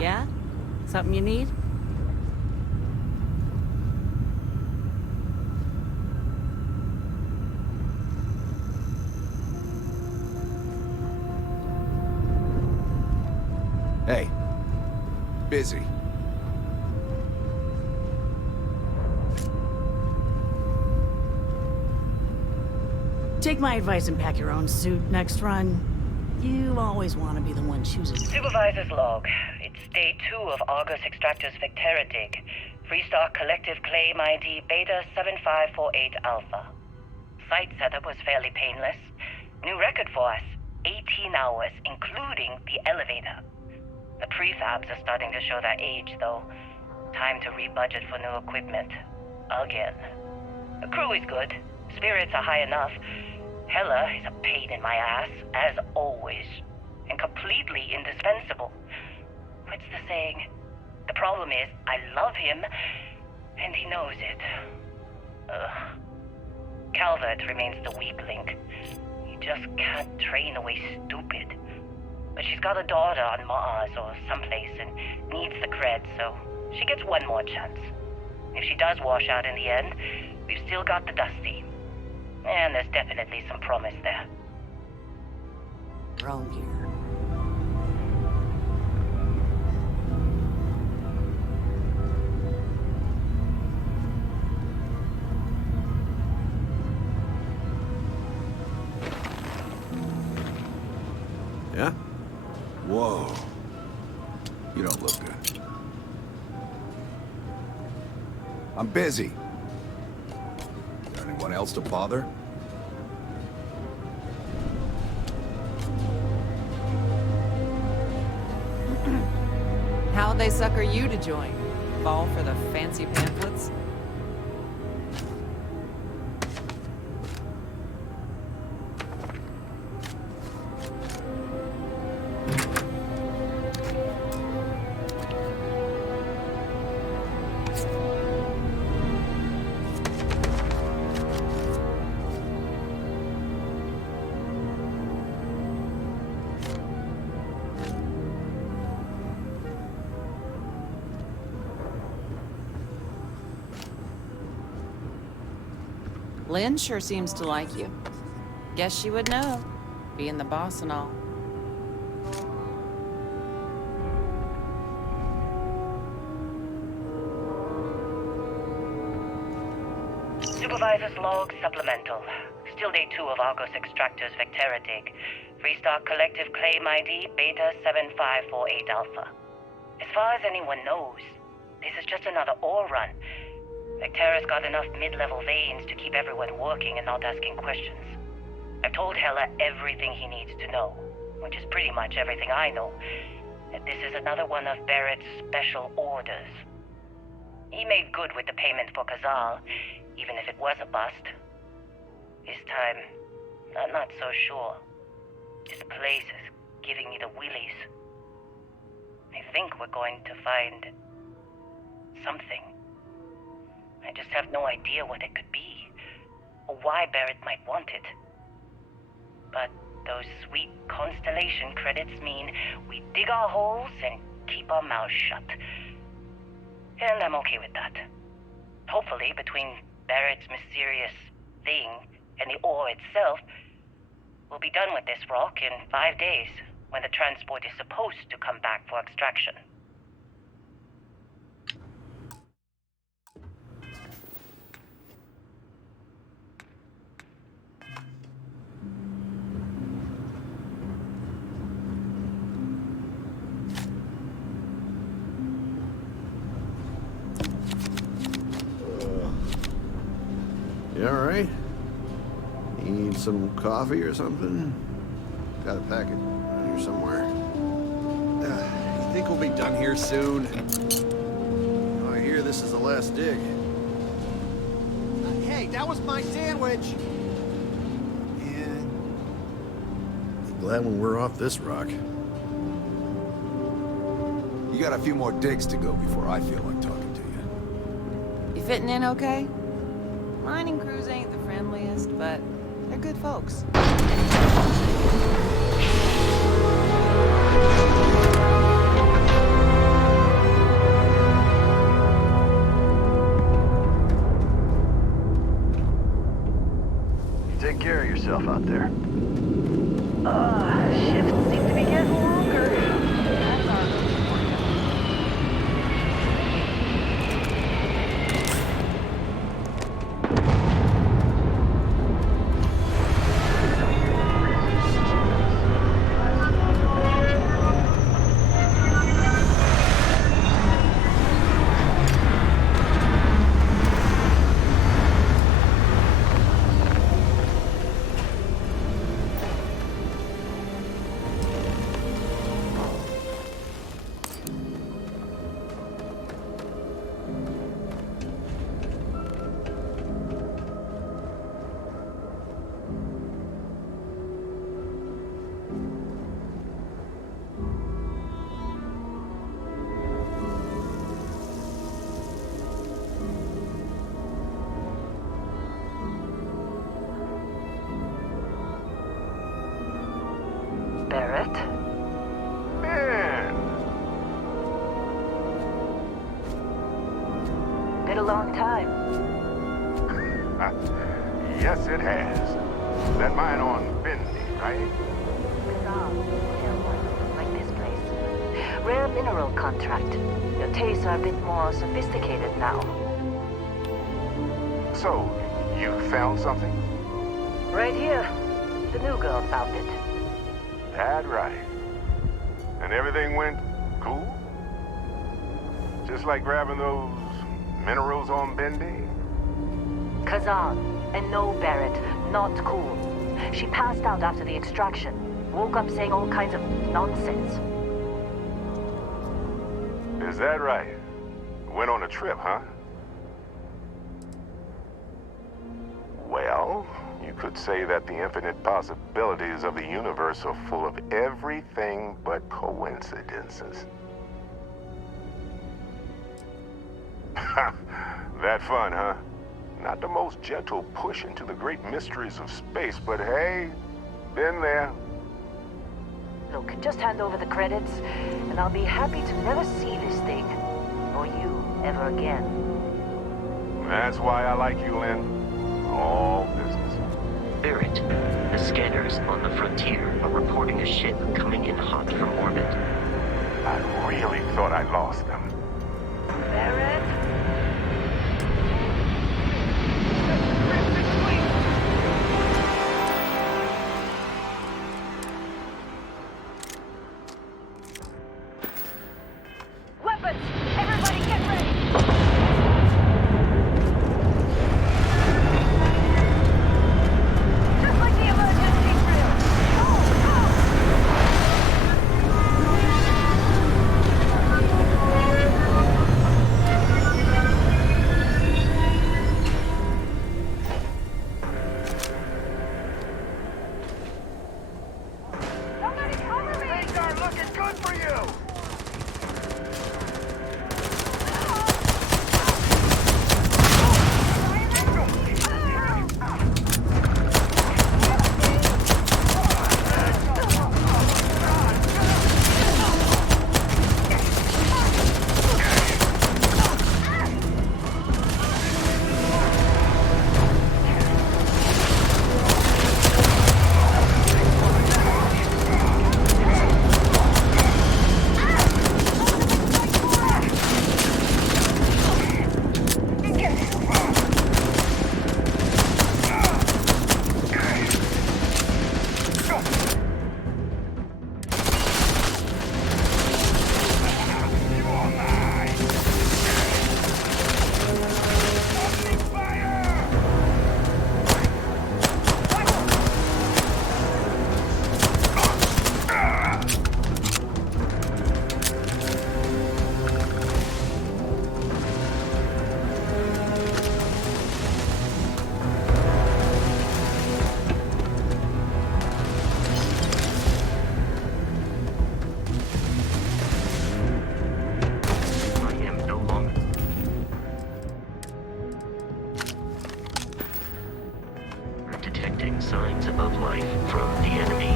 Yeah? Something you need? Hey. Busy. Take my advice and pack your own suit next run. You always want to be the one choosing. Supervisor's log. It's day 2 of Argus Extractor's Vectera dig. Freestar Collective Claim ID Beta 7548 Alpha. Site setup was fairly painless. New record for us. 18 hours, including the elevator. The prefabs are starting to show their age, though. Time to rebudget for new equipment. Again. The crew is good. Spirits are high enough. Hella is a pain in my ass, as always. And completely indispensable. What's the saying? The problem is, I love him, and he knows it. Calvert remains the weak link. You just can't train away stupid. But she's got a daughter on Mars or someplace and needs the cred, so she gets one more chance. If she does wash out in the end, we've still got the Dusty. And there's definitely some promise there. Wrong gear. Yeah? Whoa. You don't look good. I'm busy. Got anyone else to bother? How'd they sucker you to join? Fall for the fancy pamphlets? Lynn sure seems to like you. Guess she would know, being the boss and all. Supervisor's log supplemental. Still day 2 of Argus Extractor's Vectera dig. Freestar Collective Claim ID Beta 7548 Alpha. As far as anyone knows, this is just another ore run. Vectera's got enough mid-level veins to keep everyone working and not asking questions. I've told Hella everything he needs to know, which is pretty much everything I know. And this is another one of Barrett's special orders. He made good with the payment for Kazal, even if it was a bust. This time, I'm not so sure. This place is giving me the willies. I think we're going to find something. I just have no idea what it could be, or why Barrett might want it. But those sweet constellation credits mean we dig our holes and keep our mouths shut. And I'm okay with that. Hopefully, between Barrett's mysterious thing and the ore itself, we'll be done with this rock in 5 days, when the transport is supposed to come back for extraction. You alright? Need some coffee or something? Got a packet around here somewhere. You think we'll be done here soon? Oh, I hear this is the last dig. Hey, that was my sandwich! Yeah. Glad when we're off this rock. You got a few more digs to go before I feel like talking to you. You fitting in okay? Mining crews ain't the friendliest, but they're good folks. out there? Shifts seem to be getting longer. That's our little for you. Barrett? Man! Been a long time. Yes, it has. That mine on Bendy, right? Like this place. Rare mineral contract. Your tastes are a bit more sophisticated now. So, you found something? Right here. The new girl found it. That right. And everything went cool? Just like grabbing those minerals on Bendy? Kazan. And no, Barrett. Not cool. She passed out after the extraction. Woke up saying all kinds of nonsense. Is that right? Went on a trip, huh? Well, you could say that the infinite possibilities of the universe are full of everything but coincidences. That fun, huh? Not the most gentle push into the great mysteries of space, but hey, been there. Look, just hand over the credits, and I'll be happy to never see this thing. Or you, ever again. That's why I like you, Lynn. All business. Barrett, the scanners on the frontier are reporting a ship coming in hot from orbit. I really thought I lost them. Barrett? Weapons! Everybody get ready! Just like the emergency drill! Go! Go! Somebody cover me! Things are looking good for you! I am no longer. Detecting signs of life from the enemy.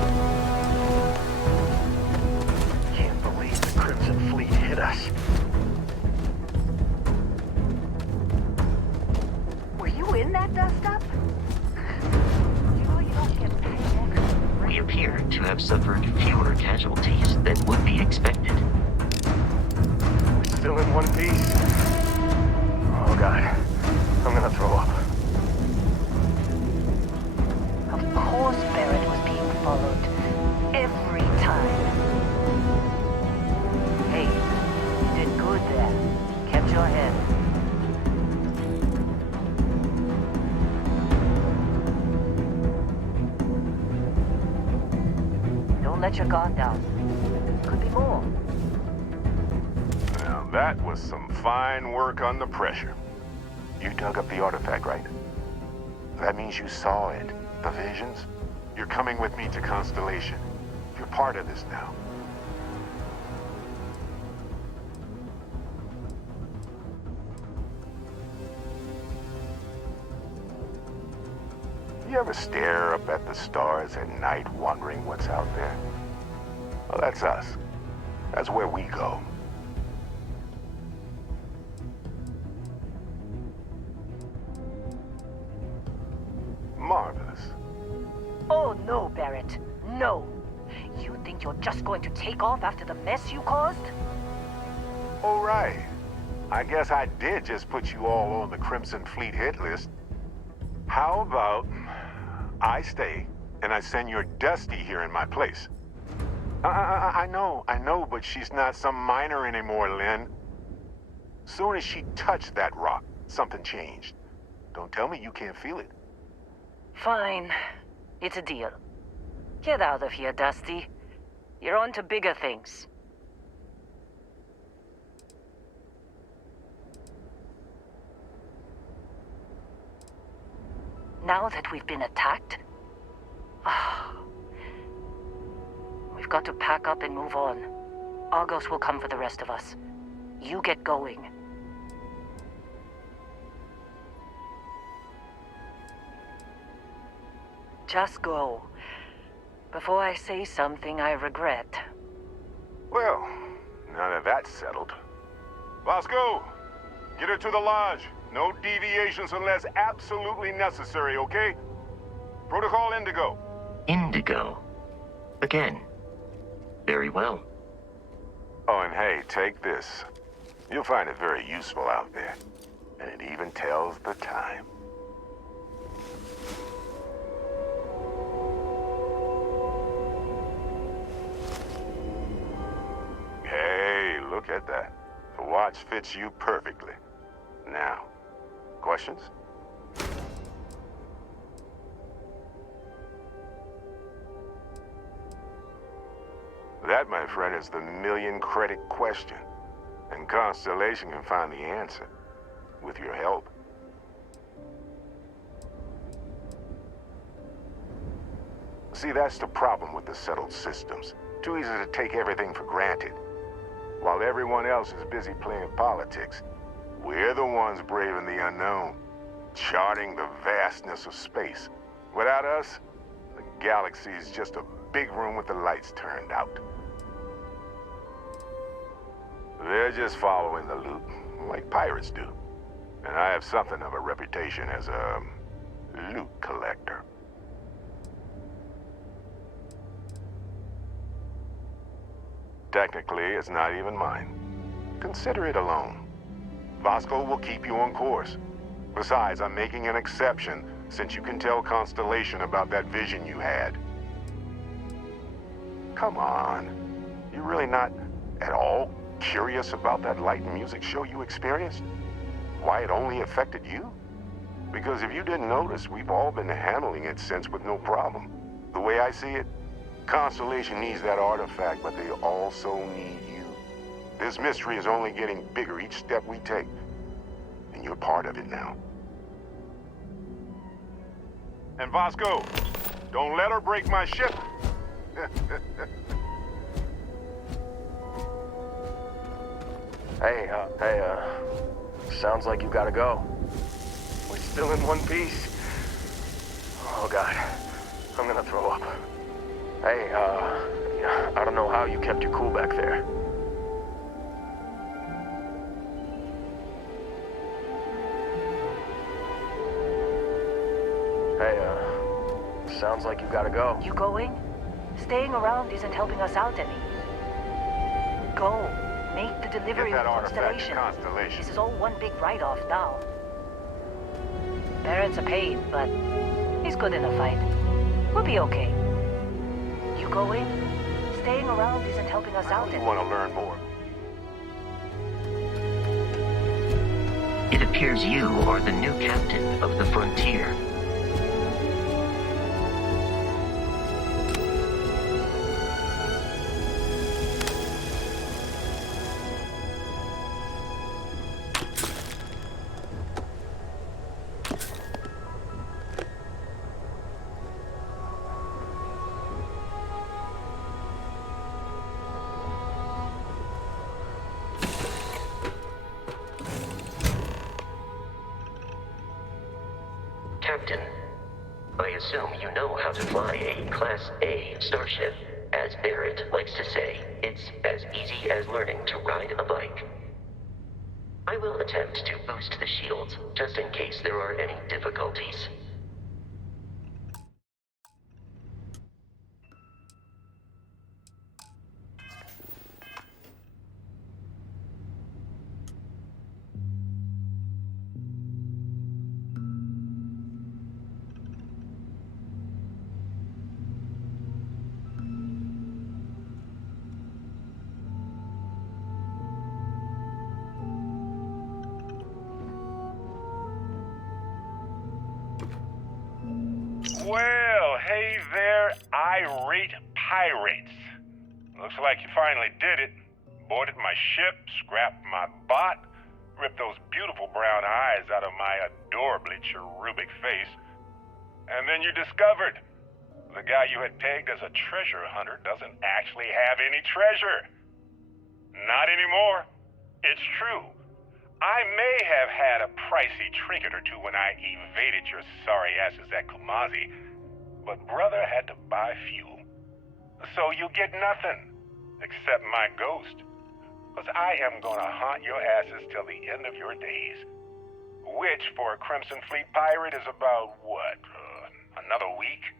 Can't believe the Crimson Fleet hit us. Were you in that dust-up? You know you don't get suffered fewer casualties than would be expected. We still in one piece? Oh god, I'm gonna throw up. Of course Barrett was being followed. Every time. Hey, you did good there. Kept your head. Don't let your guard down. Could be more. Now that was some fine work under pressure. You dug up the artifact, right? That means you saw it. The visions? You're coming with me to Constellation. You're part of this now. You ever stare up at the stars at night wondering what's out there? Well, that's us. That's where we go. Marvelous. Oh no, Barrett. No. You think you're just going to take off after the mess you caused? All right. I guess I did just put you all on the Crimson Fleet hit list. How about I stay and I send your Dusty here in my place? I know, but she's not some minor anymore, Lynn. Soon as she touched that rock, something changed. Don't tell me you can't feel it. Fine. It's a deal. Get out of here, Dusty. You're on to bigger things. Now that we've been attacked, we've got to pack up and move on. Argos will come for the rest of us. You get going. Just go. Before I say something I regret. Well, now that that's settled. Bosco, get her to the lodge. No deviations unless absolutely necessary, okay? Protocol Indigo. Indigo. Again. Very well. Oh, and hey, take this. You'll find it very useful out there. And it even tells the time. Hey, look at that. The watch fits you perfectly. Now, questions? That, my friend, is the million-credit question. And Constellation can find the answer. With your help. See, that's the problem with the settled systems. Too easy to take everything for granted. While everyone else is busy playing politics, we're the ones braving the unknown, charting the vastness of space. Without us, the galaxy is just a big room with the lights turned out. They're just following the loot, like pirates do. And I have something of a reputation as a loot collector. Technically, it's not even mine. Consider it a loan. Bosco will keep you on course. Besides, I'm making an exception since you can tell Constellation about that vision you had. Come on. You're really not at all curious about that light and music show you experienced? Why it only affected you? Because if you didn't notice, we've all been handling it since with no problem. The way I see it, Constellation needs that artifact, but they also need you. This mystery is only getting bigger each step we take. And you're part of it now. And Vasco, don't let her break my ship. Hey, sounds like you gotta go. We're still in one piece. Oh god, I'm gonna throw up. Hey, I don't know how you kept your cool back there. Hey, sounds like you gotta go. You going? Staying around isn't helping us out any. Go. Make the delivery Get that of artifact to Constellation. Constellation. This is all one big write-off now. Barrett's a pain, but he's good in a fight. We'll be okay. You go in. Staying around isn't helping us out You any. want to learn more? It appears you are the new captain of the Frontier. Captain, I assume you know how to fly a Class A starship. As Barrett likes to say, it's as easy as learning to ride a bike. I will attempt to boost the shields, just in case there are any difficulties. Well, hey there, irate pirates. Looks like you finally did it. Boarded my ship, scrapped my bot, ripped those beautiful brown eyes out of my adorably cherubic face. And then you discovered the guy you had pegged as a treasure hunter doesn't actually have any treasure. Not anymore. It's true. I may have had a pricey trinket or two when I evaded your sorry asses at Kumazi, but brother had to buy fuel. So you get nothing, except my ghost. Because I am gonna haunt your asses till the end of your days. Which, for a Crimson Fleet pirate, is about, what, another week?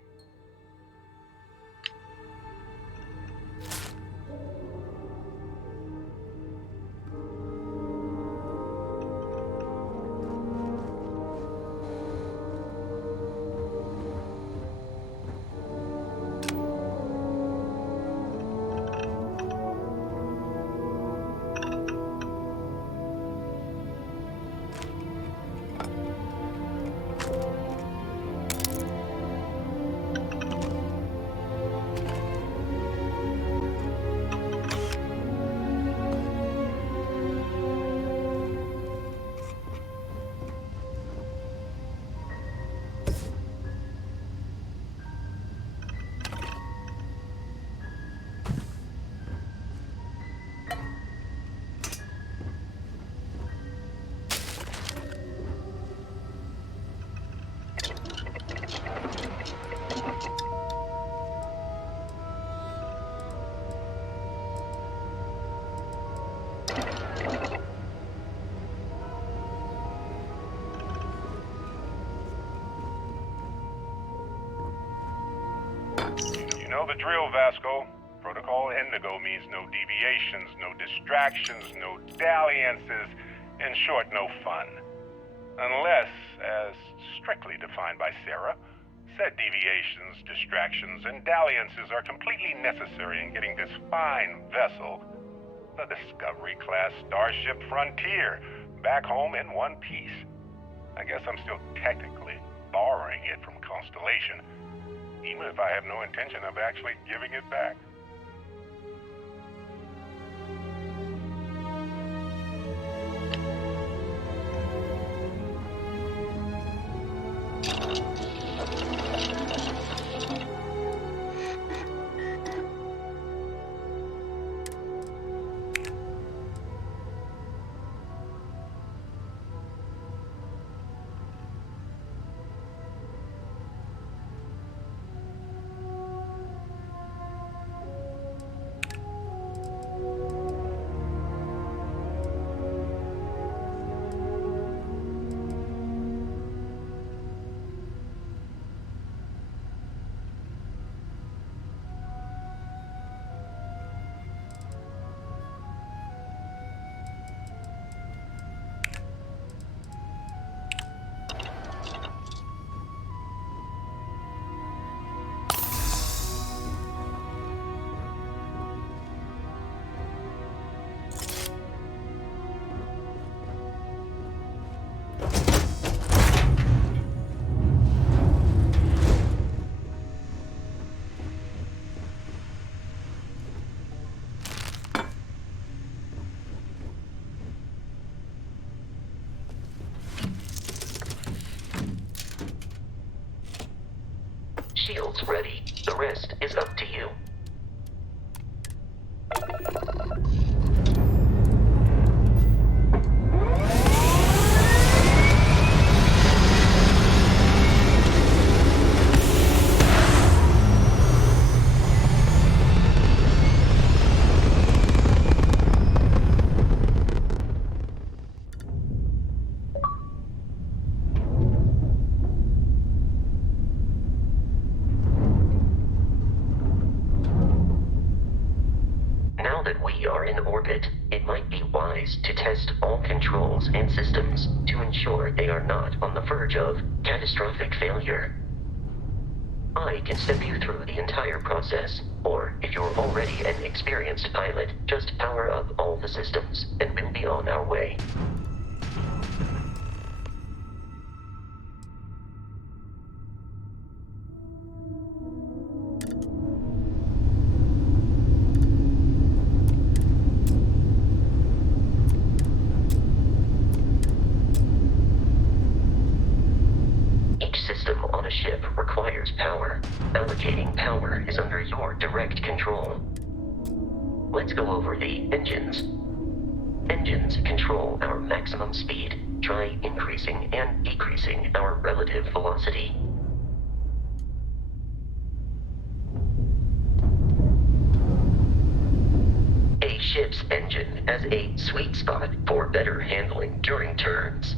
You know the drill, Vasco. Protocol Indigo means no deviations, no distractions, no dalliances. In short, no fun. Unless, as strictly defined by Sarah, said deviations, distractions, and dalliances are completely necessary in getting this fine vessel, the Discovery-class Starship Frontier, back home in one piece. I guess I'm still technically borrowing it from Constellation, even if I have no intention of actually giving it back. shields ready. The rest is up to you. Now that we are in orbit, it might be wise to test all controls and systems to ensure they are not on the verge of catastrophic failure. I can step you through the entire process, or if you're already an experienced pilot, just power up all the systems, and we'll be on our way. System on a ship requires power. Allocating power is under your direct control. Let's go over the engines. Engines control our maximum speed. Try increasing and decreasing our relative velocity. A ship's engine has a sweet spot for better handling during turns.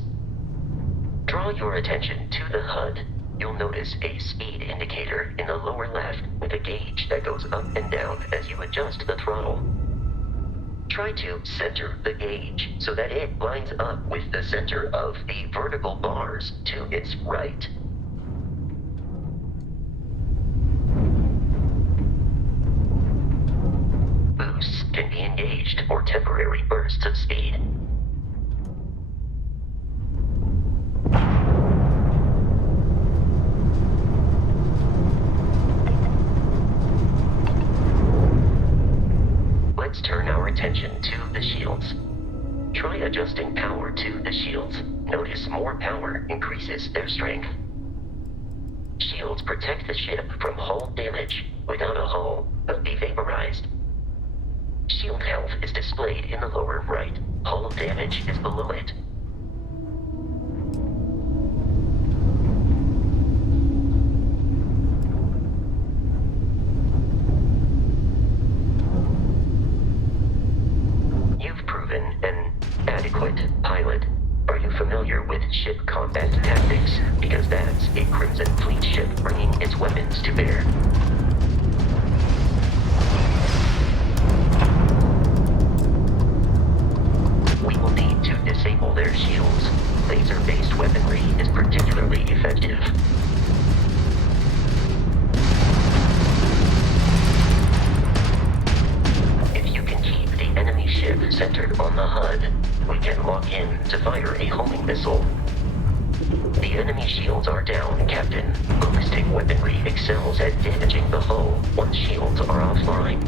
Draw your attention to the HUD. You'll notice a speed indicator in the lower left with a gauge that goes up and down as you adjust the throttle. Try to center the gauge so that it lines up with the center of the vertical bars to its right. Boosts can be engaged for temporary bursts of speed. Let's turn our attention to the shields. Try adjusting power to the shields. Notice more power increases their strength. Shields protect the ship from hull damage. Without a hull, they'll be vaporized. Shield health is displayed in the lower right. Hull damage is below it. Pilot, are you familiar with ship combat tactics? Because that's a Crimson Fleet ship bringing its weapons to bear. We will need to disable their shields. Laser-based weaponry is particularly effective. If you can keep the enemy ship centered on the HUD, we can lock in to fire a homing missile. The enemy shields are down, Captain. Ballistic weaponry excels at damaging the hull once shields are offline.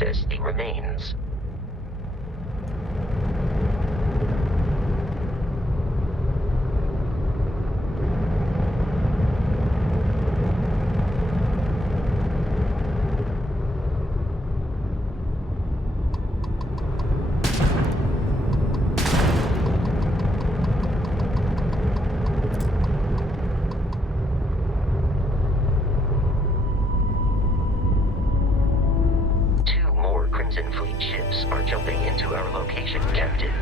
access the remains. Crimson Fleet ships are jumping into our location, Captain.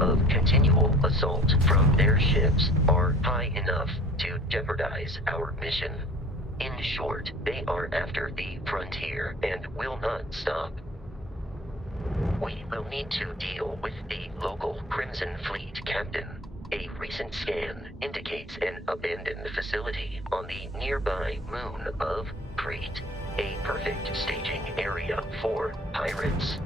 Of continual assault from their ships are high enough to jeopardize our mission. In short, they are after the frontier and will not stop. We will need to deal with the local Crimson Fleet captain. A recent scan indicates an abandoned facility on the nearby moon of Crete, a perfect staging area for pirates.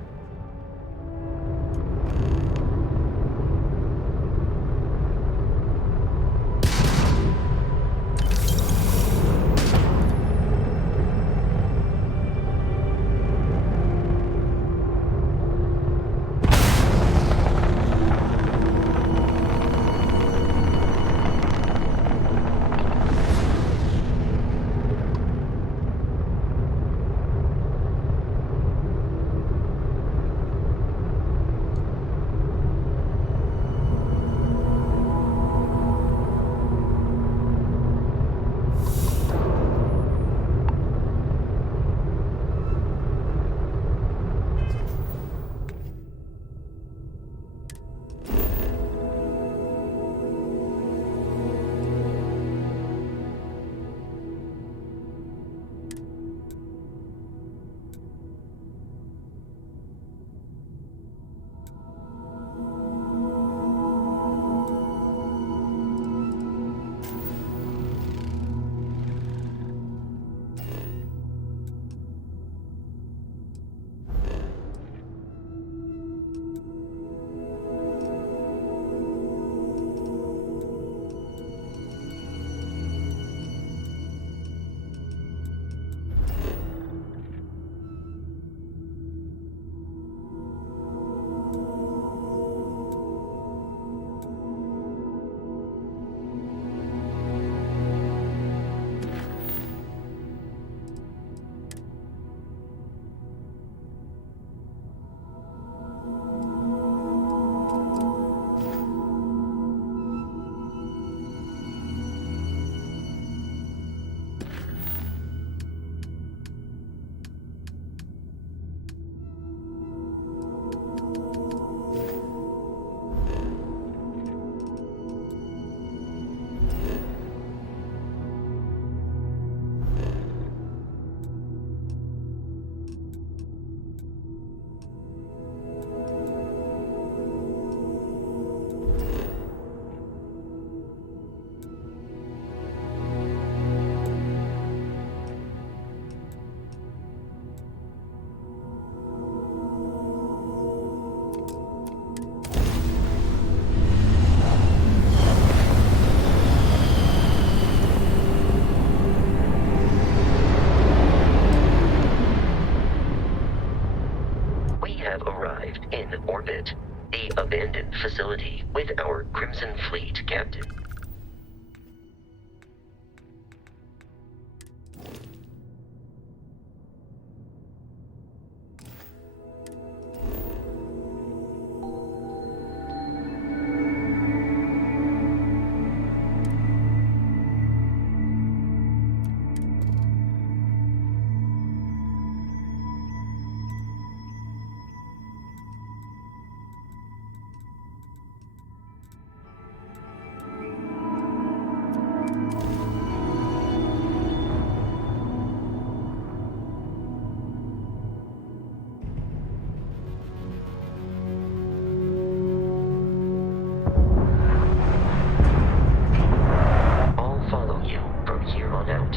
Crimson Fleet, Captain.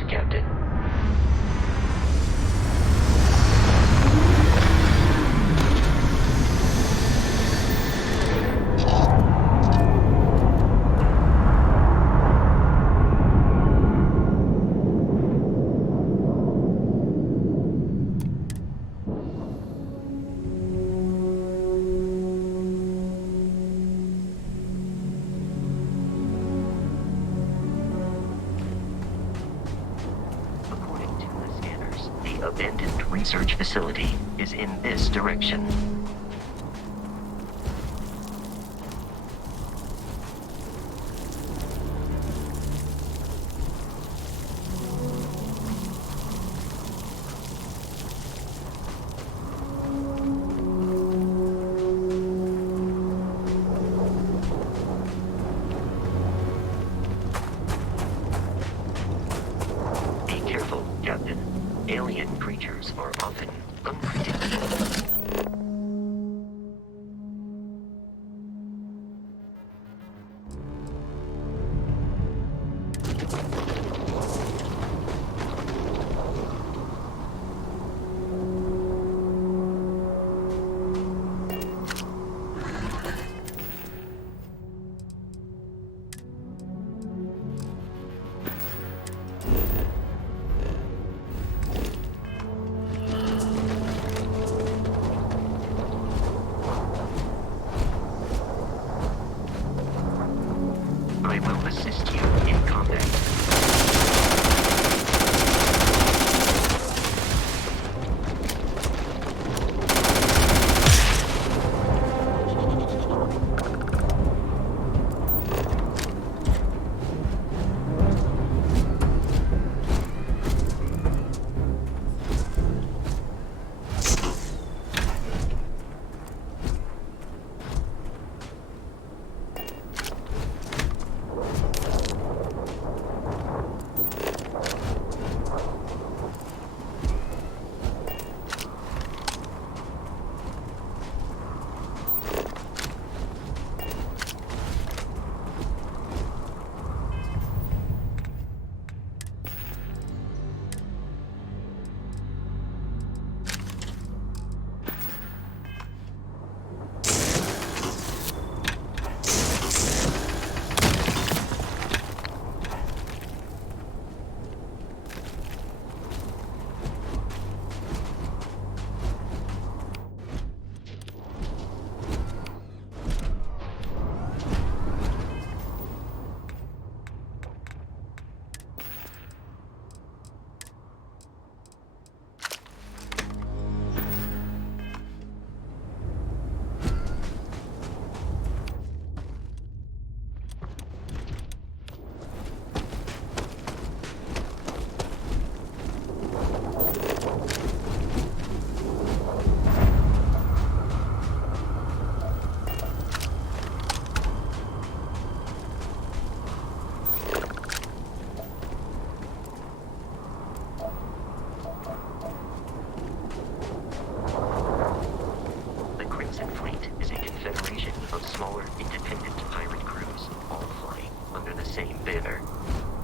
Captain. Abandoned research facility is in this direction. Be careful, Captain. Alien creatures are often unpredictable. I will assist you in combat.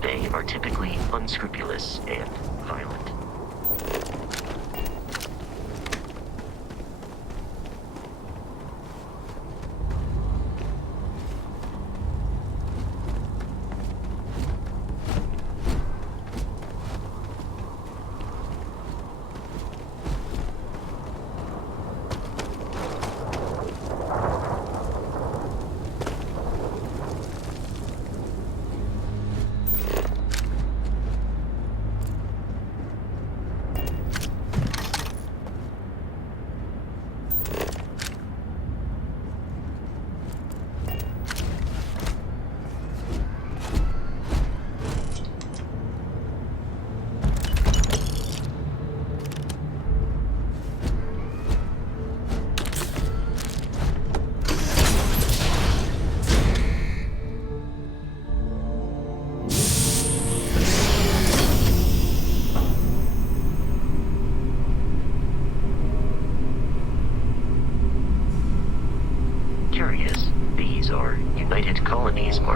They are typically unscrupulous and violent.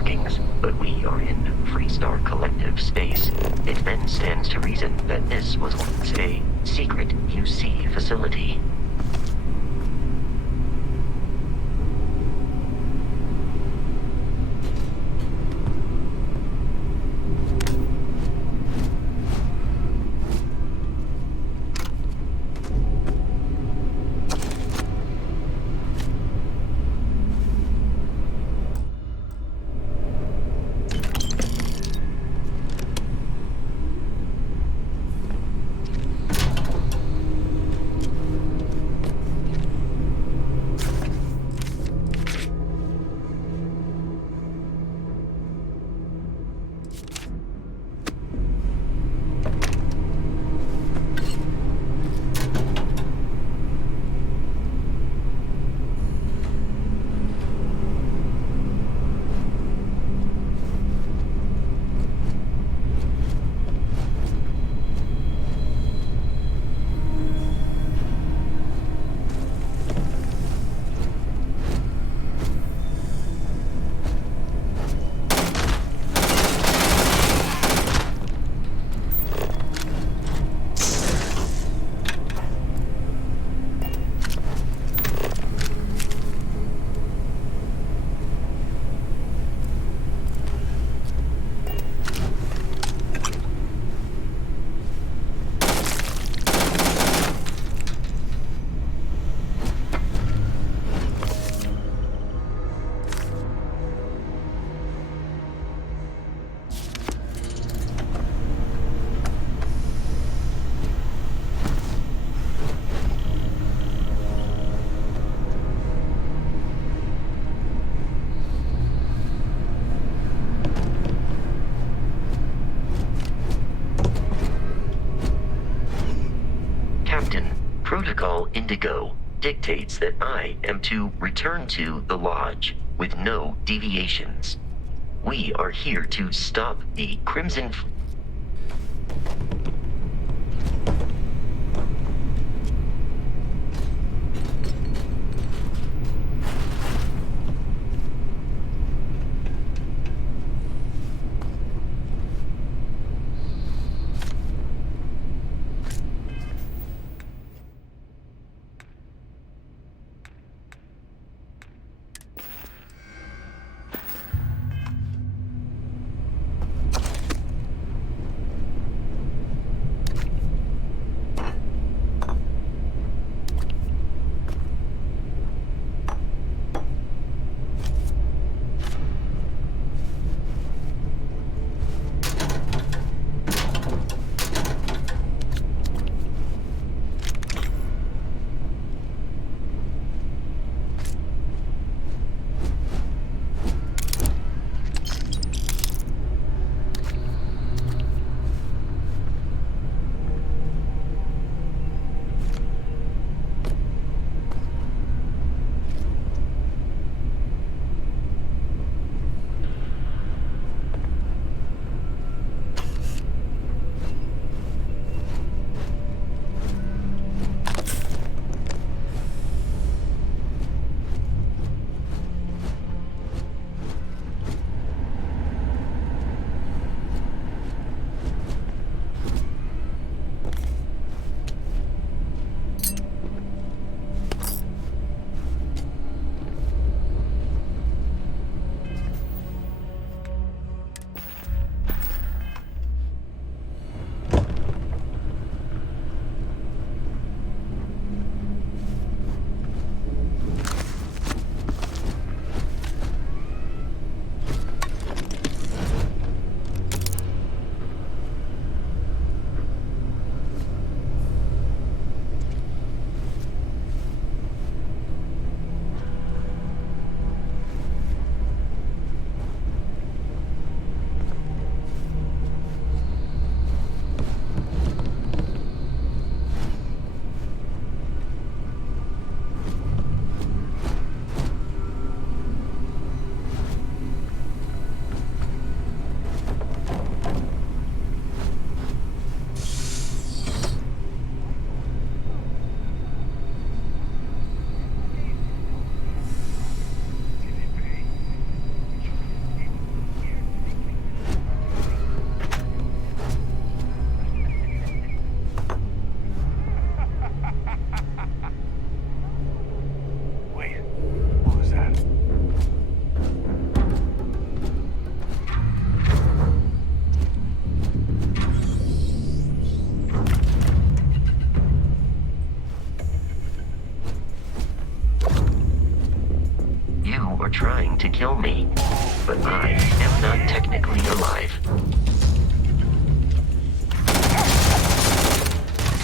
markings, but we are in Freestar Collective space. It then stands to reason that this was once a secret UC facility. Protocol Indigo dictates that I am to return to the Lodge with no deviations. We are here to stop the Crimson... I am not technically alive.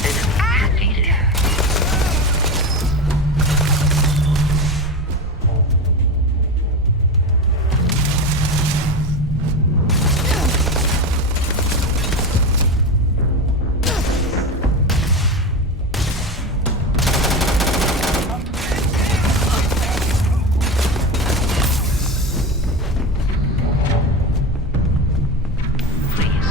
Enemy defeated. Please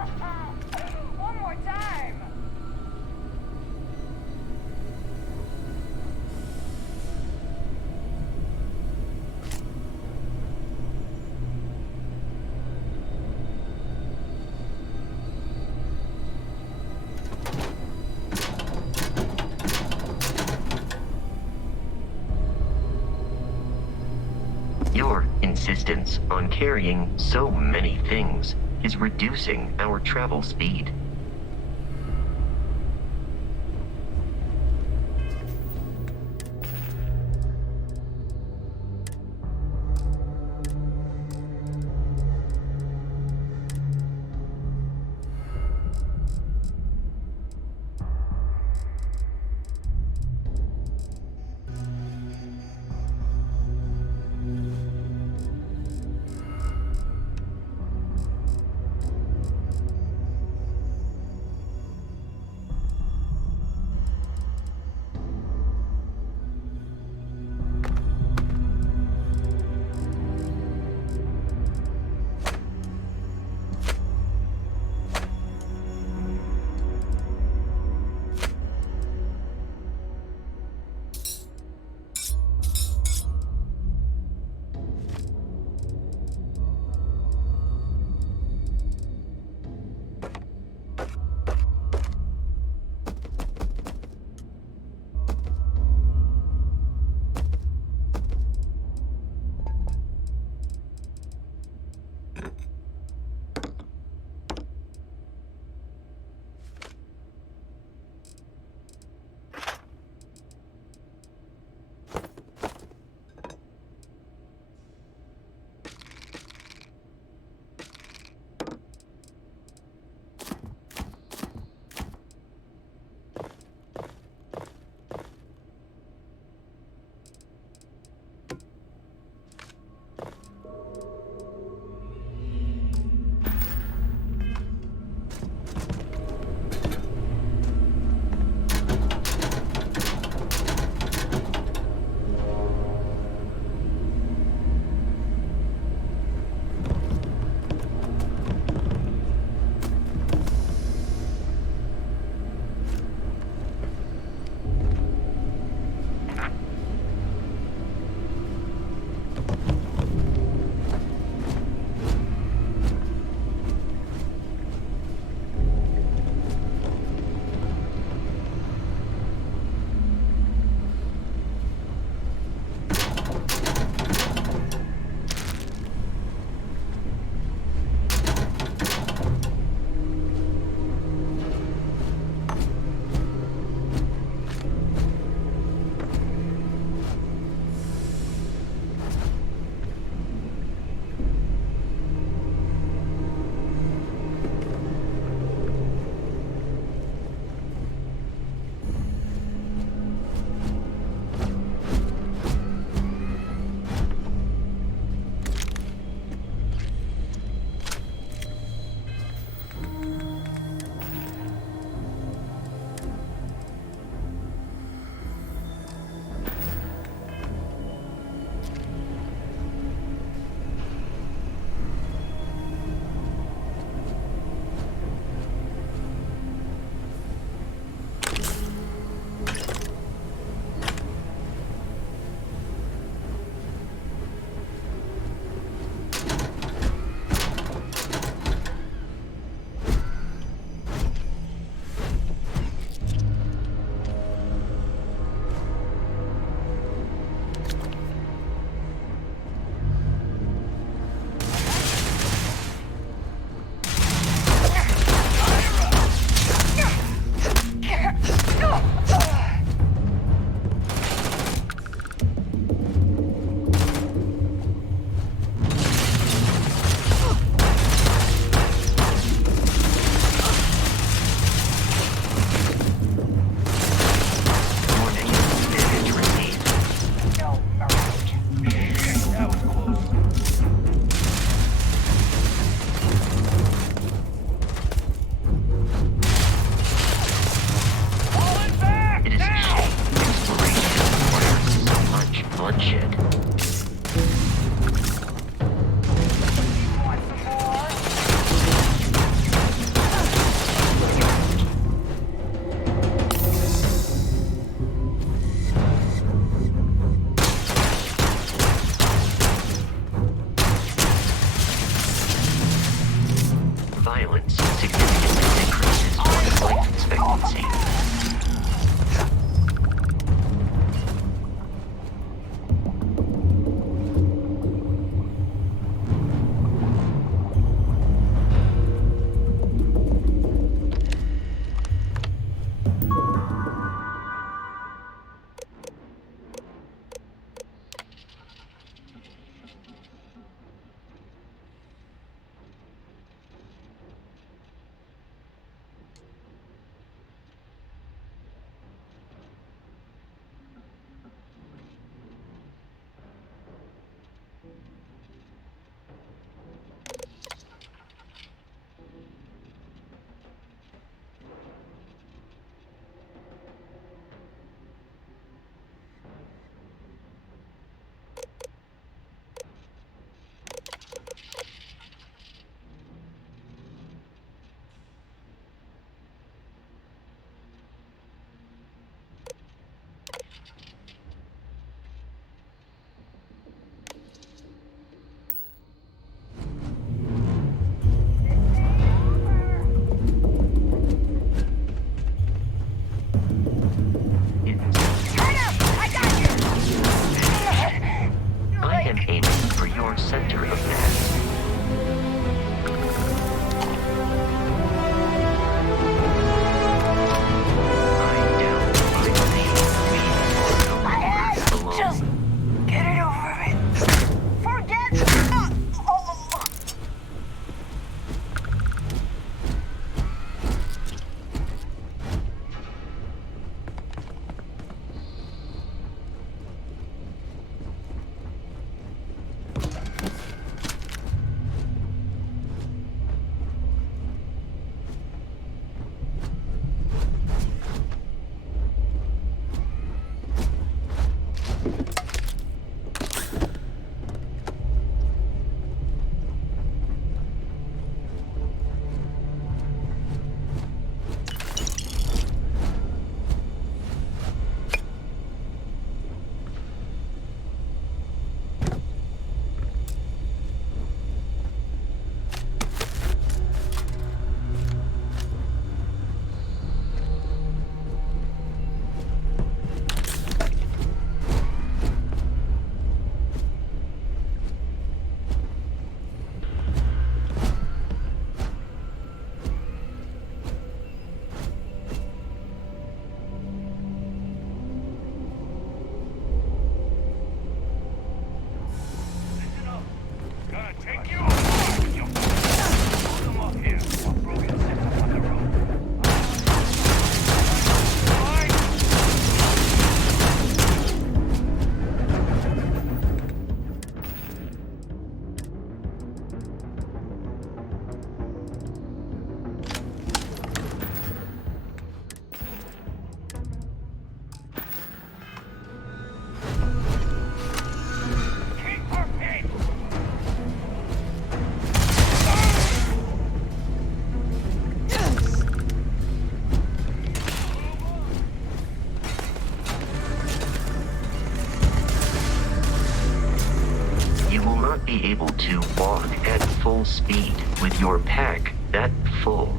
One more time! Your insistence on carrying so many things is reducing our travel speed. significantly decreases one's life expectancy. I am aiming for your center of mass. I doubt I believe we are no longer alone. Just get it over with. Forget. Be able to walk at full speed with your pack that full.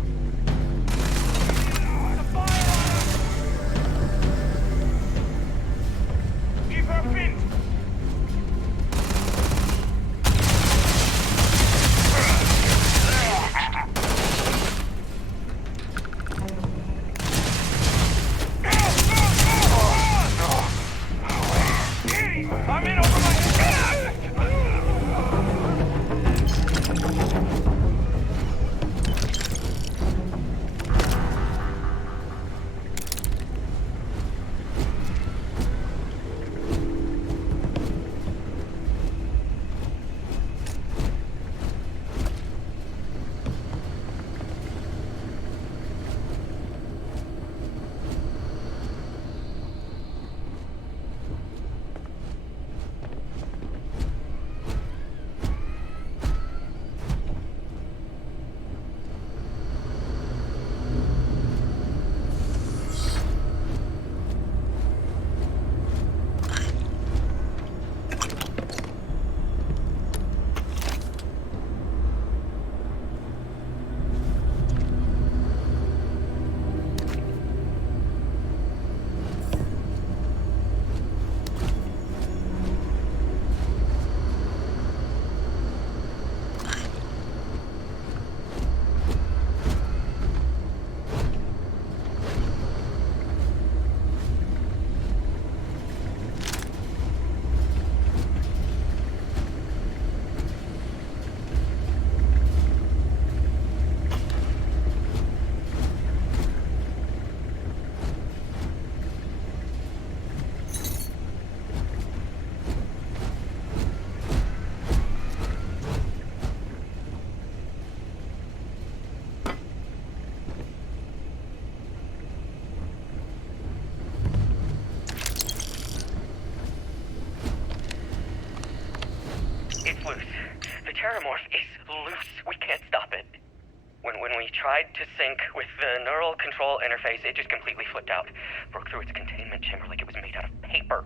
tried to sync with the neural control interface. It just completely flipped out. Broke through its containment chamber like it was made out of paper.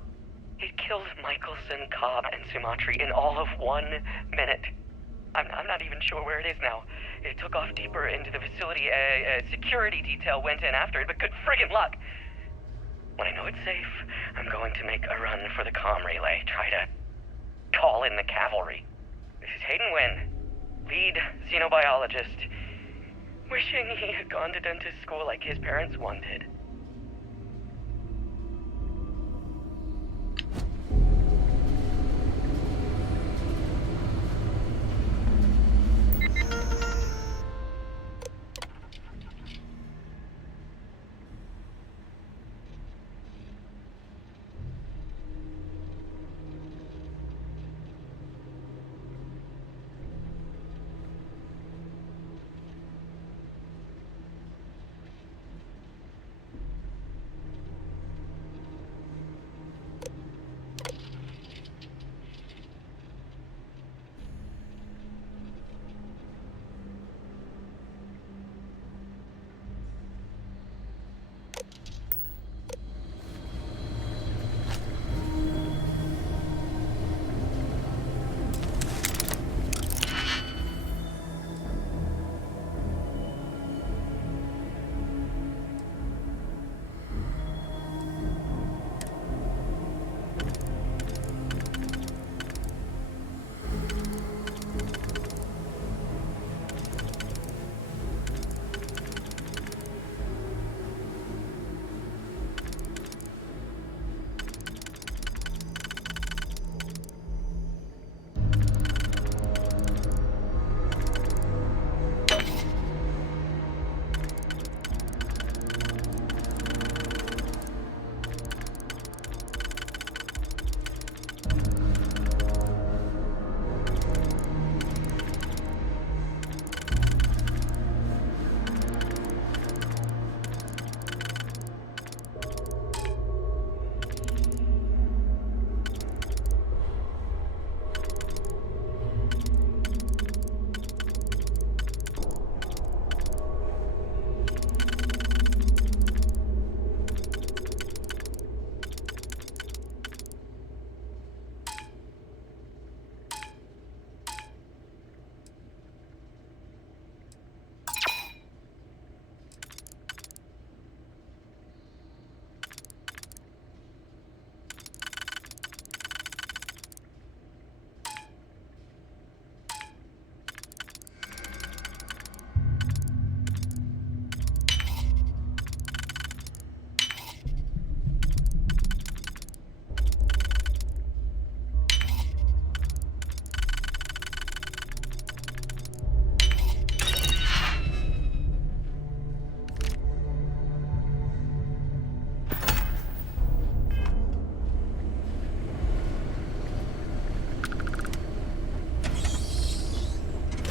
It killed Michelson, Cobb, and Sumatri in all of 1 minute. I'm not even sure where it is now. It took off deeper into the facility. A security detail went in after it, but good friggin' luck. When I know it's safe, I'm going to make a run for the comm relay. Try to call in the cavalry. This is Hayden Wynn, lead xenobiologist. Wishing he had gone to dentist school like his parents wanted.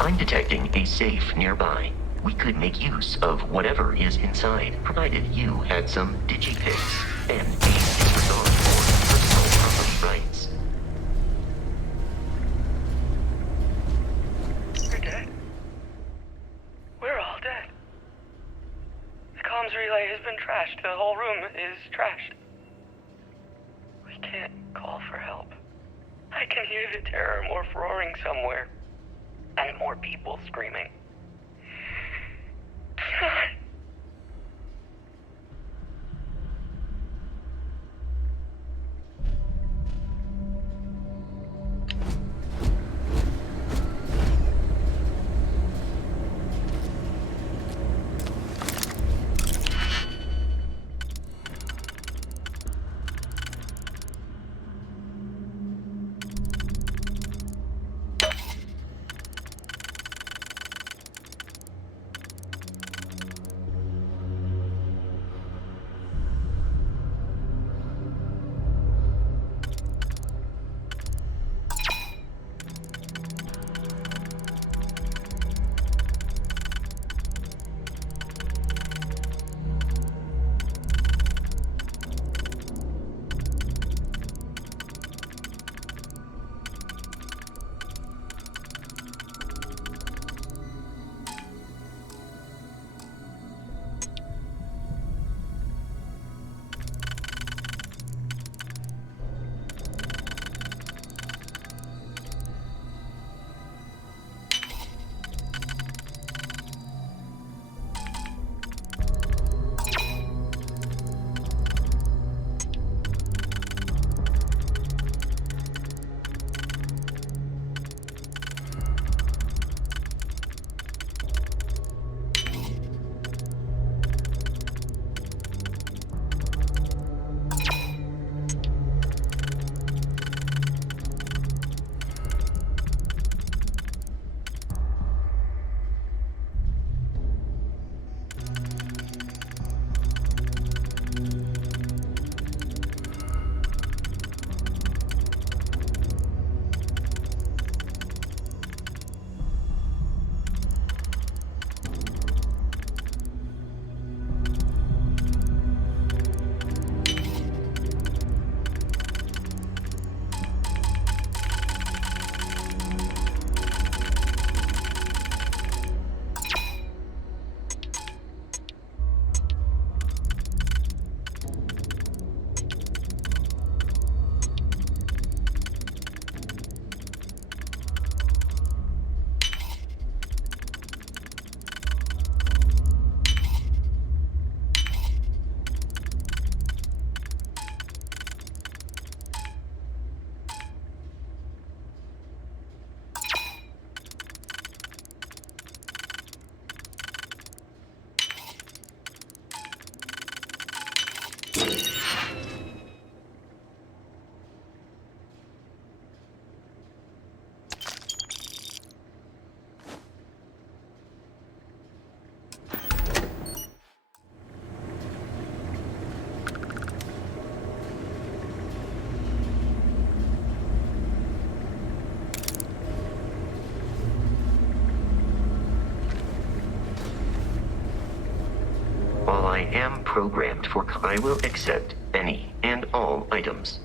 I'm detecting a safe nearby. We could make use of whatever is inside, provided you had some digipicks and a disregard for personal property rights. We're dead. We're all dead. The comms relay has been trashed. The whole room is trashed. We can't call for help. I can hear the terror morph roaring somewhere. And more people screaming. God. While I am programmed for, I will accept any and all items.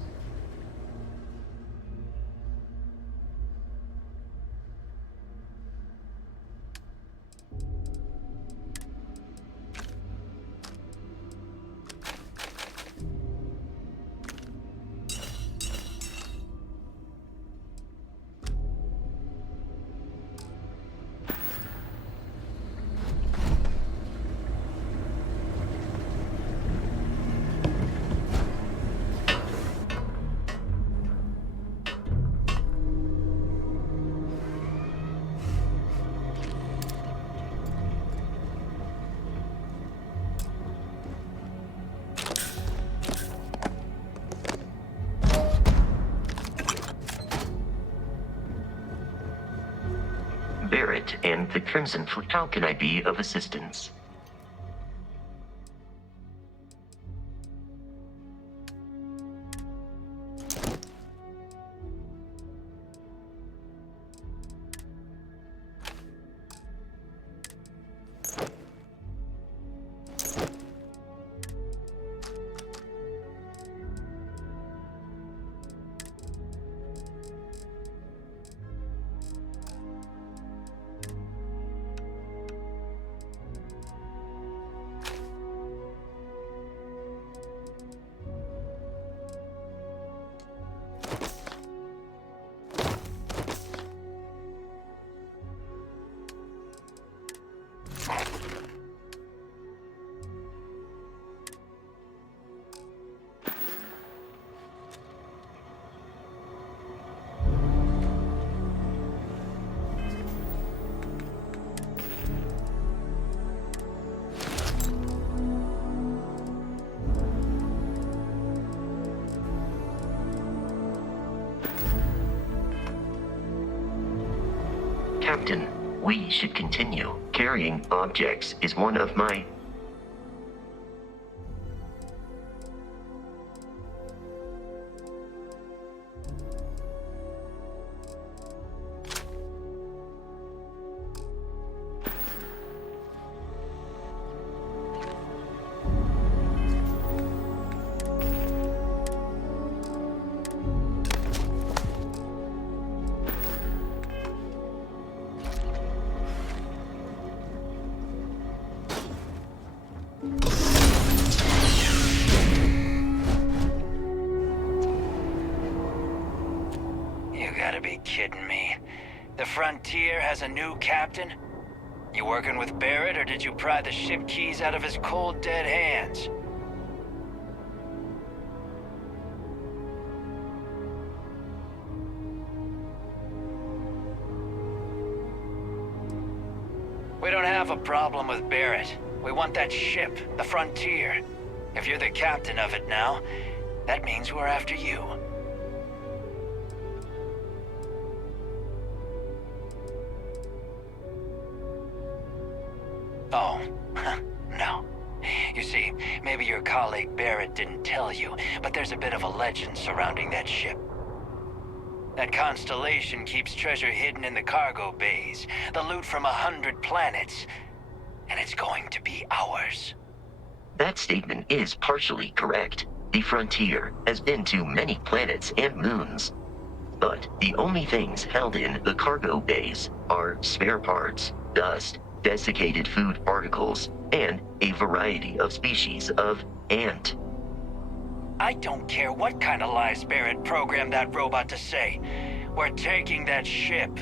Barrett and the Crimson Fleet, how can I be of assistance? Captain, we should continue. Carrying objects is one of my... Be kidding me. The Frontier has a new captain? You working with Barrett, or did you pry the ship keys out of his cold, dead hands? We don't have a problem with Barrett. We want that ship, the Frontier. If you're the captain of it now, that means we're after you. Oh, no. You see, maybe your colleague Barrett didn't tell you, but there's a bit of a legend surrounding that ship. That constellation keeps treasure hidden in the cargo bays, the loot from 100 planets, and it's going to be ours. That statement is partially correct. The Frontier has been to many planets and moons. But the only things held in the cargo bays are spare parts, dust, desiccated food particles, and a variety of species of ant. I don't care what kind of lies Barrett programmed that robot to say. We're taking that ship.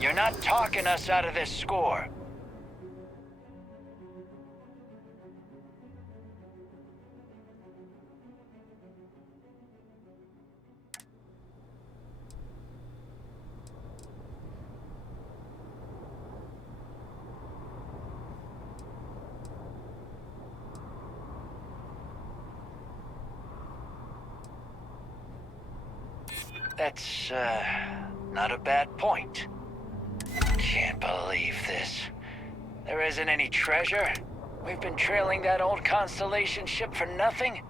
You're not talking us out of this score. That's, not a bad point. Can't believe this. There isn't any treasure? We've been trailing that old Constellation ship for nothing?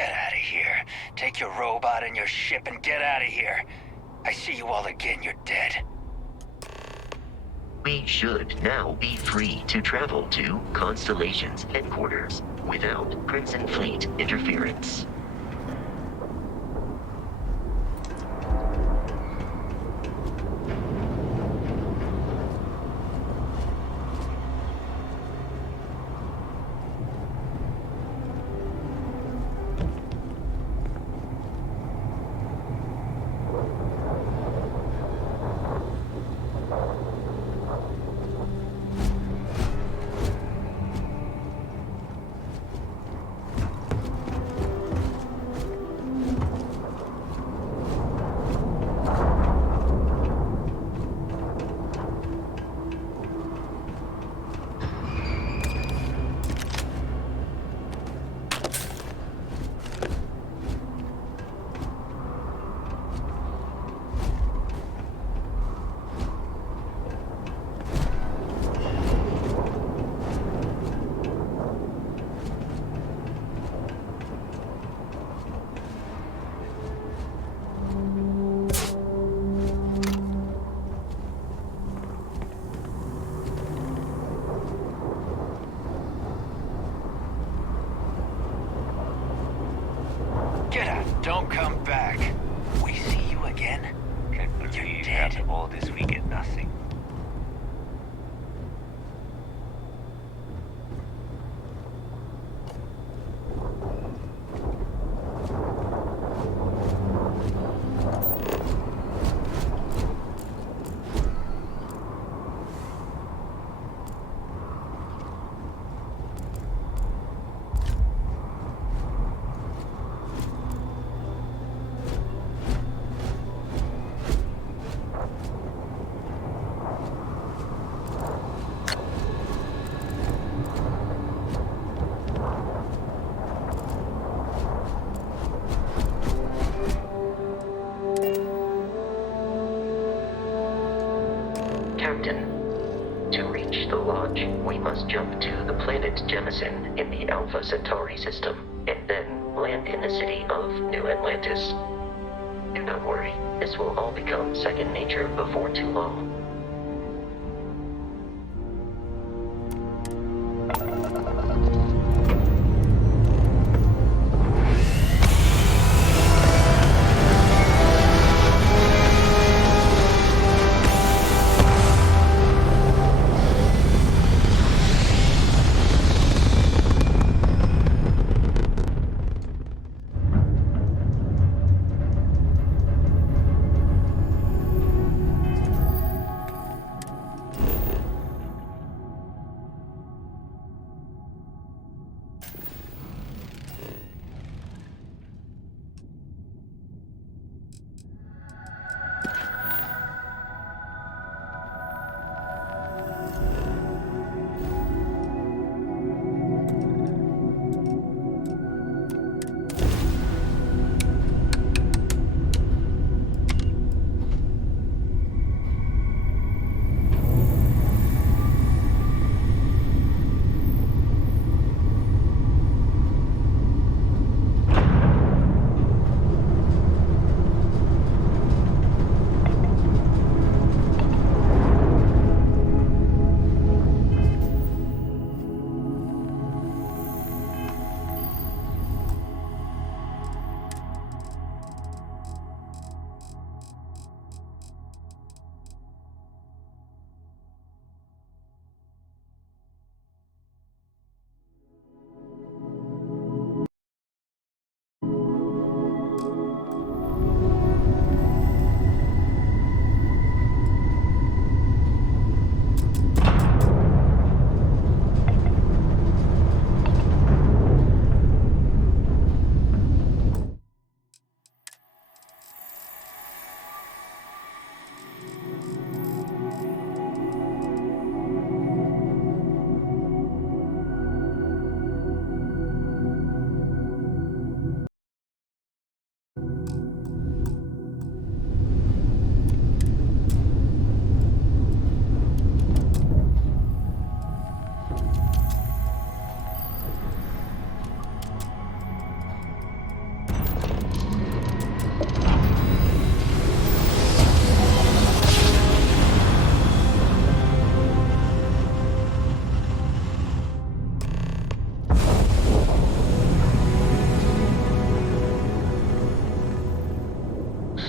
Get out of here. Take your robot and your ship and get out of here. I see you all again, you're dead. We should now be free to travel to Constellation's headquarters without Crimson Fleet interference. Get out. Don't come back. We see you again? Can't believe after all this we get nothing. Captain, to reach the lodge, we must jump to the planet Jemison in the Alpha Centauri system, and then land in the city of New Atlantis. Do not worry, this will all become second nature before too long.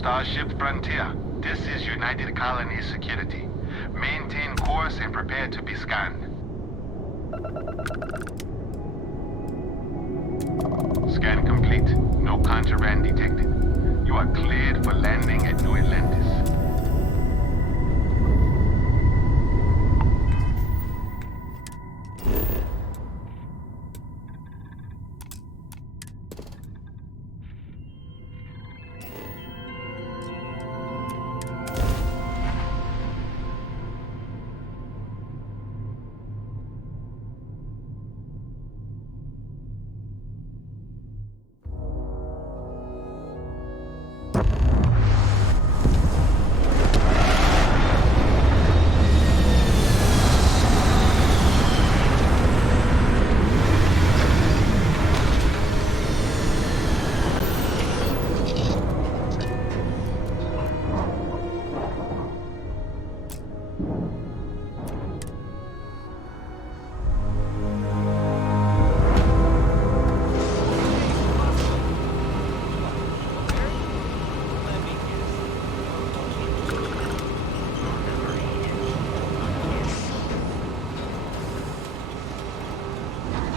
Starship Frontier. This is United Colonies Security. Maintain course and prepare to be scanned. Scan complete. No contraband detected. You are cleared for landing at New Atlantis.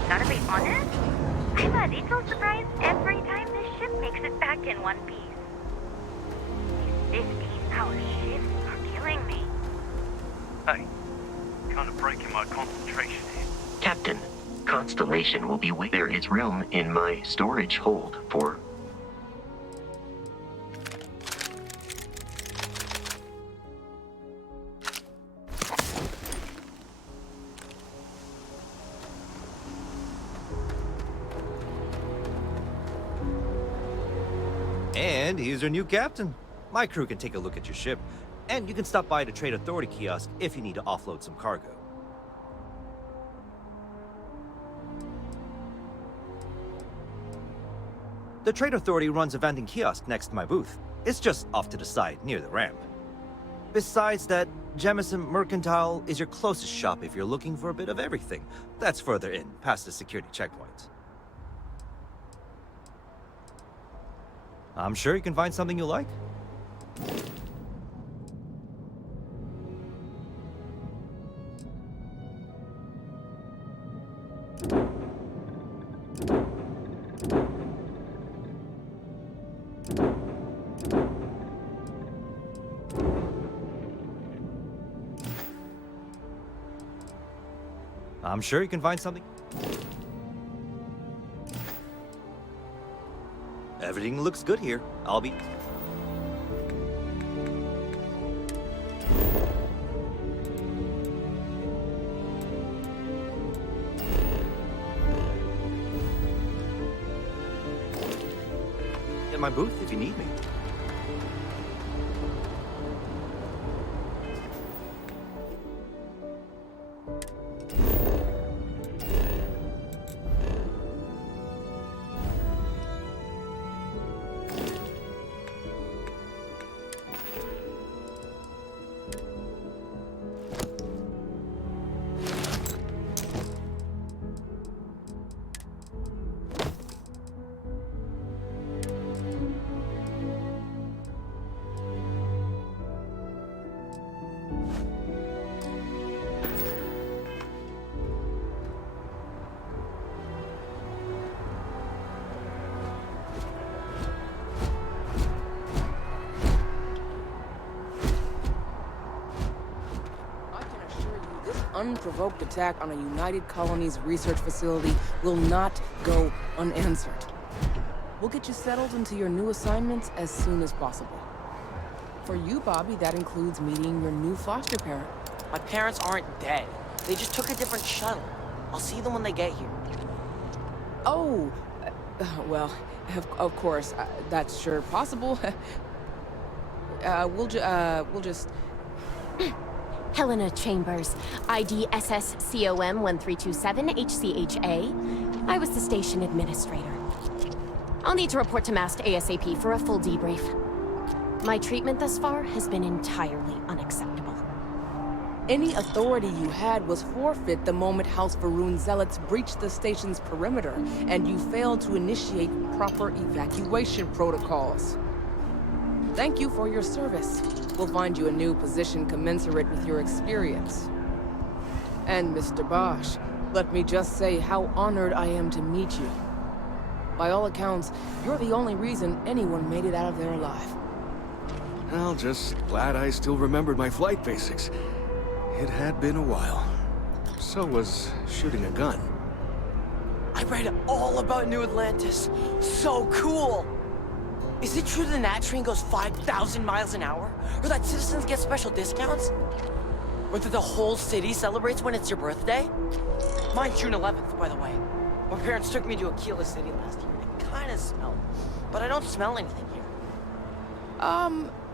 Gotta be honest, I'm a little surprised every time this ship makes it back in one piece. These 15-hour shifts are killing me. Hey, kind of breaking my concentration here. Captain, Constellation will be where there is room in my storage hold for... And here's your new captain. My crew can take a look at your ship, and you can stop by the Trade Authority kiosk if you need to offload some cargo. The Trade Authority runs a vending kiosk next to my booth. It's just off to the side, near the ramp. Besides that, Jemison Mercantile is your closest shop if you're looking for a bit of everything. That's further in, past the security checkpoint. I'm sure you can find something you like. I'm sure you can find something. Everything looks good here. I'll be... at my booth if you need me. Unprovoked attack on a United Colonies research facility will not go unanswered. We'll get you settled into your new assignments as soon as possible. For you, Bobby, that includes meeting your new foster parent. My parents aren't dead. They just took a different shuttle. I'll see them when they get here. Oh, well, of course, that's sure possible. We'll just... Helena Chambers, ID SSCOM 1327 HCHA. I was the station administrator. I'll need to report to Mast ASAP for a full debrief. My treatment thus far has been entirely unacceptable. Any authority you had was forfeit the moment House Varun zealots breached the station's perimeter, and you failed to initiate proper evacuation protocols. Thank you for your service. We'll find you a new position commensurate with your experience. And Mr. Bosch, let me just say how honored I am to meet you. By all accounts, you're the only reason anyone made it out of there alive. Well, just glad I still remembered my flight basics. It had been a while. So was shooting a gun. I read all about New Atlantis. So cool! Is it true the Nat train goes 5,000 miles an hour? Or that citizens get special discounts? Or that the whole city celebrates when it's your birthday? Mine's June 11th, by the way. My parents took me to Aquila City last year. It kinda smelled, but I don't smell anything here.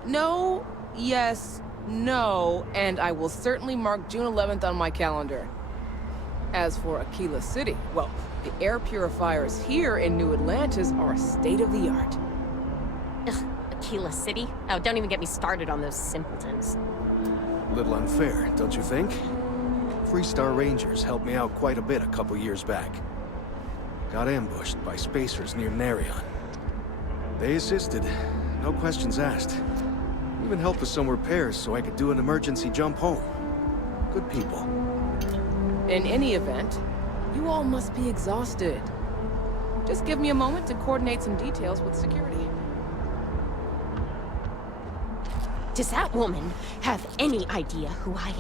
No, yes, no, and I will certainly mark June 11th on my calendar. As for Aquila City, well, the air purifiers here in New Atlantis are state-of-the-art. Ugh, Aquila City? Oh, don't even get me started on those simpletons. Little unfair, don't you think? Freestar Rangers helped me out quite a bit a couple years back. Got ambushed by spacers near Narion. They assisted, no questions asked. Even helped with some repairs so I could do an emergency jump home. Good people. In any event, you all must be exhausted. Just give me a moment to coordinate some details with security. Does that woman have any idea who I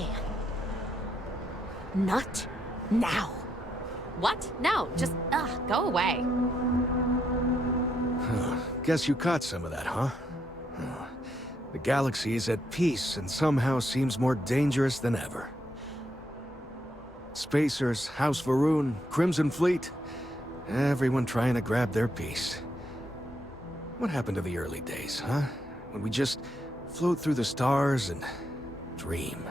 am? Not now. What? No, just, go away. Guess you caught some of that, huh? The galaxy is at peace and somehow seems more dangerous than ever. Spacers, House Varun, Crimson Fleet, everyone trying to grab their piece. What happened to the early days, huh? When we just float through the stars and dream.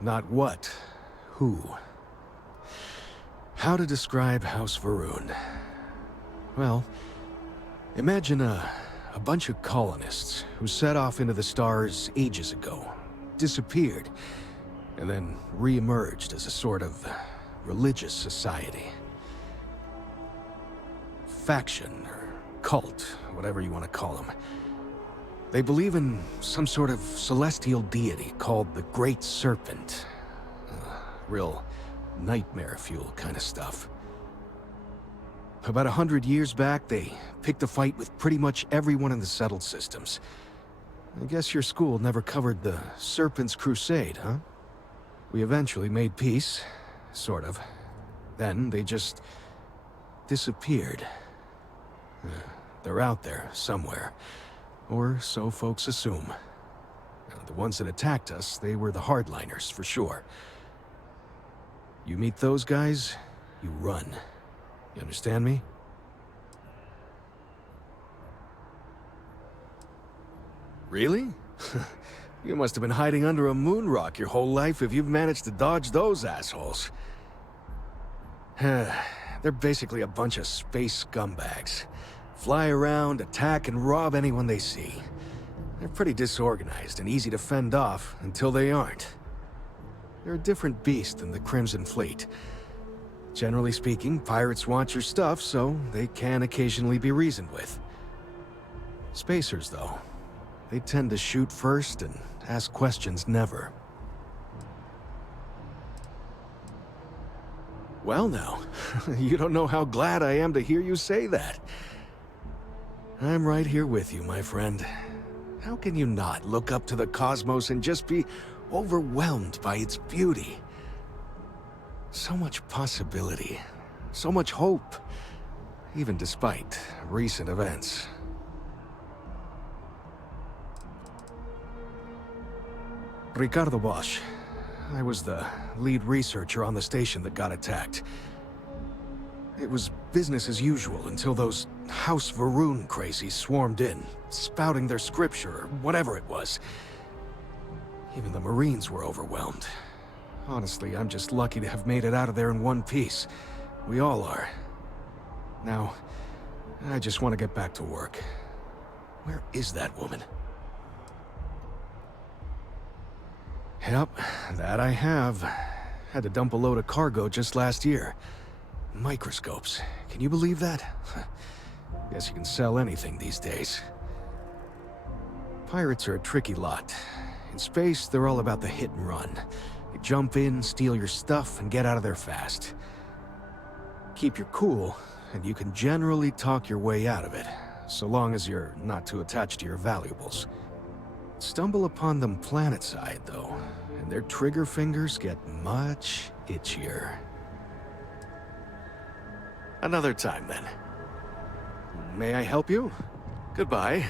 Not what, who. How to describe House Varun? Well, imagine a bunch of colonists who set off into the stars ages ago, disappeared, and then re-emerged as a sort of religious society. Faction, or cult, whatever you want to call them. They believe in some sort of celestial deity called the Great Serpent. Real nightmare fuel kind of stuff. About 100 years back, they picked a fight with pretty much everyone in the settled systems. I guess your school never covered the Serpent's Crusade, huh? We eventually made peace, sort of. Then they just disappeared. They're out there, somewhere. Or so folks assume. The ones that attacked us, they were the hardliners, for sure. You meet those guys, you run. You understand me? Really? You must have been hiding under a moon rock your whole life if you've managed to dodge those assholes. They're basically a bunch of space scumbags. Fly around, attack, and rob anyone they see. They're pretty disorganized and easy to fend off until they aren't. They're a different beast than the Crimson Fleet. Generally speaking, pirates want your stuff, so they can occasionally be reasoned with. Spacers, though, they tend to shoot first and ask questions never. Well now, you don't know how glad I am to hear you say that. I'm right here with you, my friend. How can you not look up to the cosmos and just be overwhelmed by its beauty? So much possibility, so much hope, even despite recent events. Ricardo Bosch. I was the lead researcher on the station that got attacked. It was business as usual until those House Varun crazies swarmed in, spouting their scripture or whatever it was. Even the Marines were overwhelmed. Honestly, I'm just lucky to have made it out of there in one piece. We all are. Now, I just want to get back to work. Where is that woman? Yep, that I have. Had to dump a load of cargo just last year. Microscopes. Can you believe that? Guess you can sell anything these days. Pirates are a tricky lot. In space, they're all about the hit and run. You jump in, steal your stuff, and get out of there fast. Keep your cool, and you can generally talk your way out of it, so long as you're not too attached to your valuables. Stumble upon them planetside, though, and their trigger fingers get much itchier. Another time, then. May I help you? Goodbye.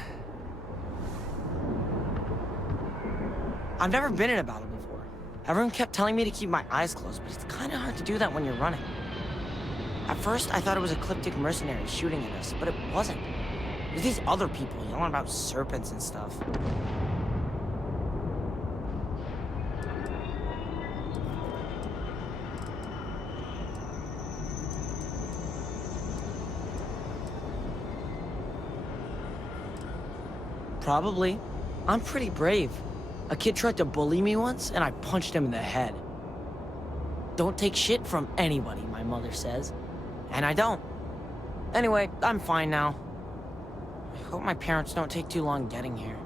I've never been in a battle before. Everyone kept telling me to keep my eyes closed, but it's kind of hard to do that when you're running. At first, I thought it was ecliptic mercenaries shooting at us, but it wasn't. It was these other people yelling about serpents and stuff. Probably. I'm pretty brave. A kid tried to bully me once, and I punched him in the head. Don't take shit from anybody, my mother says. And I don't. Anyway, I'm fine now. I hope my parents don't take too long getting here.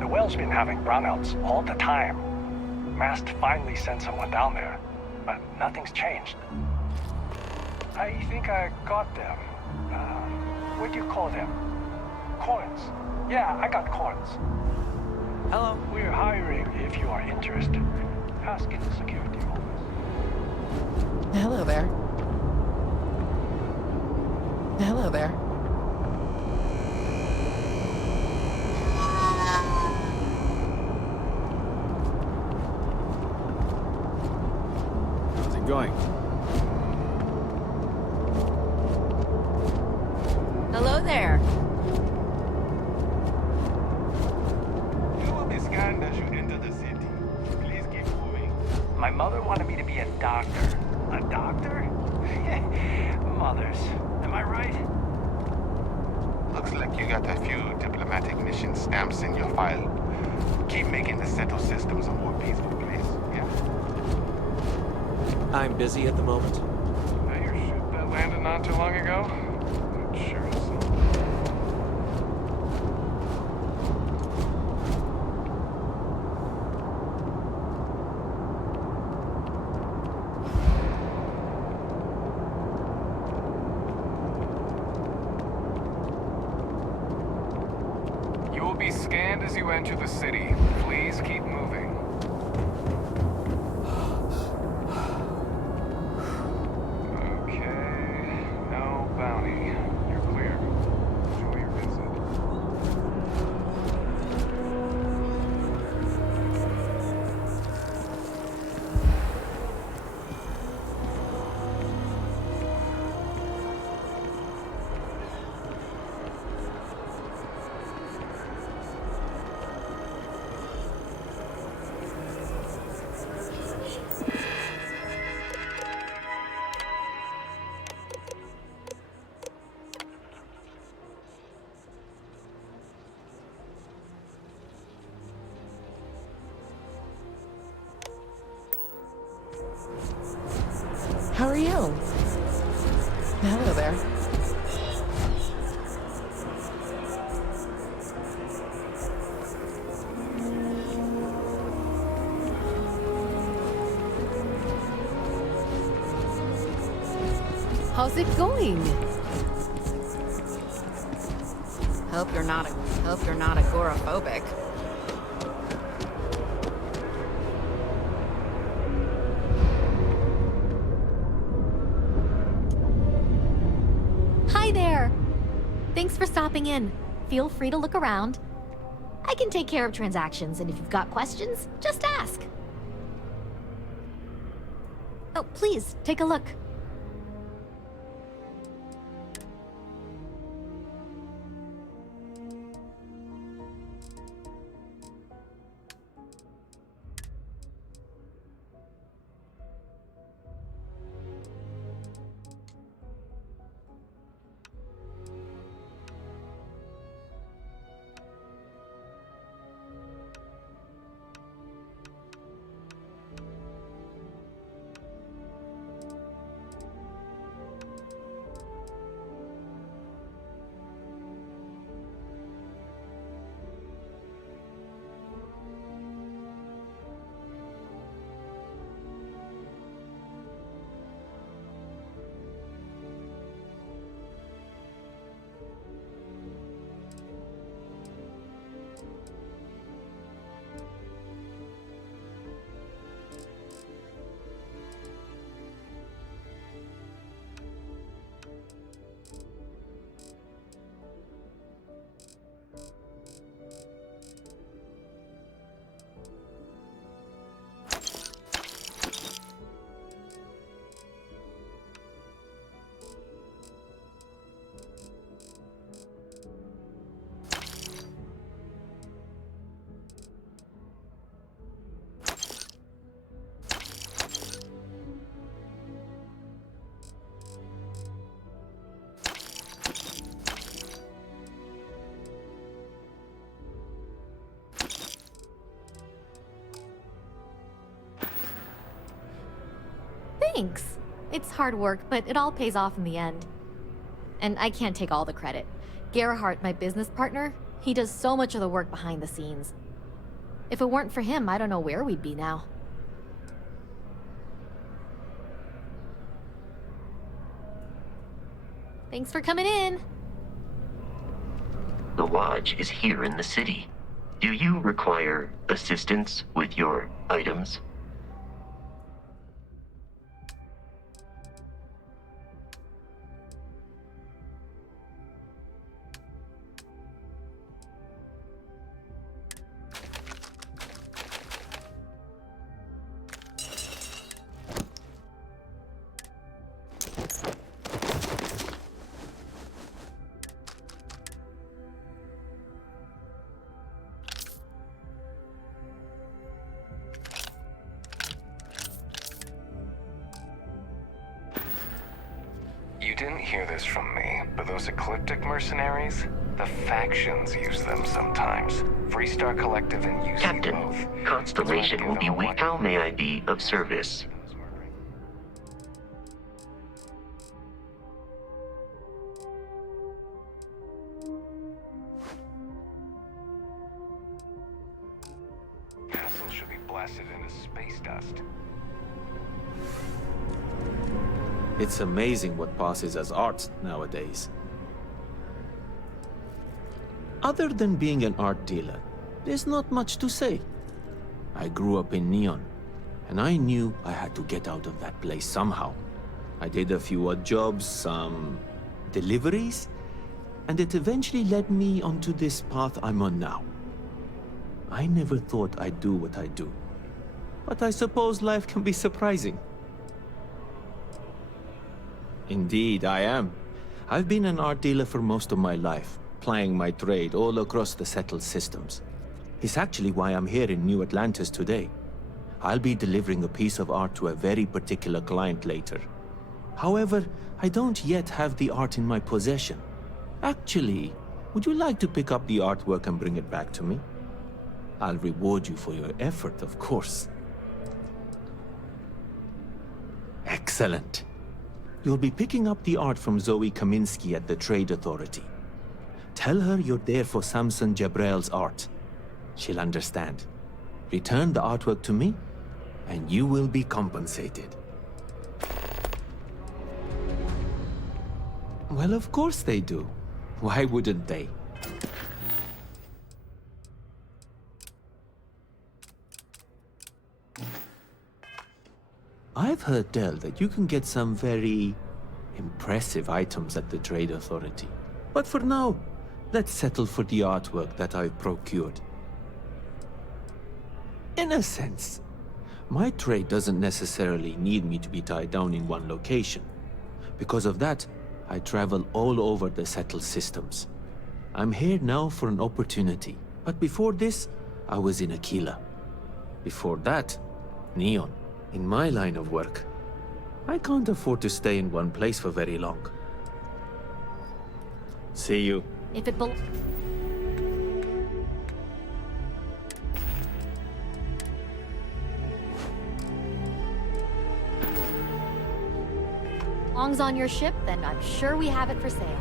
The well's been having brownouts all the time. Mast finally sent someone down there, but nothing's changed. I think I got them. What do you call them? Coins. Yeah, I got coins. Hello. We're hiring if you are interested. Ask in the security office. Hello there. Hello there. How's it going? Hello there. You will be scanned as you enter the city. Please keep moving. My mother wanted me to be a doctor. A doctor? Mothers. Am I right? Looks like you got a few diplomatic mission stamps in your file. Keep making the Seto systems a more peaceful place, yeah? I'm busy at the moment. That your ship that landed not too long ago? Sure is. You will be scanned as you enter the city. Please keep moving. Okay, no bounty. You're clear. Enjoy your visit. How are you? Hello there. How's it going? Hope you're not agoraphobic. Hi there! Thanks for stopping in. Feel free to look around. I can take care of transactions, and if you've got questions, just ask. Oh, please, take a look. Thanks. It's hard work, but it all pays off in the end. And I can't take all the credit. Gerhardt, my business partner, he does so much of the work behind the scenes. If it weren't for him, I don't know where we'd be now. Thanks for coming in. The lodge is here in the city. Do you require assistance with your items? You didn't hear this from me, but those ecliptic mercenaries, the factions use them sometimes. Freestar Collective and UC Captain, both. Constellation will be weak. How may I be of service? Castle should be blasted into space dust. It's amazing what passes as art nowadays. Other than being an art dealer, there's not much to say. I grew up in Neon, and I knew I had to get out of that place somehow. I did a few odd jobs, some deliveries, and it eventually led me onto this path I'm on now. I never thought I'd do what I do, but I suppose life can be surprising. Indeed, I am. I've been an art dealer for most of my life, plying my trade all across the settled systems. It's actually why I'm here in New Atlantis today. I'll be delivering a piece of art to a very particular client later. However, I don't yet have the art in my possession. Actually, would you like to pick up the artwork and bring it back to me? I'll reward you for your effort, of course. Excellent. You'll be picking up the art from Zoe Kaminsky at the Trade Authority. Tell her you're there for Samson Jabrel's art. She'll understand. Return the artwork to me, and you will be compensated. Well, of course they do. Why wouldn't they? I've heard tell that you can get some very impressive items at the Trade Authority. But for now, let's settle for the artwork that I've procured. In a sense, my trade doesn't necessarily need me to be tied down in one location. Because of that, I travel all over the settled systems. I'm here now for an opportunity, but before this, I was in Aquila. Before that, Neon. In my line of work, I can't afford to stay in one place for very long. See you. If it belongs on your ship, then I'm sure we have it for sale.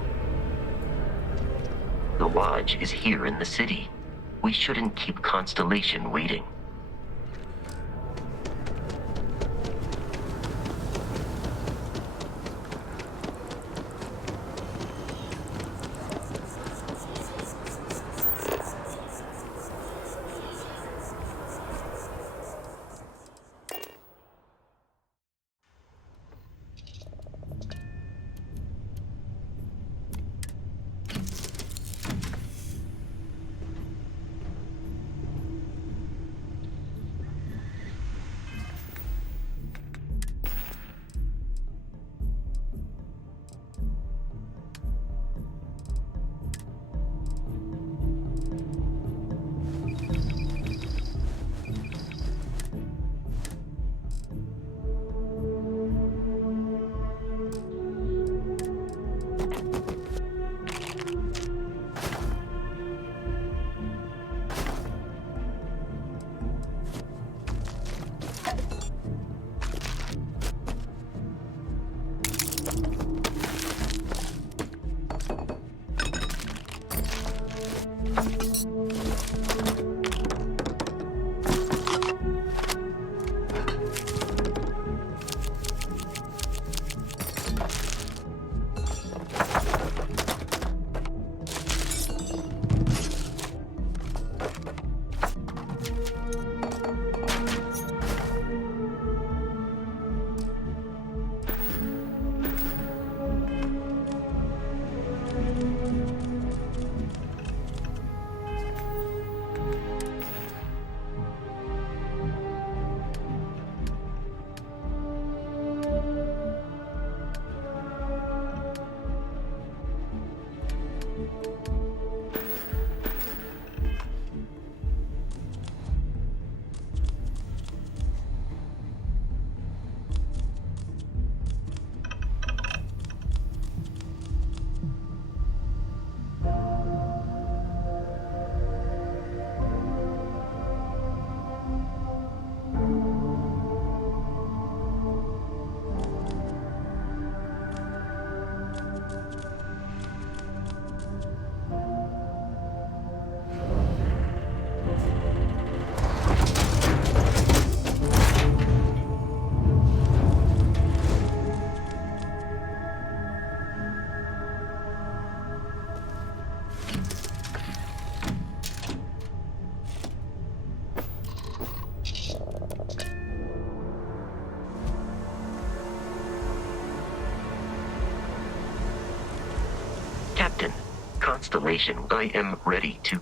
The lodge is here in the city. We shouldn't keep Constellation waiting. Constellation, I am ready to...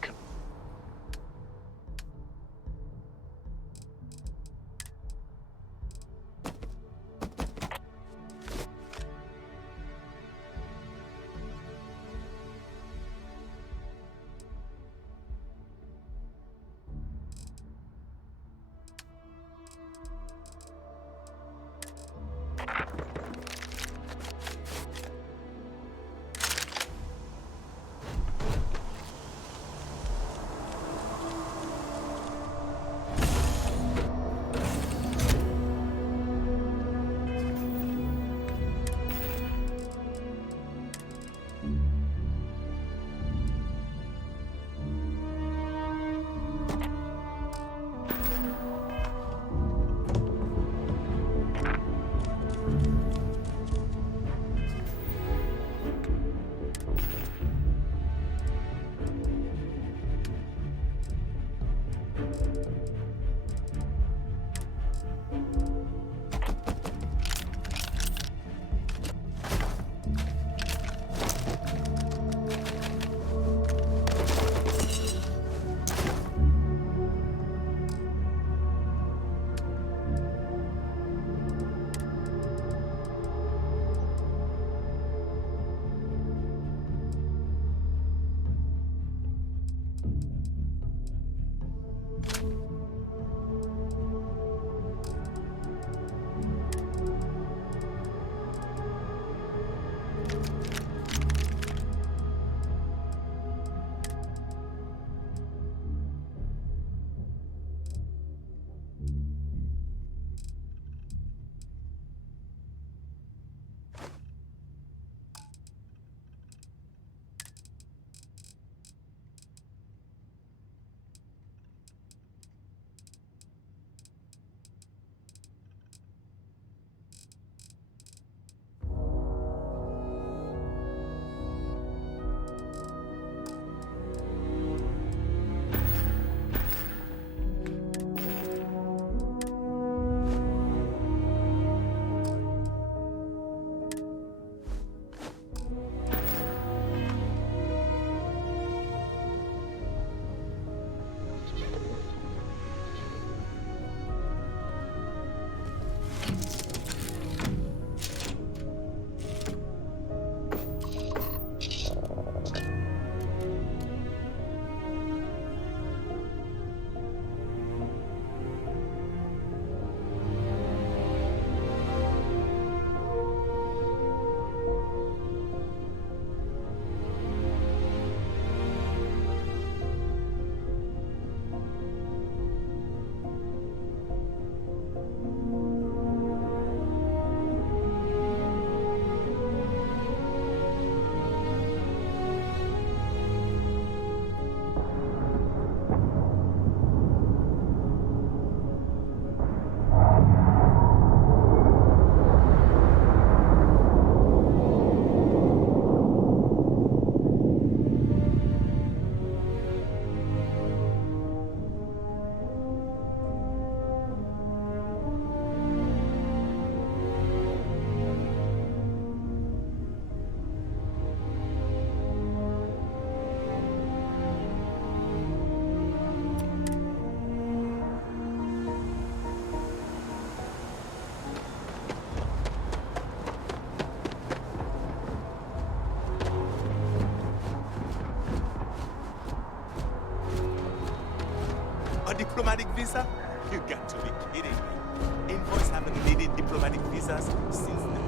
A diplomatic visa? You got to be kidding me. Envoys haven't needed diplomatic visas since the...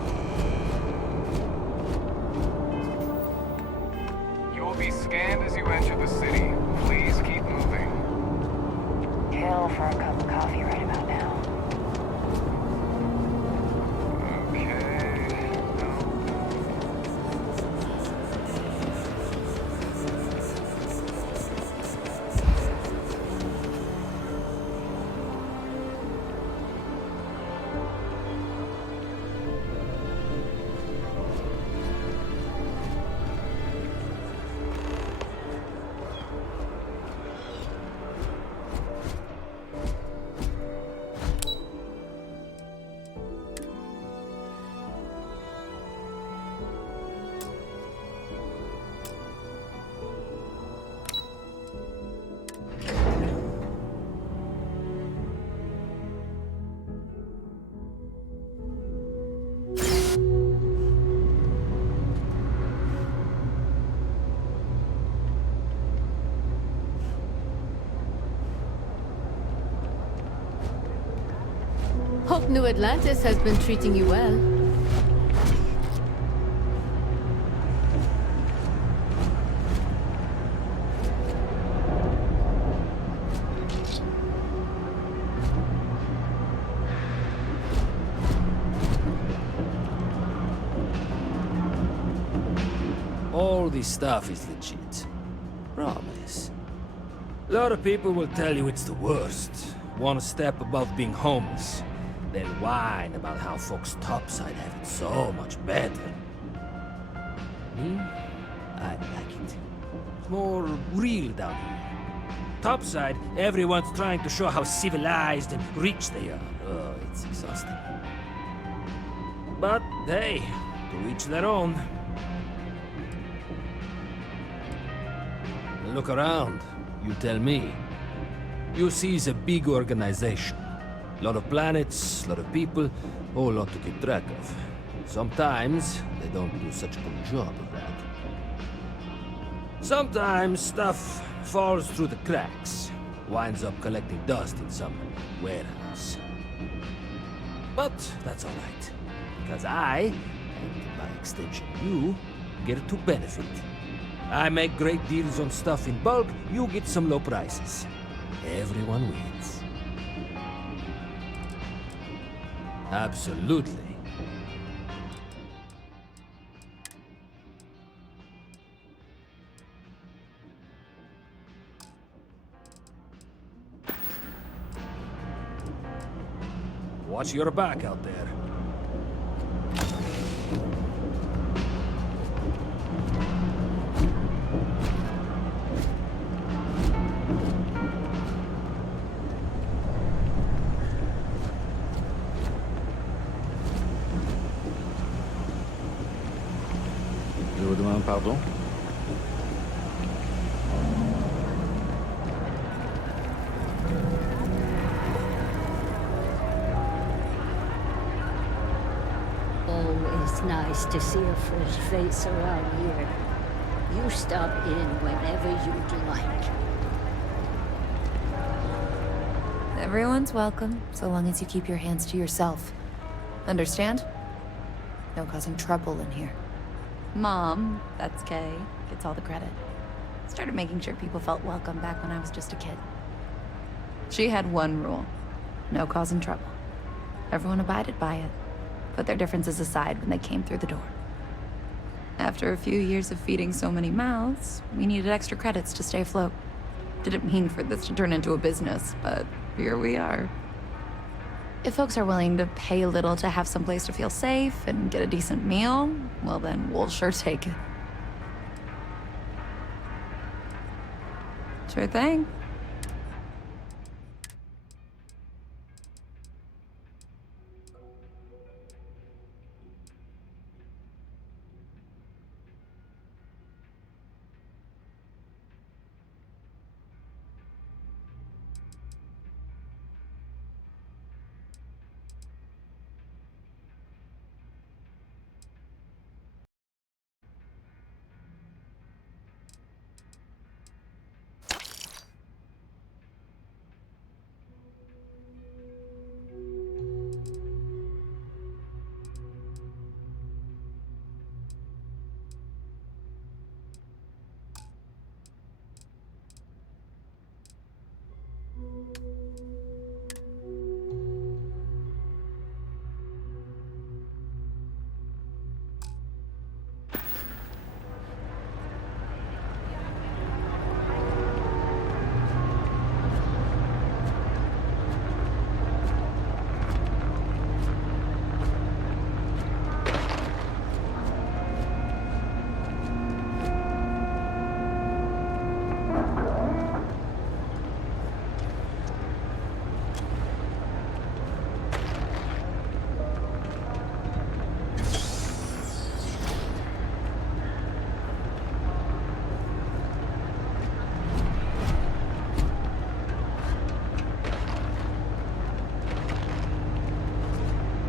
You will be scanned as you enter the city. Please keep moving. Kill for a cup of coffee right about now. Hope New Atlantis has been treating you well. All this stuff is legit. Promise. A lot of people will tell you it's the worst. One step above being homeless. They'll whine about how folks topside have it so much better. Me? I like it. It's more real down here. Topside, everyone's trying to show how civilized and rich they are. Oh, it's exhausting. But hey, to each their own. Look around. You tell me. You see it's a big organization. A lot of planets, a lot of people, whole lot to keep track of. Sometimes they don't do such a good job of that. Sometimes stuff falls through the cracks, winds up collecting dust in some warehouse. But that's all right, because I, and by extension you, get to benefit. I make great deals on stuff in bulk, you get some low prices. Everyone wins. Absolutely. Watch your back out there. Je vous demande pardon. Always nice to see a fresh face around here. You stop in whenever you'd like. Everyone's welcome, so long as you keep your hands to yourself. Understand? No causing trouble in here. Mom, that's Kay, gets all the credit. Started making sure people felt welcome back when I was just a kid. She had one rule. No causing trouble. Everyone abided by it. Put their differences aside when they came through the door. After a few years of feeding so many mouths, we needed extra credits to stay afloat. Didn't mean for this to turn into a business, but here we are. If folks are willing to pay a little to have someplace to feel safe and get a decent meal, well then, we'll sure take it. Sure thing.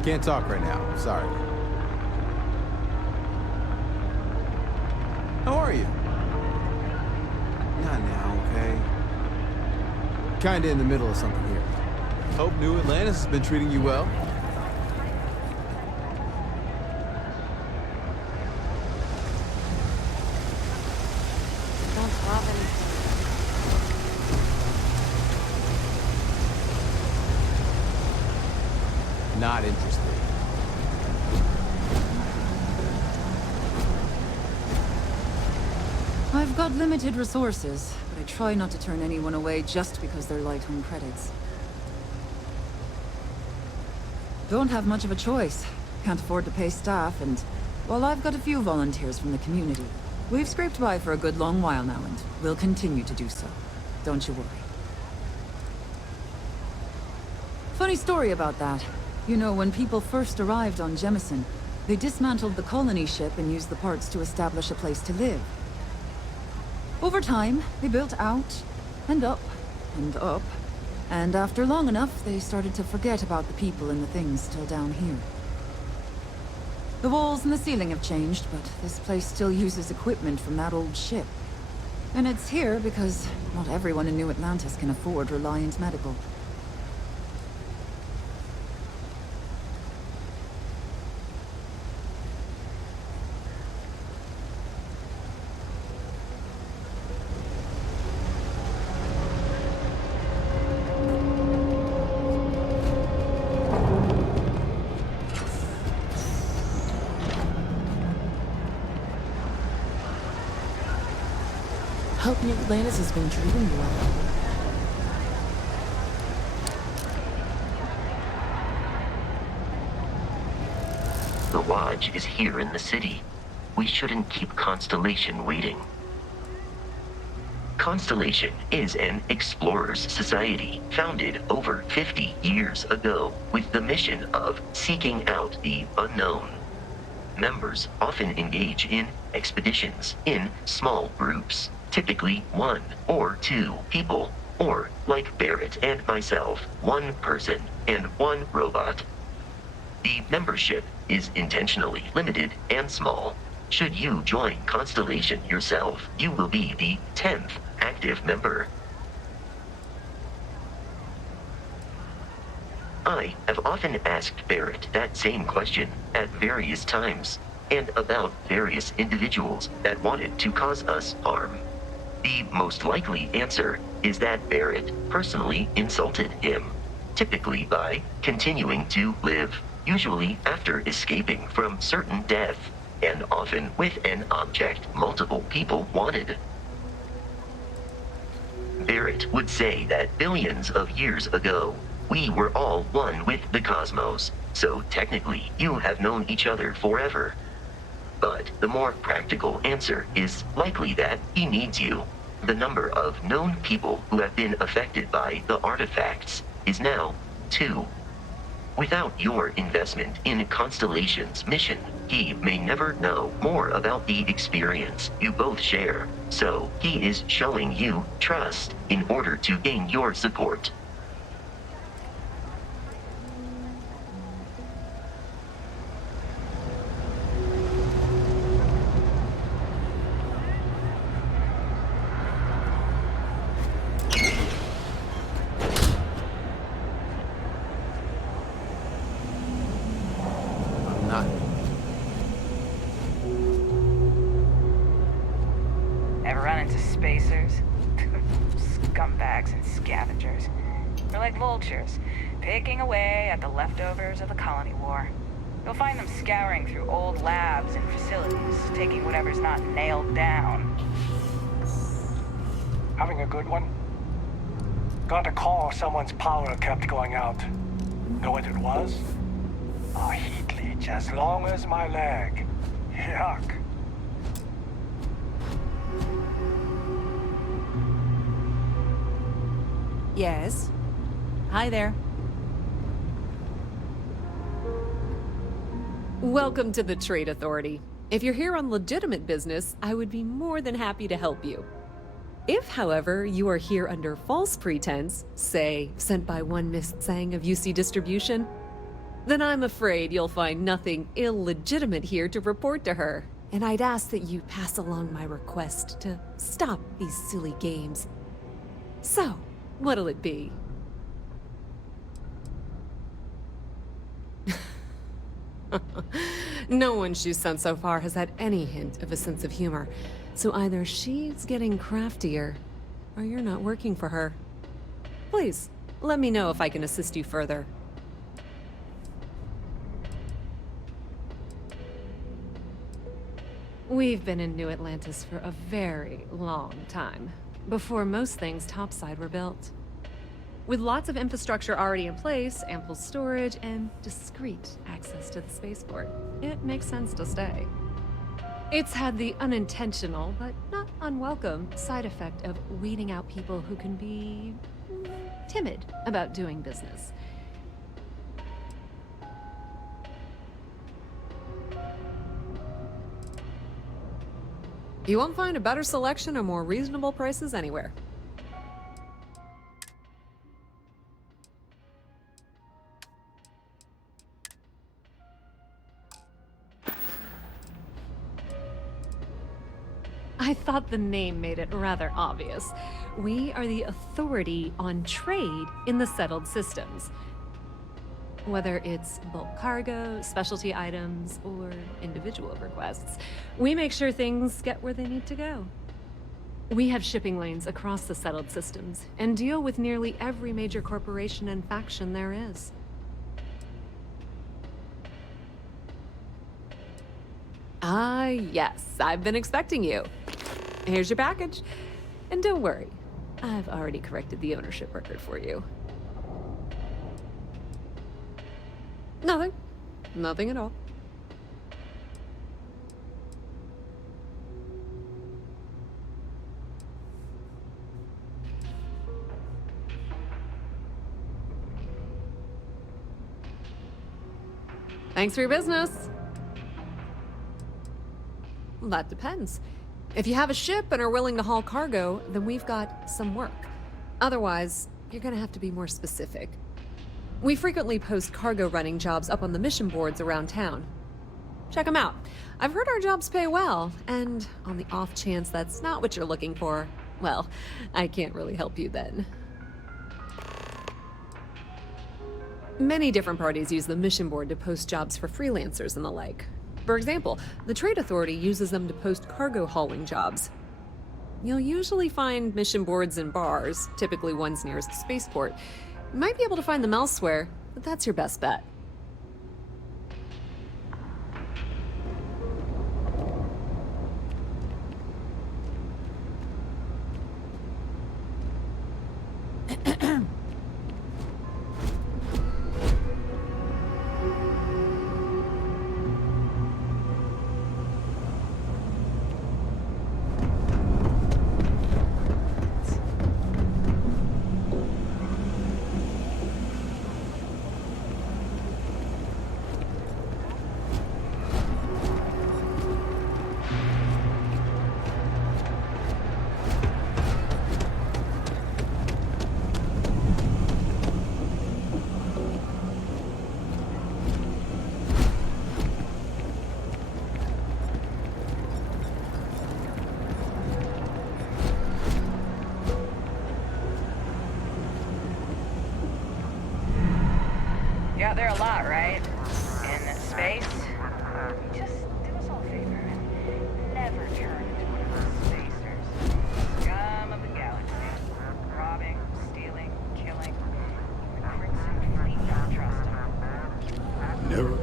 Can't talk right now. Sorry. How are you? Not now, okay? Kinda in the middle of something here. Hope New Atlantis has been treating you well. Don't drop anything. Not interested. I've got limited resources, but I try not to turn anyone away just because they're light on credits. Don't have much of a choice. Can't afford to pay staff, and, well, I've got a few volunteers from the community. We've scraped by for a good long while now, and we'll continue to do so. Don't you worry. Funny story about that. You know, when people first arrived on Jemison, they dismantled the colony ship and used the parts to establish a place to live. Over time, they built out, and up, and up, and after long enough, they started to forget about the people and the things still down here. The walls and the ceiling have changed, but this place still uses equipment from that old ship. And it's here because not everyone in New Atlantis can afford Reliant Medical. Hope New Atlantis has been treating you well. The Lodge is here in the city. We shouldn't keep Constellation waiting. Constellation is an explorers society founded over 50 years ago with the mission of seeking out the unknown. Members often engage in expeditions in small groups, typically 1 or 2 people, or, like Barrett and myself, 1 person and 1 robot. The membership is intentionally limited and small. Should you join Constellation yourself, you will be the 10th active member. I have often asked Barrett that same question at various times, and about various individuals that wanted to cause us harm. The most likely answer is that Barrett personally insulted him, typically by continuing to live, usually after escaping from certain death, and often with an object multiple people wanted. Barrett would say that billions of years ago, we were all one with the cosmos, so technically you have known each other forever. But the more practical answer is likely that he needs you. The number of known people who have been affected by the artifacts is now 2. Without your investment in Constellation's mission, he may never know more about the experience you both share, so he is showing you trust in order to gain your support. Ever run into spacers? Scumbags and scavengers. They're like vultures, picking away at the leftovers of the colony war. You'll find them scouring through old labs and facilities, taking whatever's not nailed down. Having a good one? Got a call someone's power kept going out. Know what it was? A heat leech as long as my leg. Yuck. Yes. Hi there. Welcome to the Trade Authority. If you're here on legitimate business, I would be more than happy to help you. If, however, you are here under false pretense, say, sent by one Miss Tsang of UC Distribution, then I'm afraid you'll find nothing illegitimate here to report to her, and I'd ask that you pass along my request to stop these silly games. So, what'll it be? No one she's sent so far has had any hint of a sense of humor. So either she's getting craftier, or you're not working for her. Please, let me know if I can assist you further. We've been in New Atlantis for a very long time, before most things topside were built. With lots of infrastructure already in place, ample storage, and discreet access to the spaceport, it makes sense to stay. It's had the unintentional, but not unwelcome, side effect of weeding out people who can be timid about doing business. You won't find a better selection or more reasonable prices anywhere. I thought the name made it rather obvious. We are the authority on trade in the settled systems. Whether it's bulk cargo, specialty items, or individual requests, we make sure things get where they need to go. We have shipping lanes across the settled systems and deal with nearly every major corporation and faction there is. Ah, yes, I've been expecting you. Here's your package. And don't worry, I've already corrected the ownership record for you. Nothing. Nothing at all. Thanks for your business. That depends. If you have a ship and are willing to haul cargo, then we've got some work. Otherwise, you're gonna have to be more specific. We frequently post cargo running jobs up on the mission boards around town. Check them out. I've heard our jobs pay well, and on the off chance that's not what you're looking for, well, I can't really help you then. Many different parties use the mission board to post jobs for freelancers and the like. For example, the Trade Authority uses them to post cargo hauling jobs. You'll usually find mission boards in bars, typically ones nearest the spaceport. You might be able to find them elsewhere, but that's your best bet. Yeah, there are a lot, right? In space. Just do us all a favor and never turn into one of those spacers. Scum of the galaxy. Robbing, stealing, killing. The Crimson Fleet don't trust them. Never.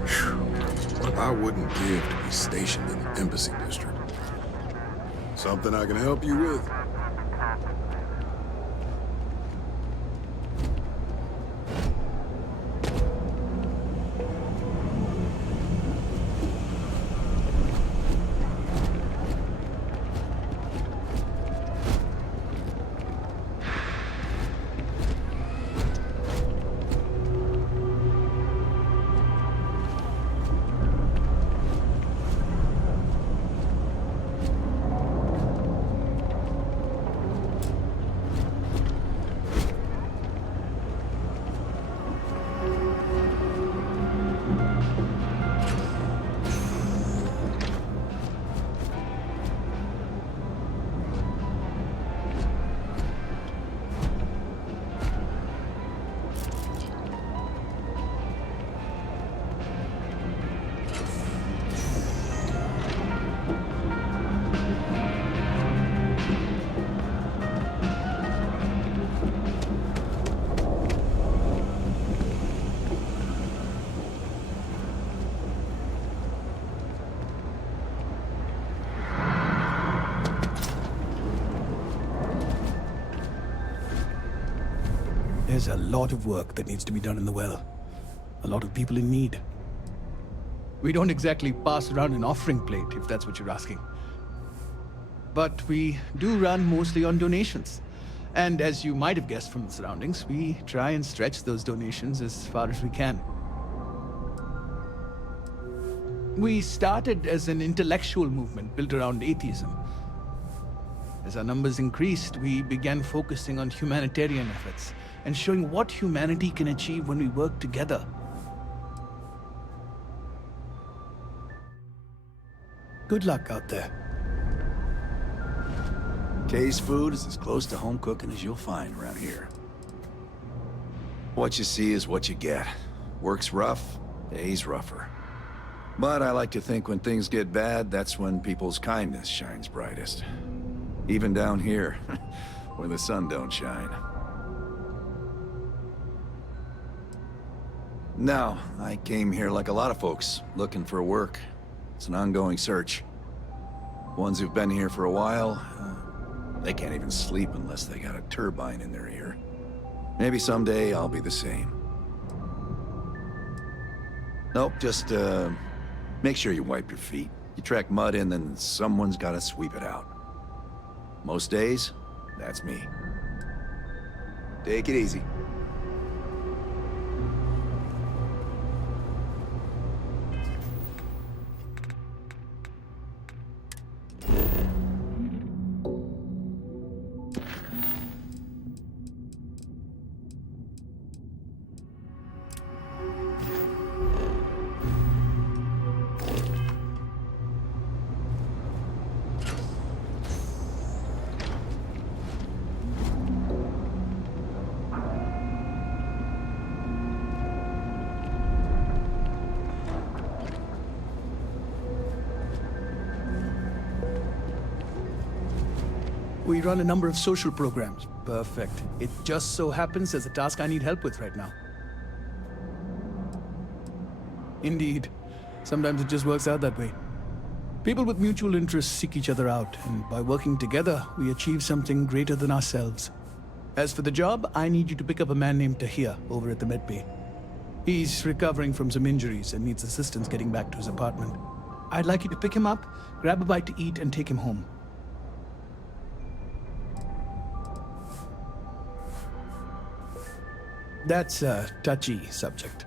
What I wouldn't give to be stationed in the Embassy District. Something I can help you with? There's a lot of work that needs to be done in the well. A lot of people in need. We don't exactly pass around an offering plate, if that's what you're asking. But we do run mostly on donations. And as you might have guessed from the surroundings, we try and stretch those donations as far as we can. We started as an intellectual movement built around atheism. As our numbers increased, we began focusing on humanitarian efforts and showing what humanity can achieve when we work together. Good luck out there. Kay's food is as close to home cooking as you'll find around here. What you see is what you get. Work's rough, day's rougher. But I like to think when things get bad, that's when people's kindness shines brightest. Even down here, where the sun don't shine. Now, I came here like a lot of folks, looking for work. It's an ongoing search. Ones who've been here for a while, they can't even sleep unless they got a turbine in their ear. Maybe someday I'll be the same. Nope, just make sure you wipe your feet. You track mud in, then someone's gotta sweep it out. Most days, that's me. Take it easy. We run a number of social programs. Perfect. It just so happens there's a task I need help with right now. Indeed. Sometimes it just works out that way. People with mutual interests seek each other out, and by working together, we achieve something greater than ourselves. As for the job, I need you to pick up a man named Tahir over at the medbay. He's recovering from some injuries and needs assistance getting back to his apartment. I'd like you to pick him up, grab a bite to eat, and take him home. That's a touchy subject.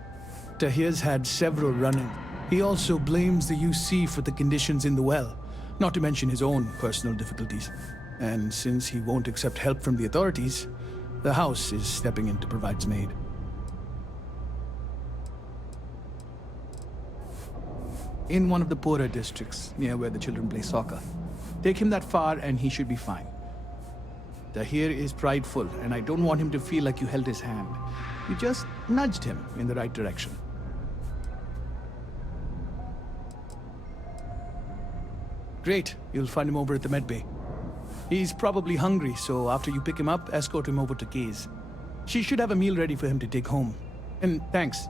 Tahir's had several run-ins. He also blames the UC for the conditions in the well, not to mention his own personal difficulties. And since he won't accept help from the authorities, the house is stepping in to provide some aid. In one of the poorer districts, near where the children play soccer. Take him that far and he should be fine. Tahir is prideful, and I don't want him to feel like you held his hand. You just nudged him in the right direction. Great, you'll find him over at the medbay. He's probably hungry, so after you pick him up, escort him over to Kay's. She should have a meal ready for him to take home. And thanks.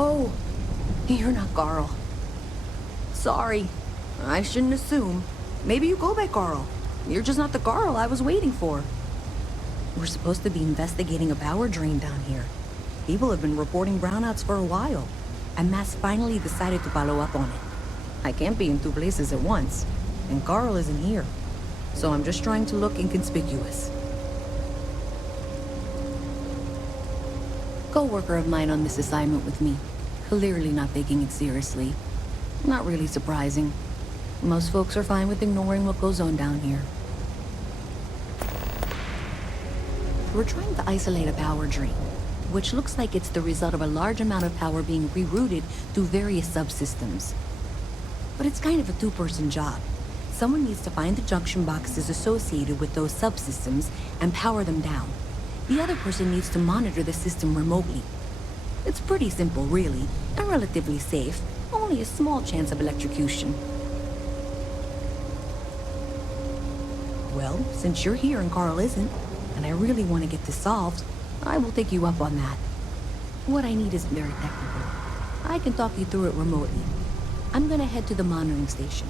Oh, you're not Carl. Sorry. I shouldn't assume. Maybe you go by Carl. You're just not the Carl I was waiting for. We're supposed to be investigating a power drain down here. People have been reporting brownouts for a while, and Mass finally decided to follow up on it. I can't be in two places at once, and Carl isn't here. So I'm just trying to look inconspicuous. Co-worker of mine on this assignment with me. Clearly not taking it seriously. Not really surprising. Most folks are fine with ignoring what goes on down here. We're trying to isolate a power drain, which looks like it's the result of a large amount of power being rerouted through various subsystems. But it's kind of a two-person job. Someone needs to find the junction boxes associated with those subsystems and power them down. The other person needs to monitor the system remotely. It's pretty simple, really, and relatively safe. Only a small chance of electrocution. Well, since you're here and Carl isn't, and I really want to get this solved, I will take you up on that. What I need isn't very technical. I can talk you through it remotely. I'm gonna head to the monitoring station.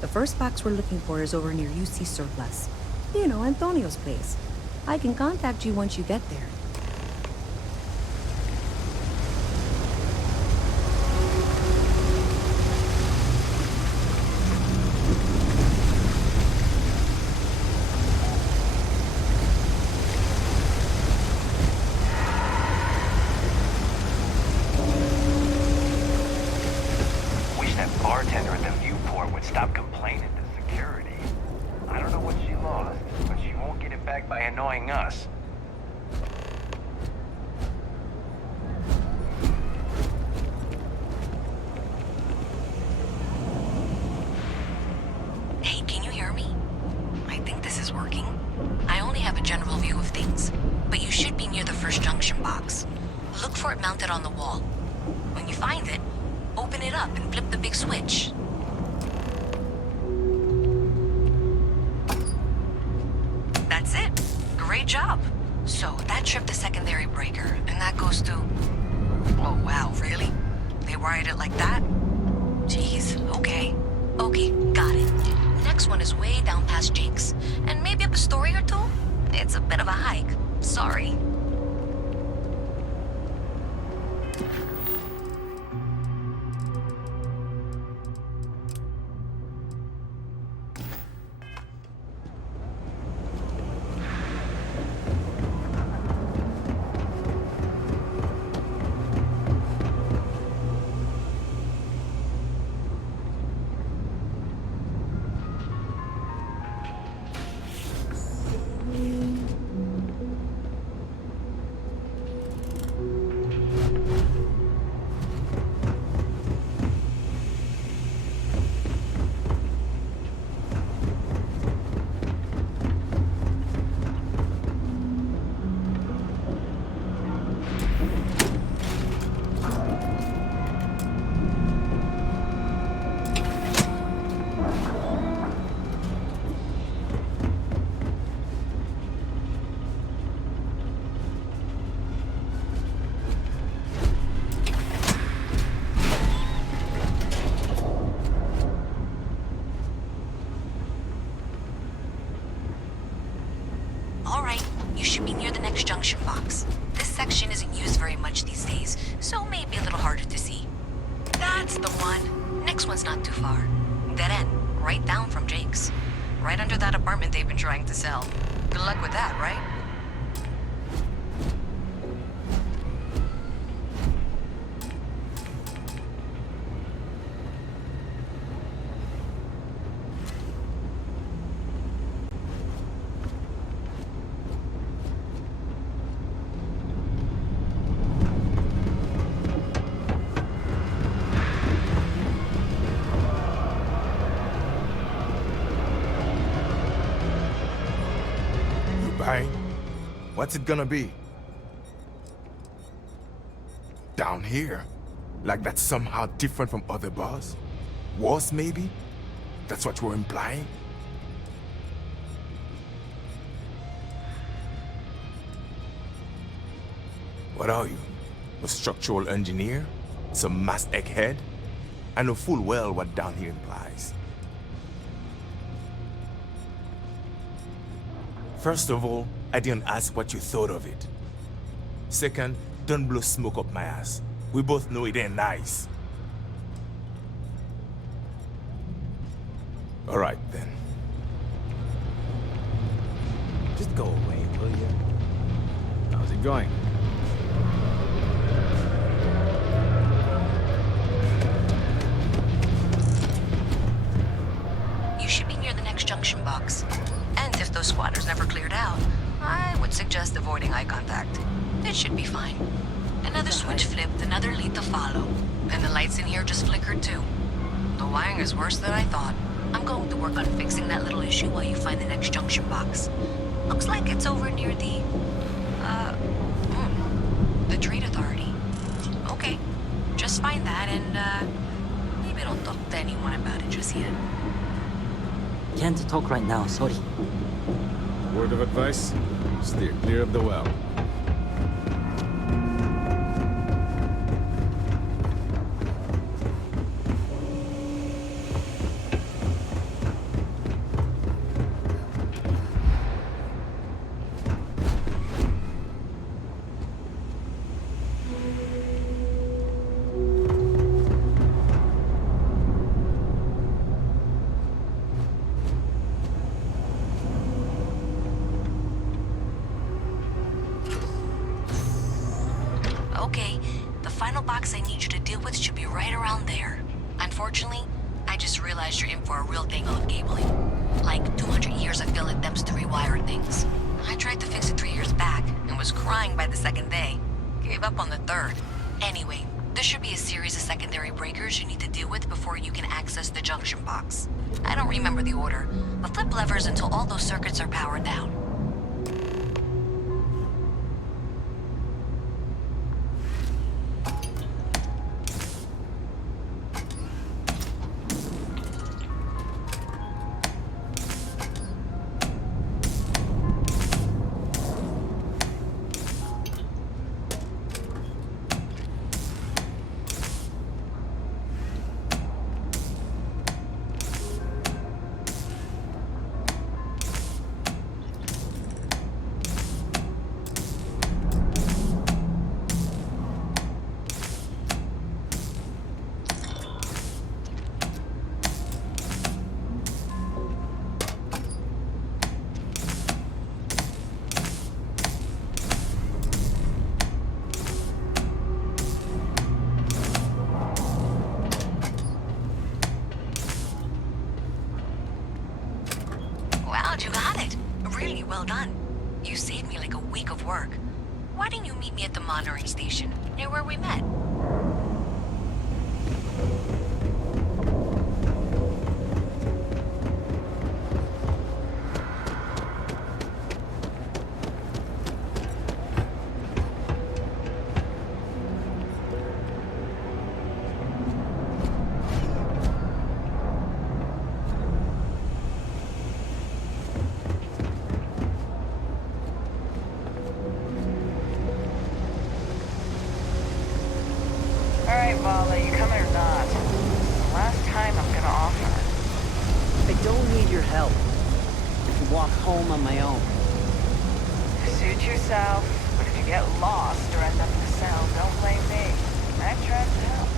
The first box we're looking for is over near UC Surplus. You know, Antonio's place. I can contact you once you get there. Wish that bartender at the viewport would stop complaining to security. I don't know what she lost, but she won't get it back by annoying us. Hey, can you hear me? I think this is working. I only have a general view of things, but you should be near the first junction box. Look for it mounted on the wall. When you find it, open it up and flip the big switch. That's it. Great job. So that tripped the secondary breaker, and that goes to... Oh, wow, really? They wired it like that? Jeez, okay. Okay, got it. Next one is way down past Jake's, and maybe up a story or two? It's a bit of a hike. Sorry. Alright, you should be near the next junction box. This section isn't used very much these days, so maybe a little harder to see. That's the one. Next one's not too far. Dead end, right down from Jake's. Right under that apartment they've been trying to sell. Good luck with that, right? Right? What's it gonna be? Down here? Like that's somehow different from other bars? Worse, maybe? That's what you're implying? What are you? A structural engineer? Some mass egghead? I know full well what down here implies. First of all, I didn't ask what you thought of it. Second, don't blow smoke up my ass. We both know it ain't nice. All right, then. Just go away, will you? How's it going? You should be near the next junction box. And if those squatters never cleared out, I would suggest avoiding eye contact. It should be fine. Another switch flipped, another lead to follow. And the lights in here just flickered too. The wiring is worse than I thought. I'm going to work on fixing that little issue while you find the next junction box. Looks like it's over near the Trade Authority. Okay, just find that and, maybe don't talk to anyone about it just yet. Can't talk right now, sorry. Word of advice? Steer clear of the well. Okay, the final box I need you to deal with should be right around there. Unfortunately, I just realized you're in for a real tangle of cabling. Like 200 years of field attempts to rewire things. I tried to fix it 3 years back and was crying by the second day. Gave up on the third. Anyway, there should be a series of secondary breakers you need to deal with before you can access the junction box. I don't remember the order, but flip levers until all those circuits are powered down. You got it. Really well done. You saved me like a week of work. Why didn't you meet me at the monitoring station, near where we met? Alright, Vala, you coming or not? The last time I'm gonna offer. I don't need your help. I can walk home on my own. Suit yourself, but if you get lost or end up in a cell, don't blame me. I tried to help.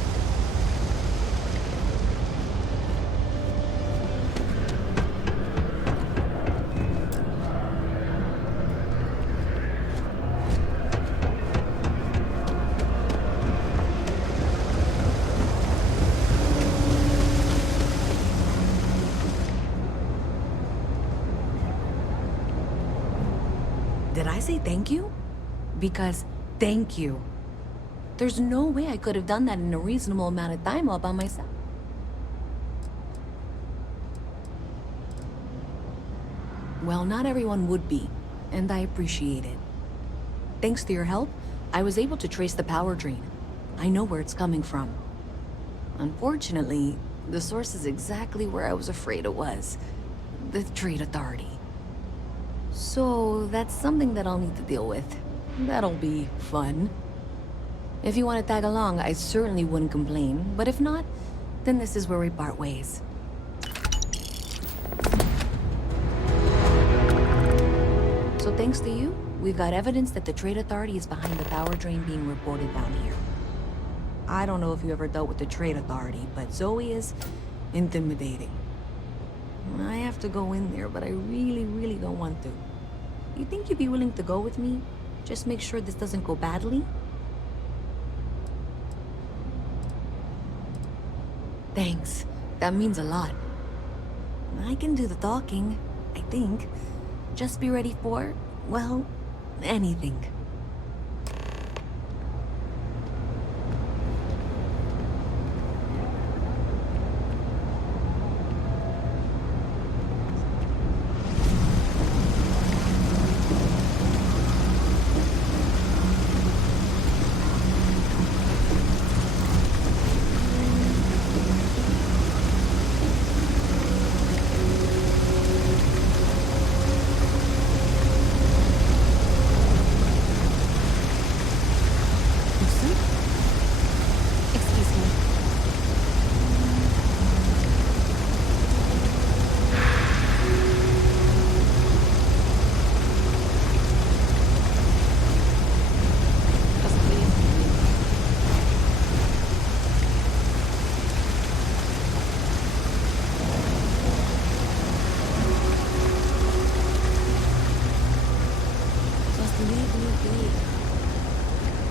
Did I say thank you? Because thank you. There's no way I could have done that in a reasonable amount of time all by myself. Well, not everyone would be. and I appreciate it. Thanks to your help, I was able to trace the power drain. I know where it's coming from. Unfortunately, the source is exactly where I was afraid it was. The Trade Authority. So, that's something that I'll need to deal with. That'll be fun. If you want to tag along, I certainly wouldn't complain, but if not, then this is where we part ways. So thanks to you, we've got evidence that the Trade Authority is behind the power drain being reported down here. I don't know if you ever dealt with the Trade Authority, but Zoe is intimidating. I have to go in there, but I really don't want to. You think you'd be willing to go with me? Just make sure this doesn't go badly? Thanks. That means a lot. I can do the talking, I think. Just be ready for, well, anything.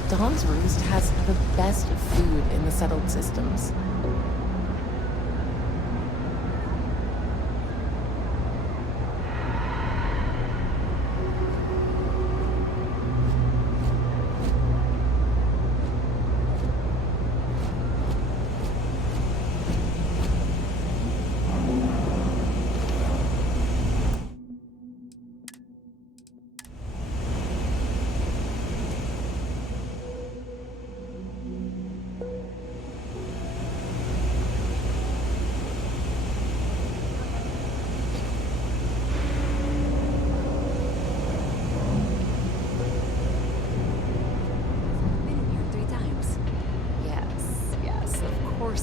Dawn's Roost has the best food in the settled systems.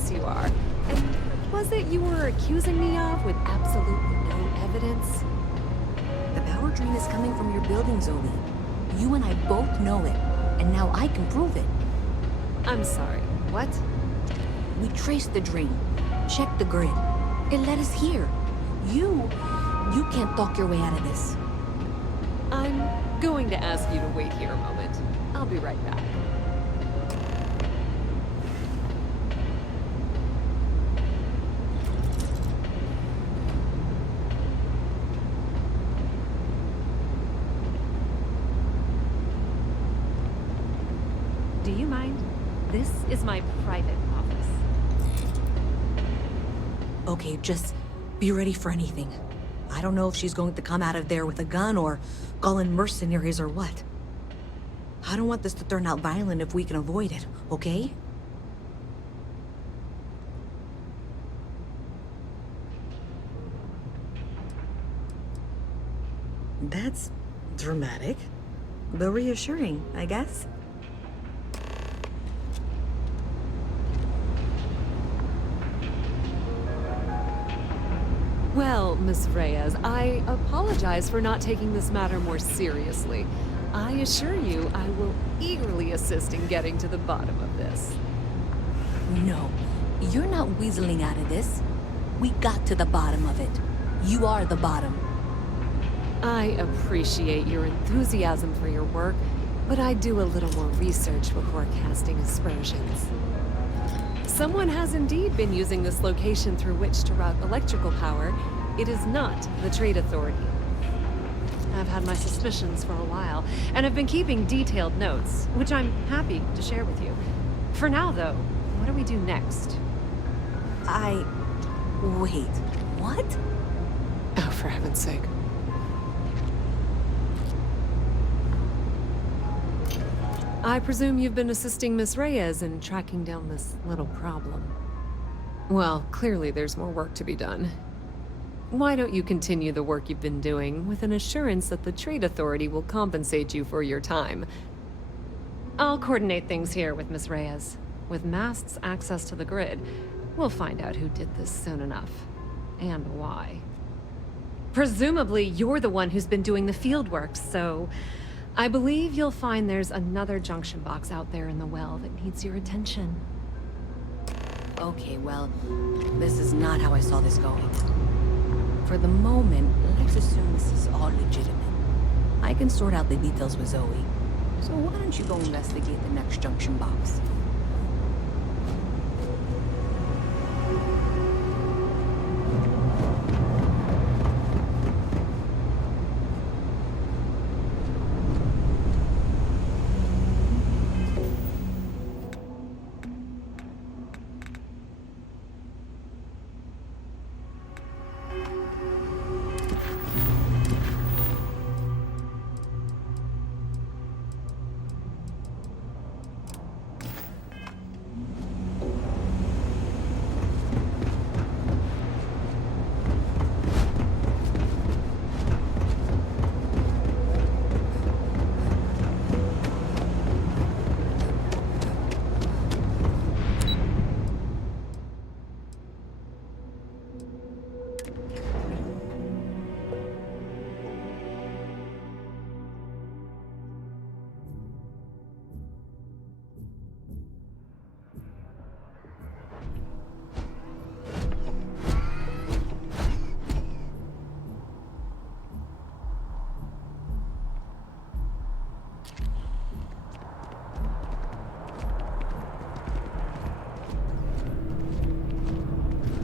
You are. And what was it you were accusing me of with absolutely no evidence? The power drain is coming from your building, Zoe. You and I both know it, and now I can prove it. I'm sorry, what? We traced the drain, checked the grid. It led us here. You can't talk your way out of this. I'm going to ask you to wait here a moment. I'll be right back. Do you mind? This is my private office. Okay, just be ready for anything. I don't know if she's going to come out of there with a gun or call in mercenaries or what. I don't want this to turn out violent if we can avoid it, okay? That's dramatic, but reassuring, I guess. Well, Miss Reyes, I apologize for not taking this matter more seriously. I assure you I will eagerly assist in getting to the bottom of this. No, you're not weaseling out of this. We got to the bottom of it. You are the bottom. I appreciate your enthusiasm for your work, but I do a little more research before casting aspersions. Someone has indeed been using this location through which to route electrical power. It is not the Trade Authority. I've had my suspicions for a while, and have been keeping detailed notes, which I'm happy to share with you. For now, though, what do we do next? Wait, what? Oh, for heaven's sake. I presume you've been assisting Miss Reyes in tracking down this little problem. Well, clearly there's more work to be done. Why don't you continue the work you've been doing with an assurance that the Trade Authority will compensate you for your time? I'll coordinate things here with Miss Reyes. With Mast's access to the grid, we'll find out who did this soon enough. And why. Presumably, you're the one who's been doing the fieldwork, so I believe you'll find there's another junction box out there in the well that needs your attention. Okay, well, this is not how I saw this going. For the moment, let's assume this is all legitimate. I can sort out the details with Zoe. So why don't you go investigate the next junction box?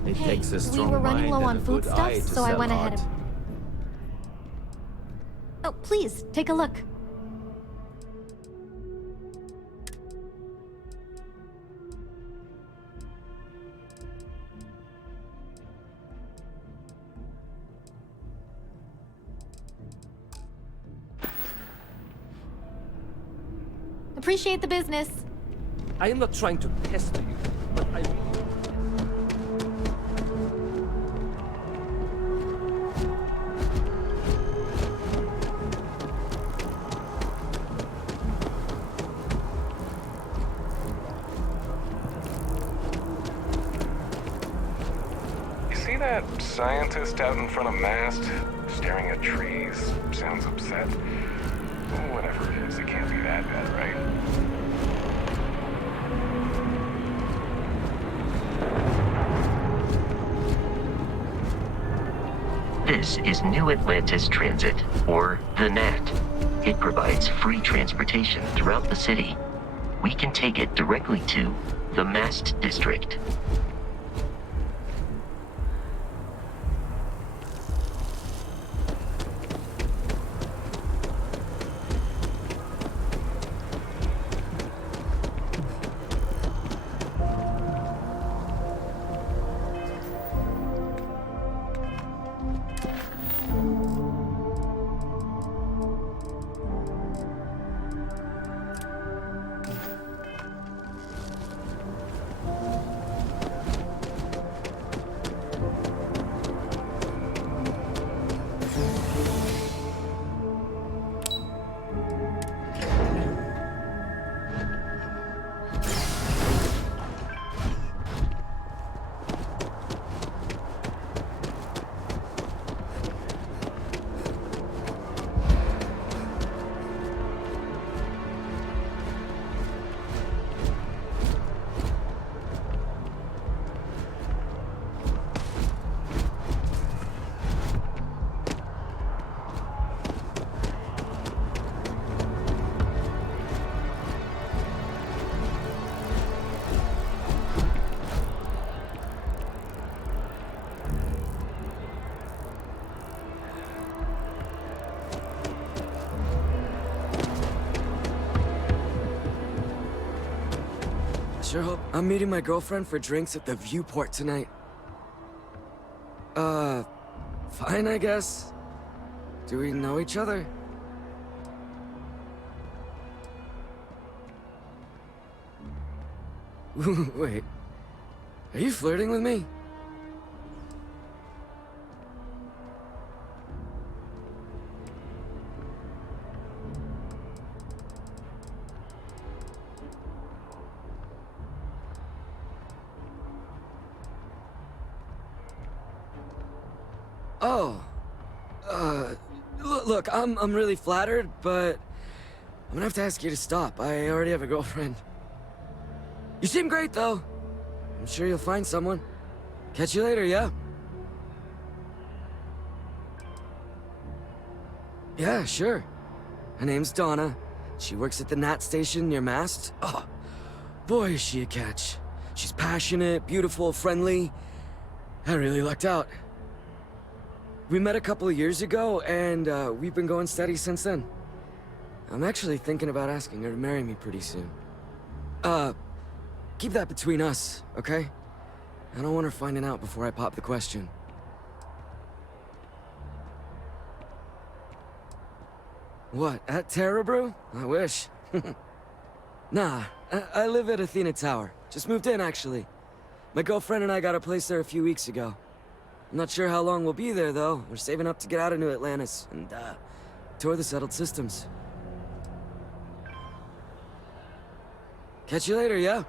It takes a We strong were running mind low and on a good eye foodstuffs, to so I sell went ahead art. and... Oh, please, take a look. Appreciate the business. I am not trying to pester you, but I really... You see that scientist out in front of Mast? Staring at trees. Sounds upset. Whatever it is, it can't be that bad, right? This is New Atlantis Transit, or the NAT. It provides free transportation throughout the city. We can take it directly to the Mast District. Sure hope I'm meeting my girlfriend for drinks at the Viewport tonight. Fine, I guess. Do we know each other? Wait. Are you flirting with me? Oh. Look, I'm really flattered, but I'm gonna have to ask you to stop. I already have a girlfriend. You seem great, though. I'm sure you'll find someone. Catch you later, yeah? Yeah, sure. Her name's Donna. She works at the Nat station near Mast. Oh, boy, is she a catch. She's passionate, beautiful, friendly. I really lucked out. We met a couple of years ago, and we've been going steady since then. I'm actually thinking about asking her to marry me pretty soon. Keep that between us, okay? I don't want her finding out before I pop the question. What, at Terra Brew? I wish. Nah, I live at Athena Tower. Just moved in, actually. My girlfriend and I got a place there a few weeks ago. I'm not sure how long we'll be there, though. We're saving up to get out of New Atlantis and, tour the settled systems. Catch you later, yeah?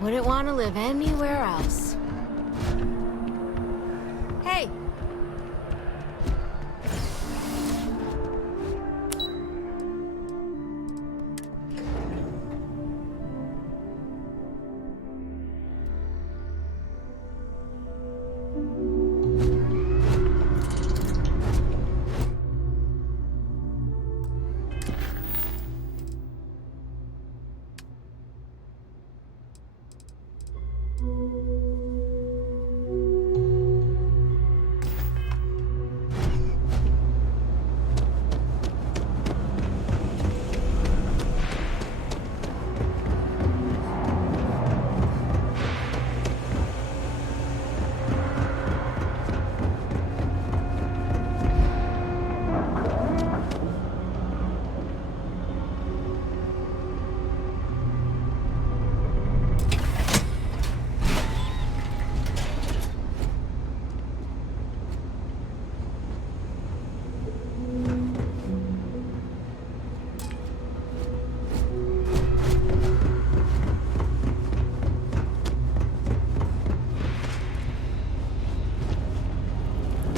Wouldn't want to live anywhere else. Hey!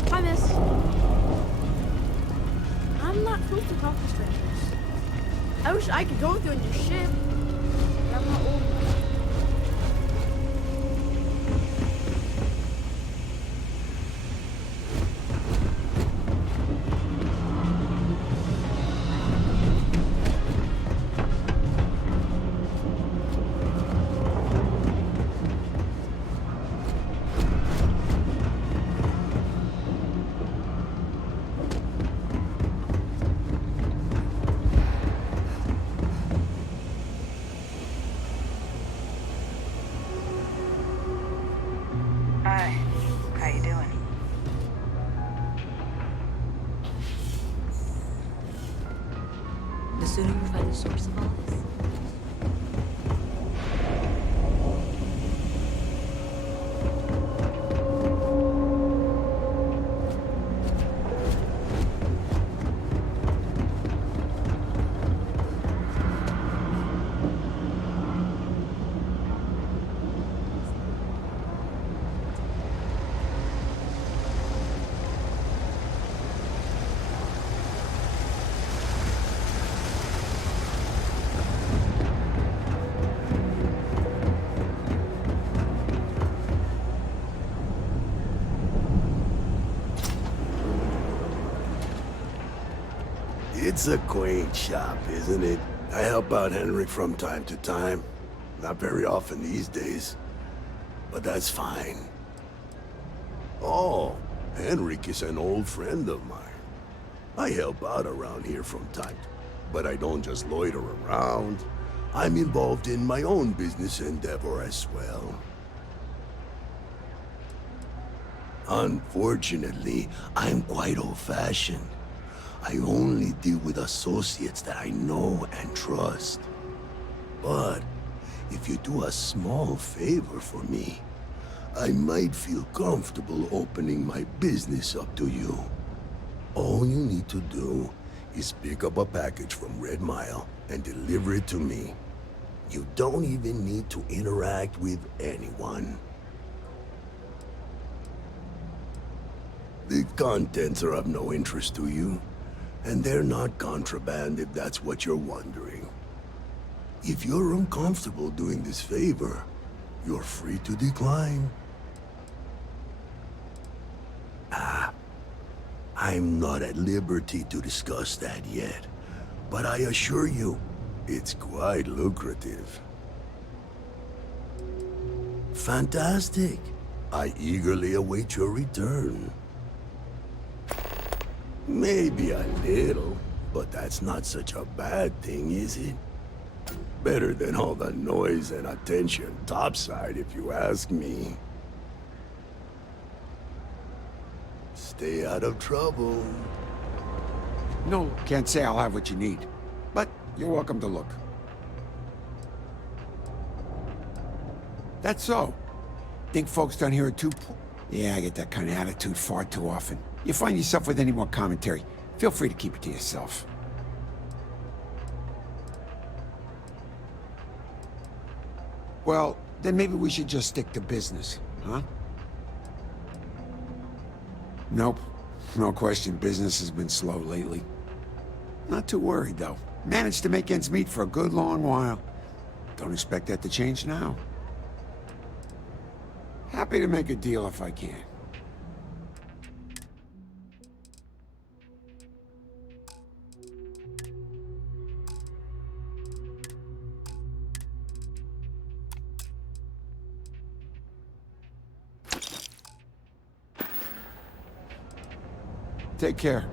Hi, miss. I'm not supposed to talk to strangers. I wish I could go with you on your ship, but I'm not old enough. Hi. How you doing? The sooner you find the source of all this. It's a quaint shop, isn't it? I help out Henrik from time to time. Not very often these days. But that's fine. Oh, Henrik is an old friend of mine. I help out around here from time to time. But I don't just loiter around. I'm involved in my own business endeavor as well. Unfortunately, I'm quite old-fashioned. I only deal with associates that I know and trust. But if you do a small favor for me, I might feel comfortable opening my business up to you. All you need to do is pick up a package from Red Mile and deliver it to me. You don't even need to interact with anyone. The contents are of no interest to you, and they're not contraband if that's what you're wondering. If you're uncomfortable doing this favor, you're free to decline. I'm not at liberty to discuss that yet, but I assure you, it's quite lucrative. Fantastic. I eagerly await your return. Maybe a little, but that's not such a bad thing, is it? Better than all the noise and attention topside, if you ask me. Stay out of trouble. No, can't say I'll have what you need, but you're welcome to look. That's so. Think folks down here are too Yeah, I get that kind of attitude far too often. You find yourself with any more commentary, feel free to keep it to yourself. Well, then maybe we should just stick to business, huh? Nope. No question, business has been slow lately. Not too worried, though. Managed to make ends meet for a good long while. Don't expect that to change now. Happy to make a deal if I can. Take care.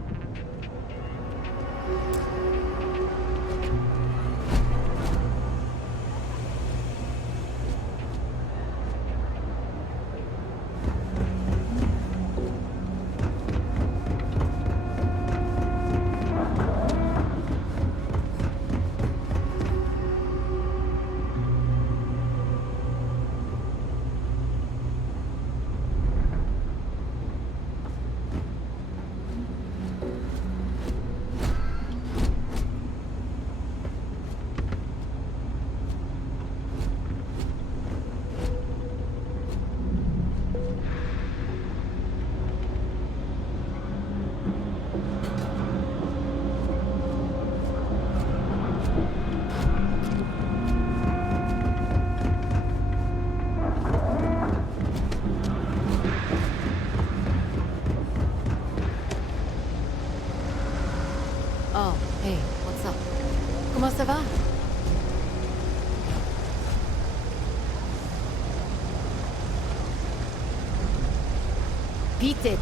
Oh, hey, what's up? Comment ça va? Beat it!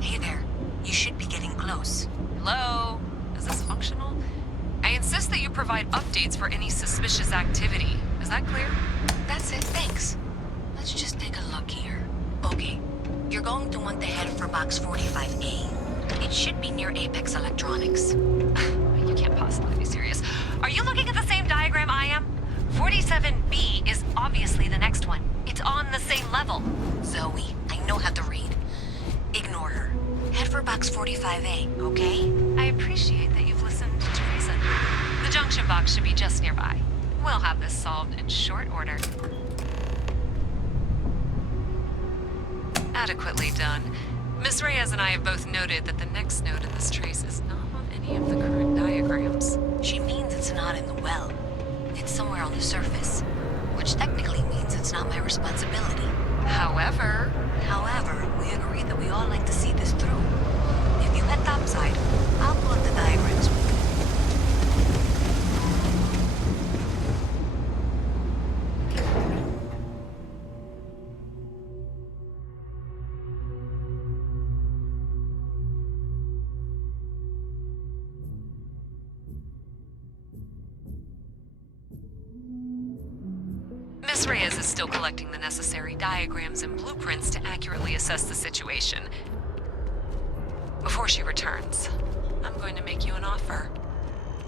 Hey there. You should be getting close. Hello? Is this functional? I insist that you provide updates for any suspicious activity. Is that clear? That's it, thanks. Let's just take a look here. Okay. You're going to want to head for box 45A. It should be near Apex Electronics. You can't possibly be serious. Are you looking at the same diagram I am? 47B is obviously the next one. It's on the same level. Zoe, I know how to read. Ignore her. Head for box 45A, okay? I appreciate that you've listened to reason. The junction box should be just nearby. We'll have this solved in short order. Adequately done. Miss Reyes and I have both noted that the next node in this trace is not on any of the current diagrams. She means it's not in the well. It's somewhere on the surface. Which technically means it's not my responsibility. However, we agreed that we all like to see this through. If you head topside, I'll pull up the diagrams. Miss Reyes is still collecting the necessary diagrams and blueprints to accurately assess the situation. Before she returns, I'm going to make you an offer.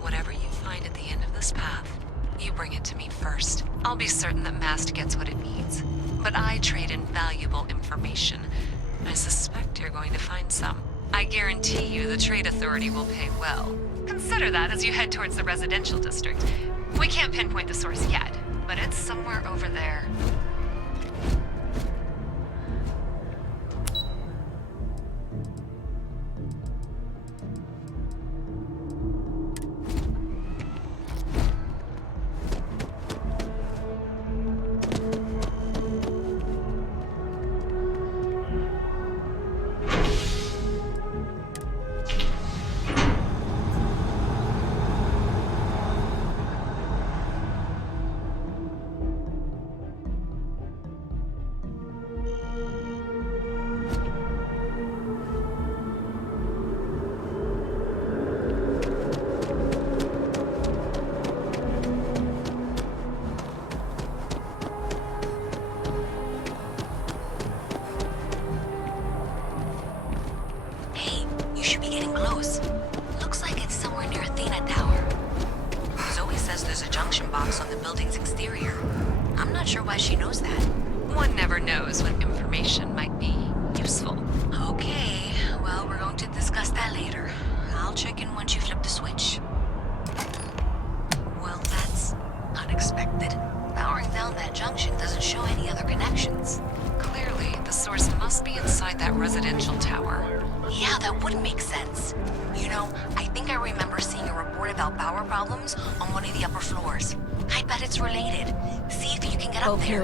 Whatever you find at the end of this path, you bring it to me first. I'll be certain that Mast gets what it needs, but I trade in valuable information. I suspect you're going to find some. I guarantee you the Trade Authority will pay well. Consider that as you head towards the residential district. We can't pinpoint the source yet, but it's somewhere over there.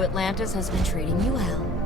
Atlantis has been treating you well.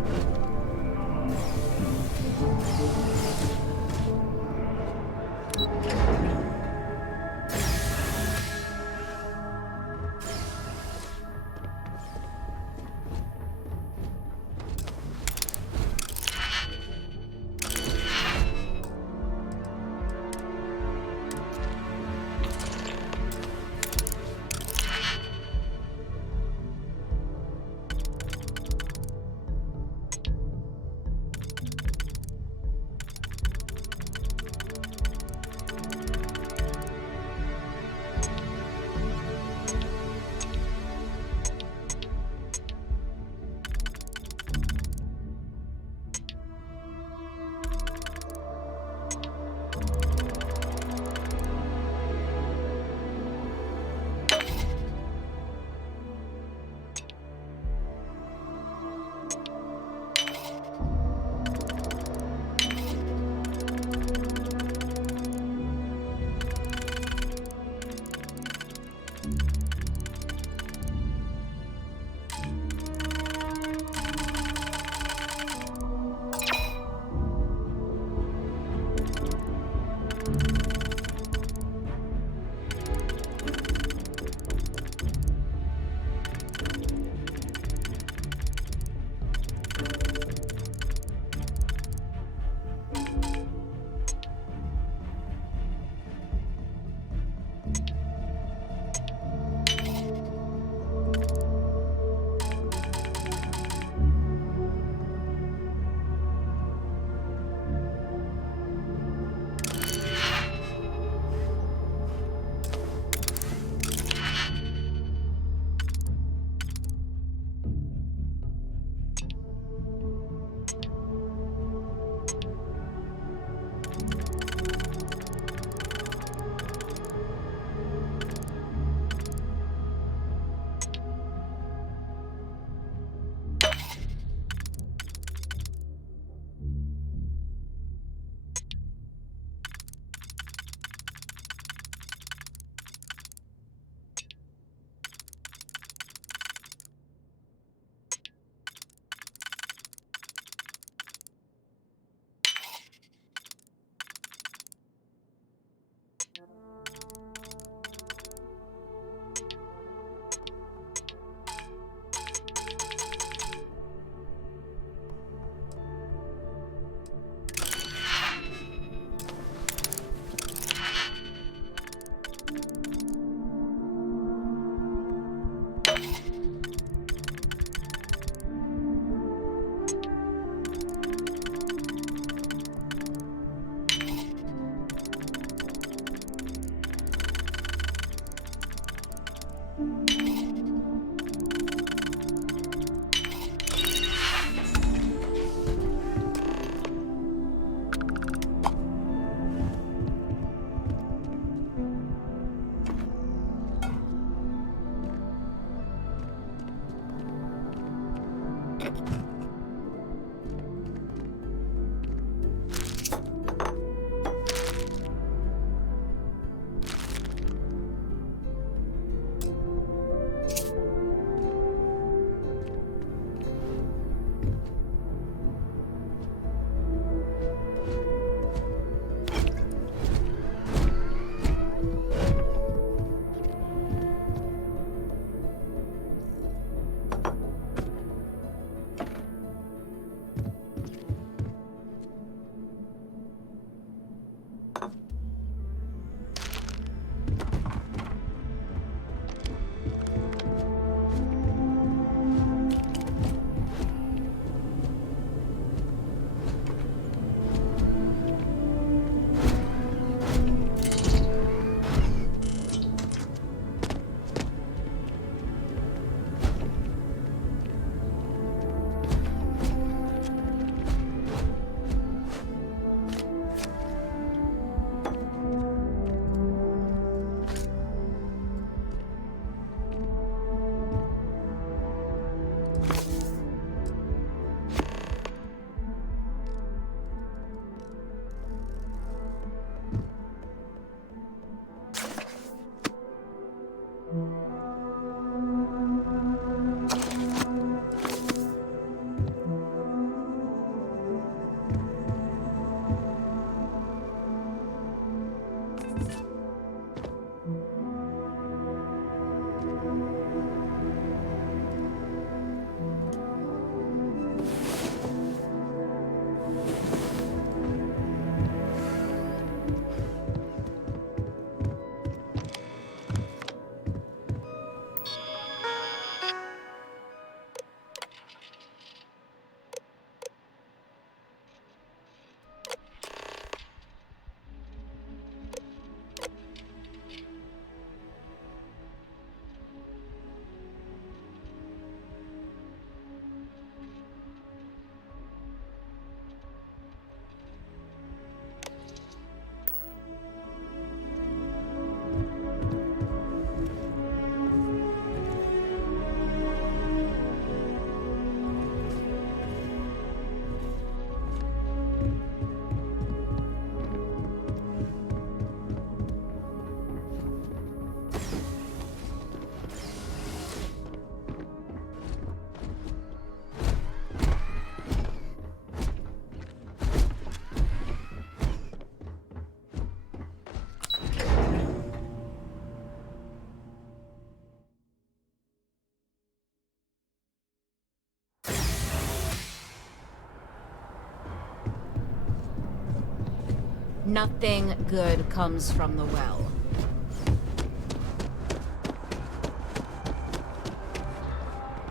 Nothing good comes from the well.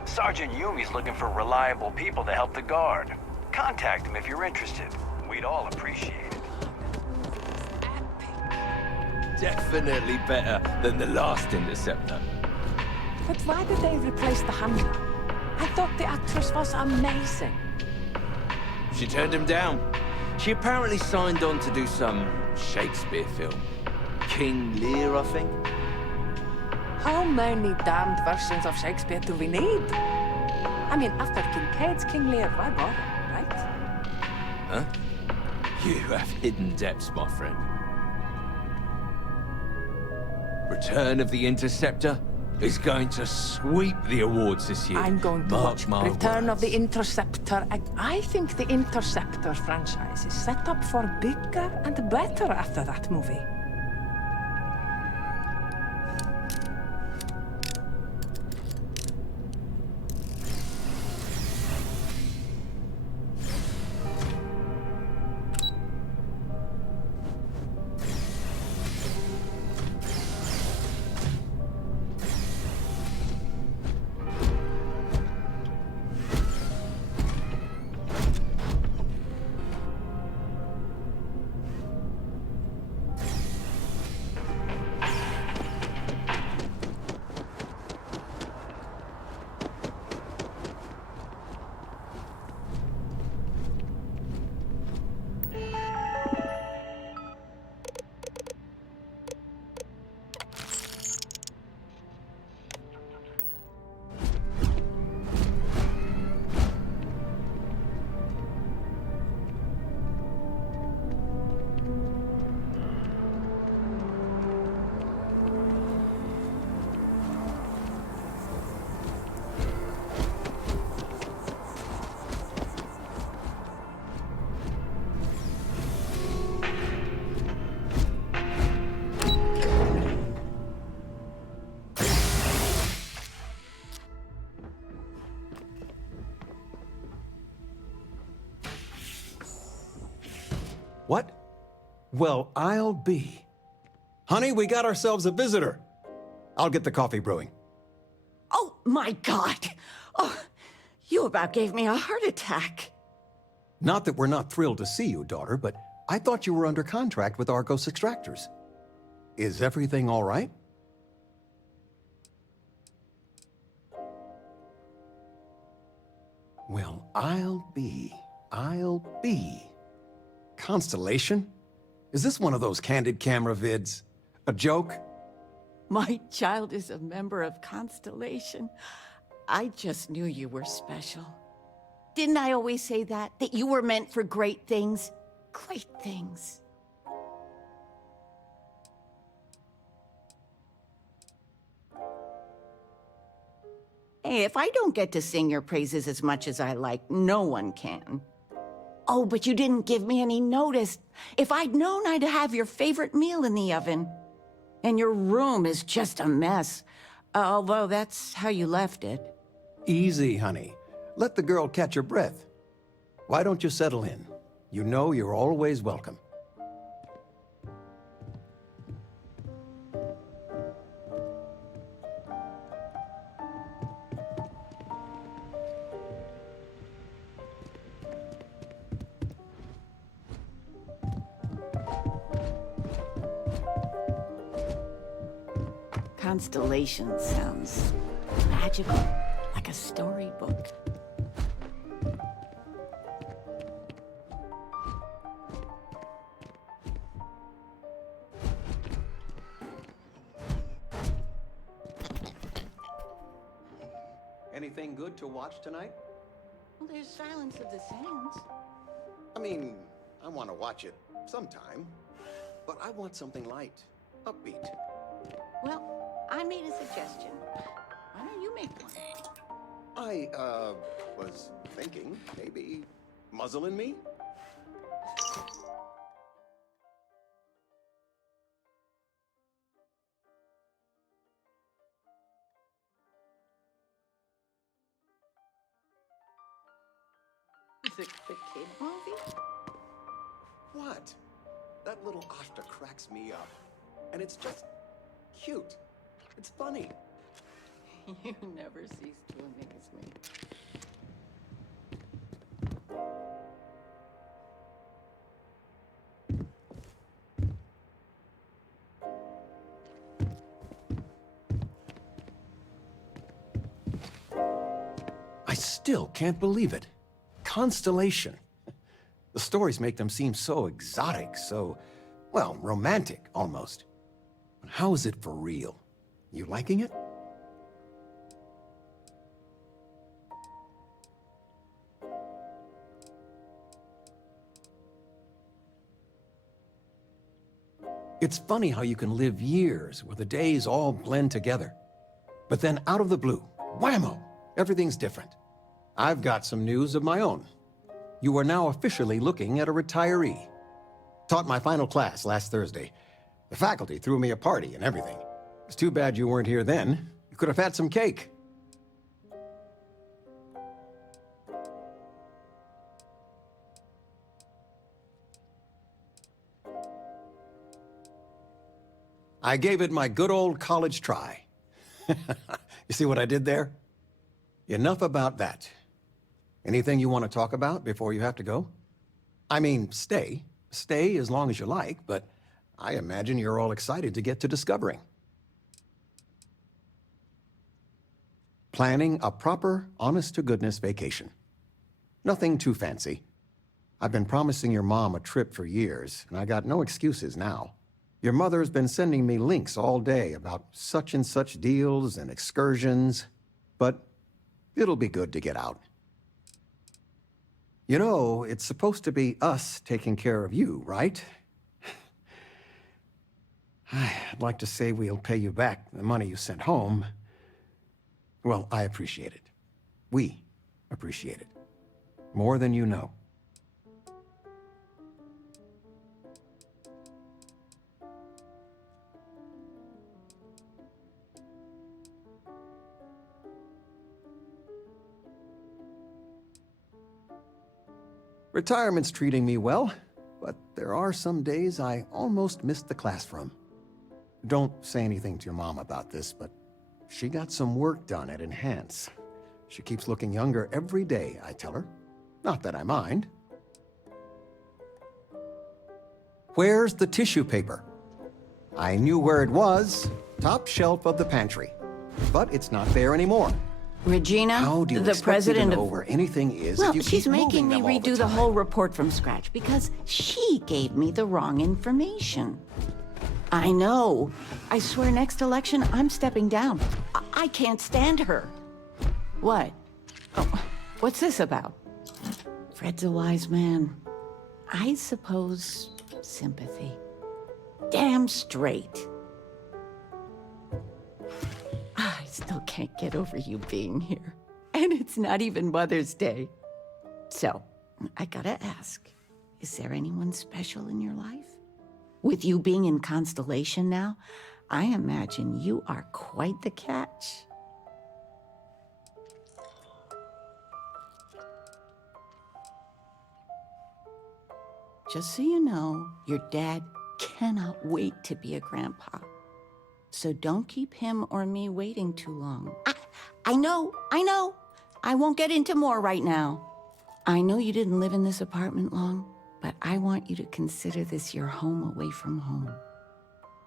Sergeant Yumi's looking for reliable people to help the guard. Contact him if you're interested. We'd all appreciate it. Definitely better than the last Interceptor. But why did they replace the handler? I thought the actress was amazing. She turned him down. She apparently signed on to do some Shakespeare film. King Lear, I think. How many damned versions of Shakespeare do we need? I mean, after Kincaid's King Lear, why bother, right? Huh? You have hidden depths, my friend. Return of the Interceptor is going to sweep the awards this year. I'm going to Mark watch my Return words. of the Interceptor. I think the Interceptor franchise is set up for bigger and better after that movie. Well, I'll be. Honey, we got ourselves a visitor. I'll get the coffee brewing. Oh, my God. Oh, you about gave me a heart attack. Not that we're not thrilled to see you, daughter, but I thought you were under contract with Argos Extractors. Is everything all right? Well, I'll be. Constellation? Is this one of those candid camera vids? A joke? My child is a member of Constellation. I just knew you were special. Didn't I always say that? That you were meant for great things? Great things. Hey, if I don't get to sing your praises as much as I like, no one can. Oh, but you didn't give me any notice. If I'd known, I'd have your favorite meal in the oven. And your room is just a mess. Although that's how you left it. Easy, honey. Let the girl catch her breath. Why don't you settle in? You know you're always welcome. Constellation sounds magical, like a storybook. Anything good to watch tonight? Well, there's Silence of the Sands. I mean, I want to watch it sometime, but I want something light, upbeat. Well, I made a suggestion. Why don't you make one? I, was thinking maybe Muzzle and Me? Is it the kid movie? What? That little Ashta cracks me up. And it's just cute. It's funny. You never cease to amaze me. I still can't believe it. Constellation. The stories make them seem so exotic, so, well, romantic, almost. But how is it for real? You liking it? It's funny how you can live years where the days all blend together. But then out of the blue, whammo, everything's different. I've got some news of my own. You are now officially looking at a retiree. Taught my final class last Thursday. The faculty threw me a party and everything. It's too bad you weren't here then. You could have had some cake. I gave it my good old college try. You see what I did there? Enough about that. Anything you want to talk about before you have to go? I mean, stay. Stay as long as you like, but I imagine you're all excited to get to discovering. Planning a proper, honest-to-goodness vacation. Nothing too fancy. I've been promising your mom a trip for years, and I got no excuses now. Your mother's been sending me links all day about such and such deals and excursions, but it'll be good to get out. You know, it's supposed to be us taking care of you, right? I'd like to say we'll pay you back the money you sent home. Well, I appreciate it. We appreciate it. More than you know. Retirement's treating me well, but there are some days I almost missed the classroom. Don't say anything to your mom about this, but she got some work done at Enhance. She keeps looking younger every day, I tell her. Not that I mind. Where's the tissue paper? I knew where it was, top shelf of the pantry. But it's not there anymore. Regina, How do you the expect president me to know of... where anything is Well, if you she's keep making me moving them all redo the time? whole report from scratch because she gave me the wrong information. I know. I swear next election, I'm stepping down. I can't stand her. What? Oh, what's this about? Fred's a wise man. I suppose sympathy. Damn straight. I still can't get over you being here. And it's not even Mother's Day. So, I gotta ask, is there anyone special in your life? With you being in Constellation now, I imagine you are quite the catch. Just so you know, your dad cannot wait to be a grandpa. So don't keep him or me waiting too long. I know. I won't get into more right now. I know you didn't live in this apartment long, but I want you to consider this your home away from home.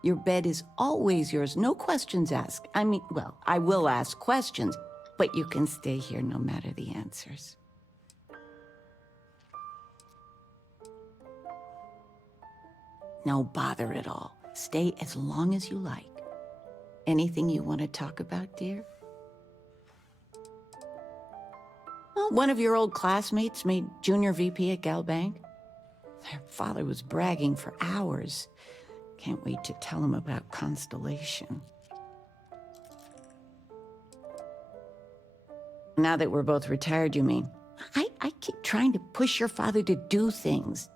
Your bed is always yours, no questions asked. I mean, well, I will ask questions, but you can stay here no matter the answers. No bother at all. Stay as long as you like. Anything you want to talk about, dear? Well, one of your old classmates made junior VP at Gal Bank. Their father was bragging for hours. Can't wait to tell him about Constellation. Now that we're both retired, you mean? I keep trying to push your father to do things.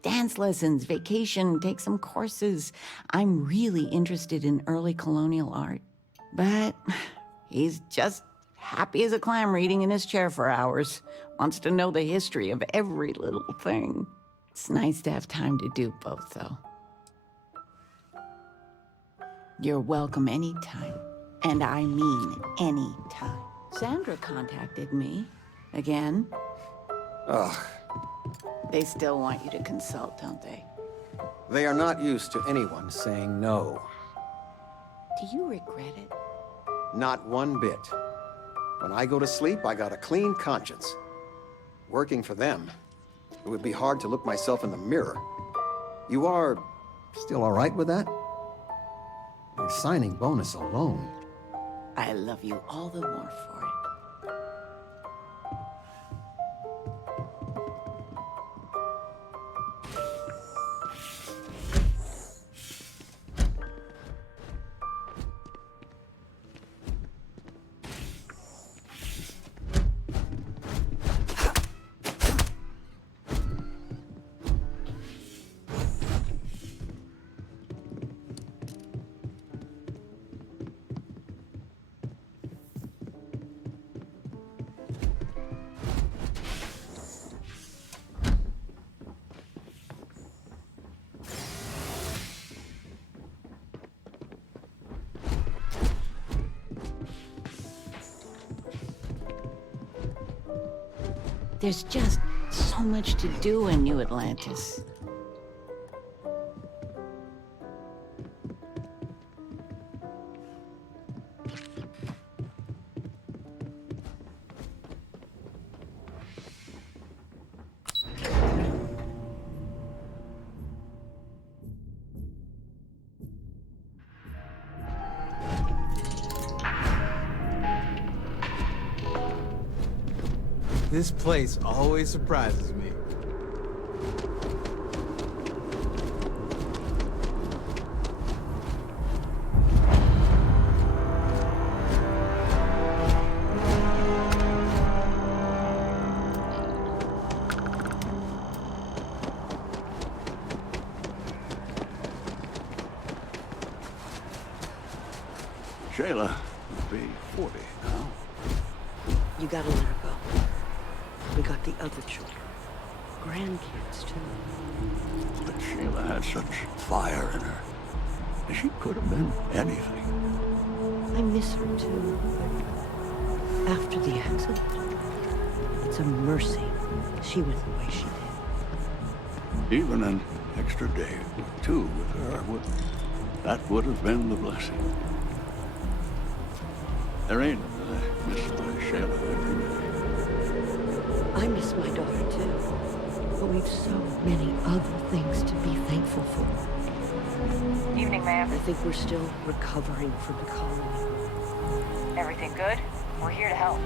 Dance lessons, vacation, take some courses. I'm really interested in early colonial art. But he's just happy as a clam reading in his chair for hours. Wants to know the history of every little thing. It's nice to have time to do both, though. You're welcome anytime. And I mean anytime. Sandra contacted me. Again. Ugh. They still want you to consult, don't they? They are not used to anyone saying no. Do you regret it? Not one bit. When I go to sleep, I got a clean conscience. Working for them, it would be hard to look myself in the mirror. You are still all right with that? Your signing bonus alone. I love you all the more for it. There's just so much to do in New Atlantis. This place always surprises me. Shayla will be 40 now. You gotta let her go. We got the other children. grandkids, too. But Sheila had such fire in her. She could have been anything. I miss her, too. But after the accident, it's a mercy she went the way she did. Even an extra day or two with her, that would have been the blessing. There ain't I miss my Sheila every day. I miss my daughter, too. But we've so many other things to be thankful for. Evening, ma'am. I think we're still recovering from the colony. Everything good? We're here to help.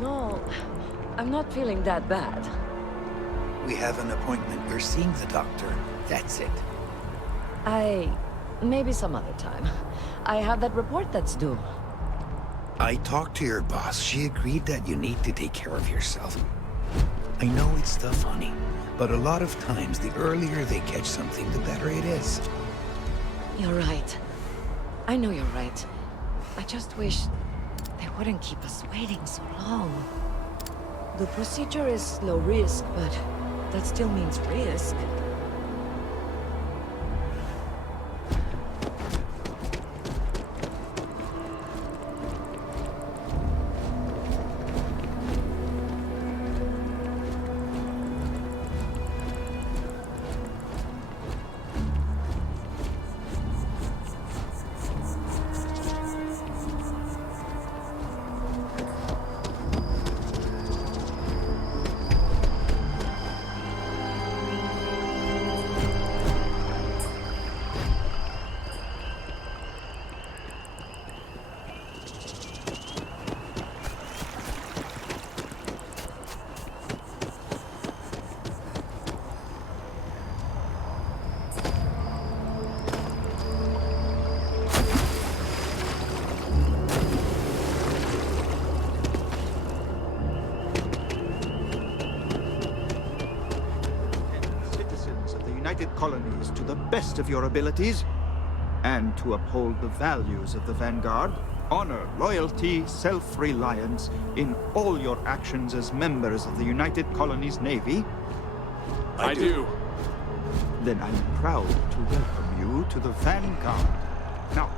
No, I'm not feeling that bad. We have an appointment. We're seeing the doctor. That's it. Maybe some other time. I have that report that's due. I talked to your boss. She agreed that you need to take care of yourself. I know it's tough, honey, but a lot of times the earlier they catch something, the better it is. You're right. I know you're right. I just wish they wouldn't keep us waiting so long. The procedure is low risk, but that still means risk. Colonies to the best of your abilities, and to uphold the values of the Vanguard, honor, loyalty, self-reliance in all your actions as members of the United Colonies Navy? I do. Then I'm proud to welcome you to the Vanguard. Now,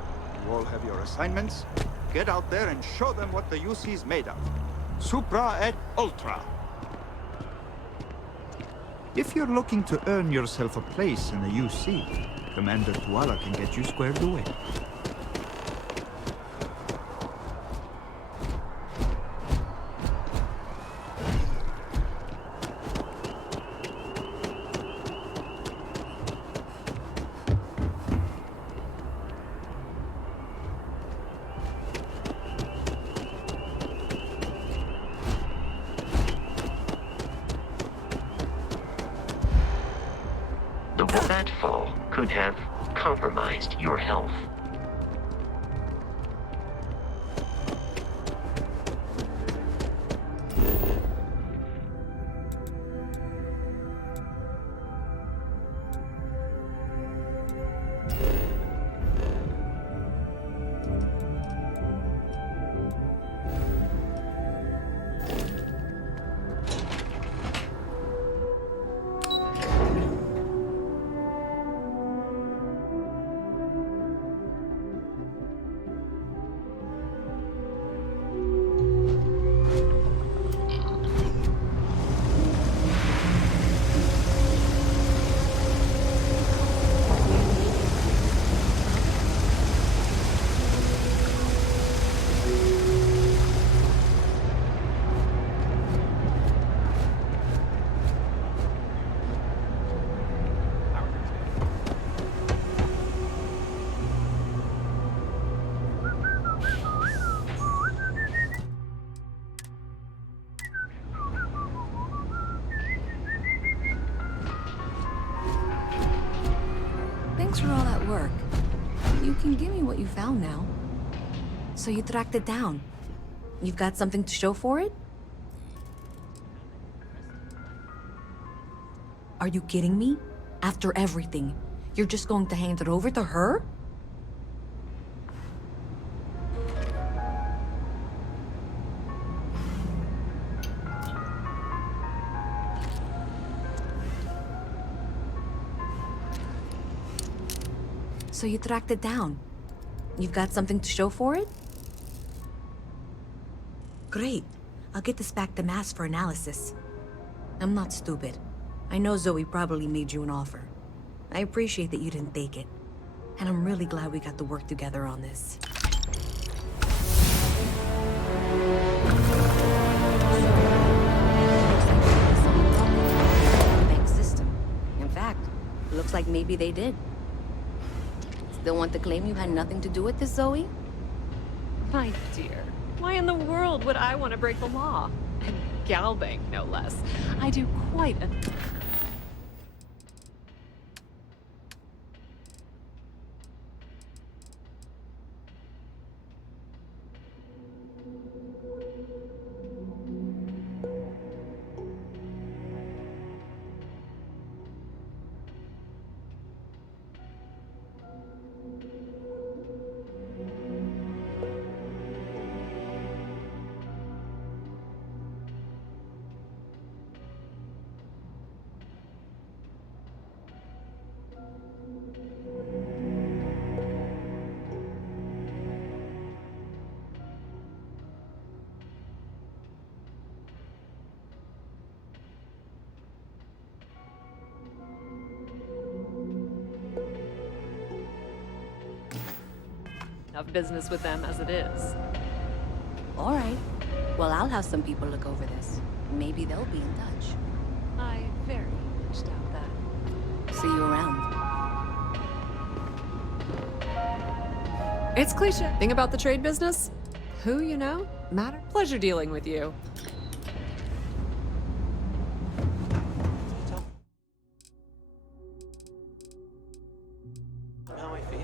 you all have your assignments. Get out there and show them what the UC's made of. Supra et Ultra. If you're looking to earn yourself a place in the UC, Commander Tuala can get you squared away. That fall could have compromised your health. at work. You can give me what you found now. So you tracked it down. You've got something to show for it? Are you kidding me? After everything, you're just going to hand it over to her? So you tracked it down. You've got something to show for it? Great. I'll get this back to Mass for analysis. I'm not stupid. I know Zoe probably made you an offer. I appreciate that you didn't take it. And I'm really glad we got to work together on this. Bank system. In fact, looks like maybe they did. Still want to claim you had nothing to do with this, Zoe? My dear, why in the world would I want to break the law? And Galbank, no less. I do quite a... Enough business with them as it is. All right. Well, I'll have some people look over this. Maybe they'll be in touch. I very much doubt that. See you around. It's cliche. Thing about the trade business? Who you know? Matter. Pleasure dealing with you. How I feel.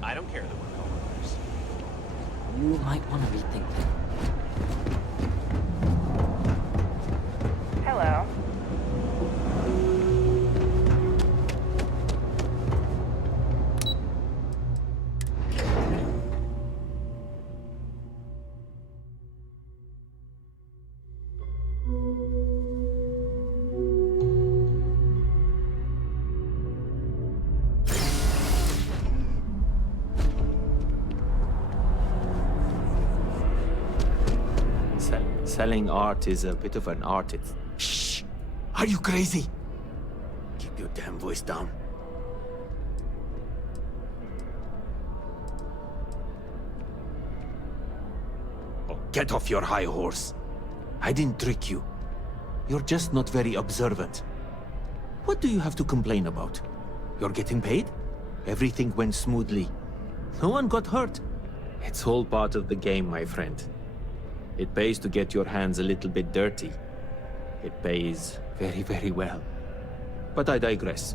I don't care that we're coworkers. You might want to rethink that. Hello. Selling art is a bit of an artist. Shh! Are you crazy? Keep your damn voice down. Oh, get off your high horse. I didn't trick you. You're just not very observant. What do you have to complain about? You're getting paid? Everything went smoothly. No one got hurt. It's all part of the game, my friend. It pays to get your hands a little bit dirty. It pays very, very well. But I digress.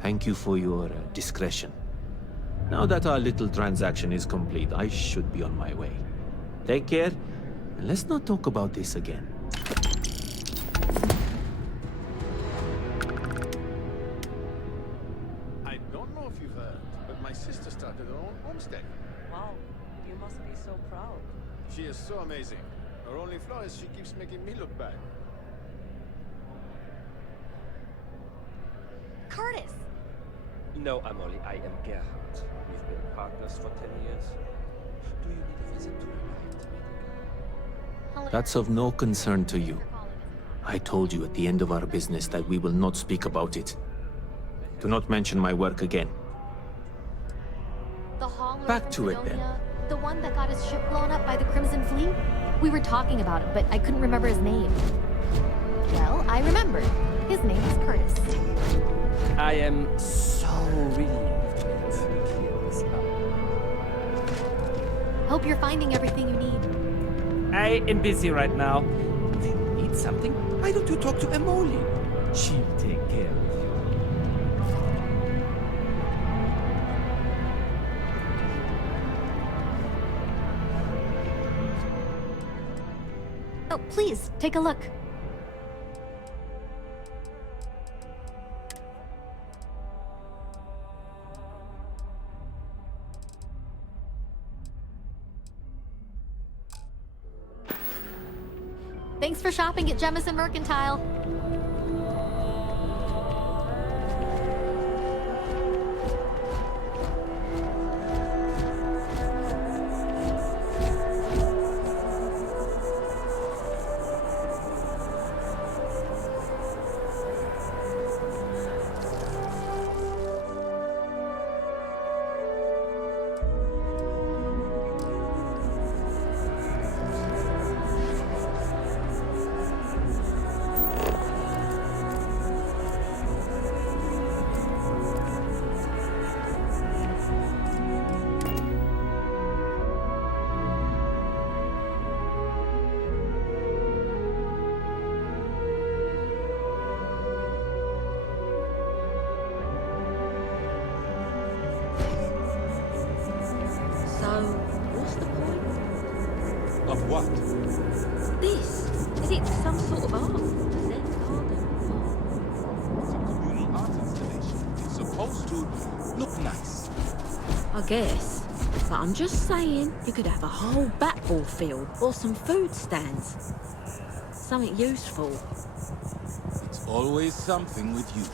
Thank you for your discretion. Now that our little transaction is complete, I should be on my way. Take care, and let's not talk about this again. I don't know if you've heard, but my sister started her own homestead. Wow, you must be so proud. She is so amazing. Her only flaw is she keeps making me look bad. Curtis! No, Amelie, I am Gerhard. We've been partners for 10 years. Do you need a visit to your right? That's of no concern to you. I told you at the end of our business that we will not speak about it. Do not mention my work again. The hauler Back from to it, then. Sidonia, the one that got his ship blown up by the Crimson Fleet? We were talking about it, but I couldn't remember his name. Well, I remembered. His name is Curtis. I am so relieved to clear this up. Hope you're finding everything you need. I am busy right now. If you need something, why don't you talk to Emoli? She'll take care of you. Oh, please, take a look. Thanks for shopping at Jemison Mercantile. Of what? This? Is it some sort of art? It's a communal art installation. It's supposed to look nice. I guess. But I'm just saying, you could have a whole bat-ball field or some food stands. Something useful. It's always something with you.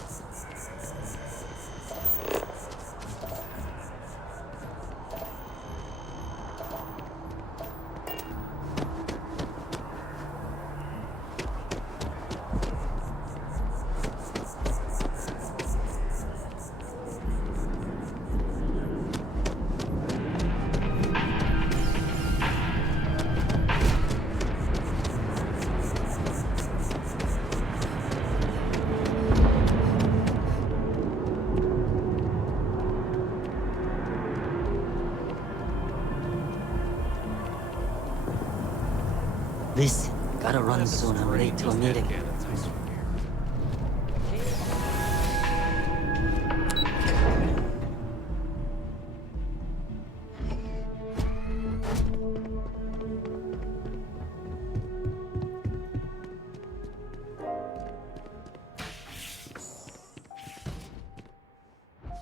Listen, gotta run soon. I'm late to a meeting.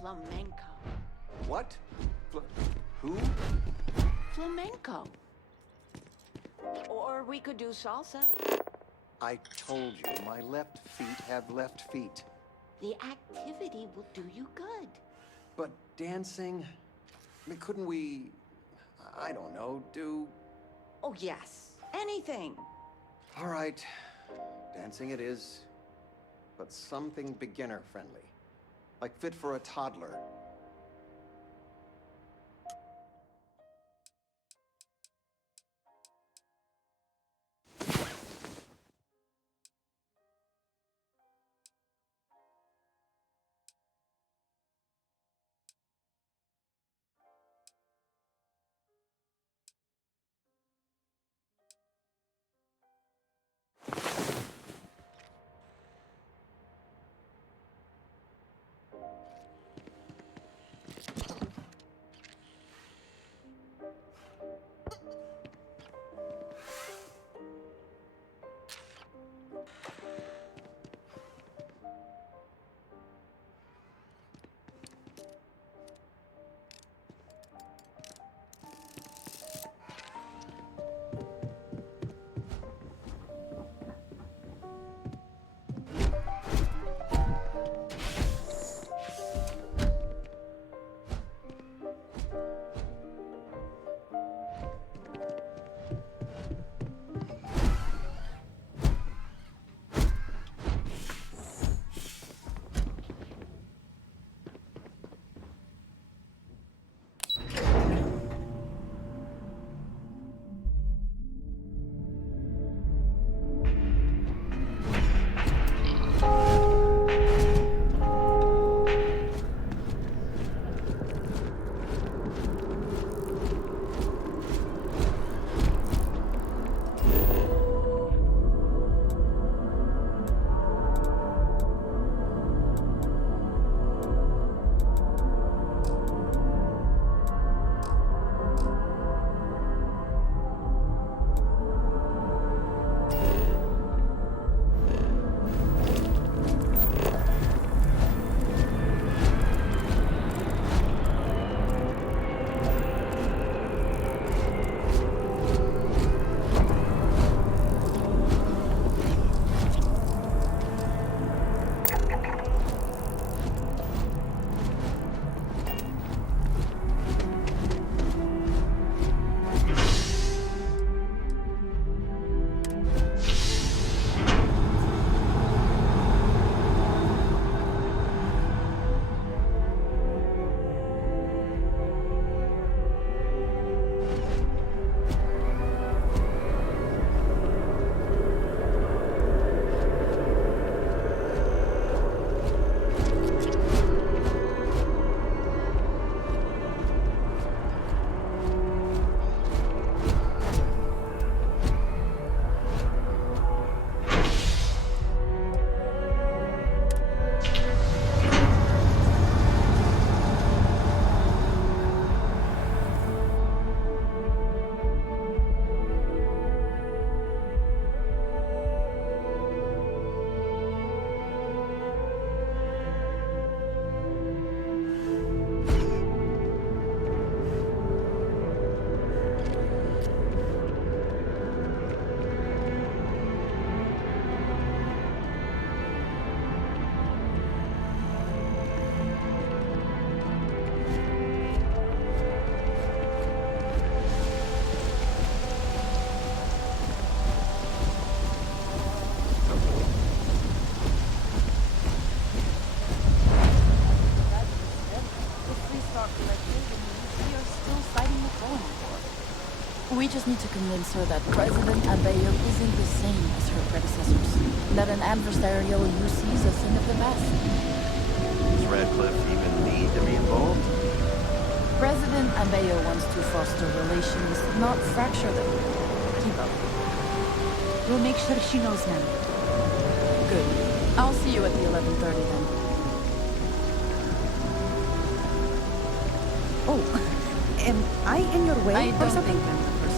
Flamenco. What? Who? Flamenco. Or we could do salsa. I told you, my left feet have left feet. The activity will do you good. But dancing? I mean, couldn't we, I don't know, do... Oh, yes. Anything. All right, dancing it is, but something beginner-friendly. Like fit for a toddler. We just need to convince her that President Abeyo isn't the same as her predecessors. That an adversarial UC is a thing of the past. Does Radcliffe even need to be involved? President Abeyo wants to foster relations, not fracture them. Keep up. We'll make sure she knows now. Good. I'll see you at the 11:30 then. Oh, am I in your way I or don't something? think I'm the person.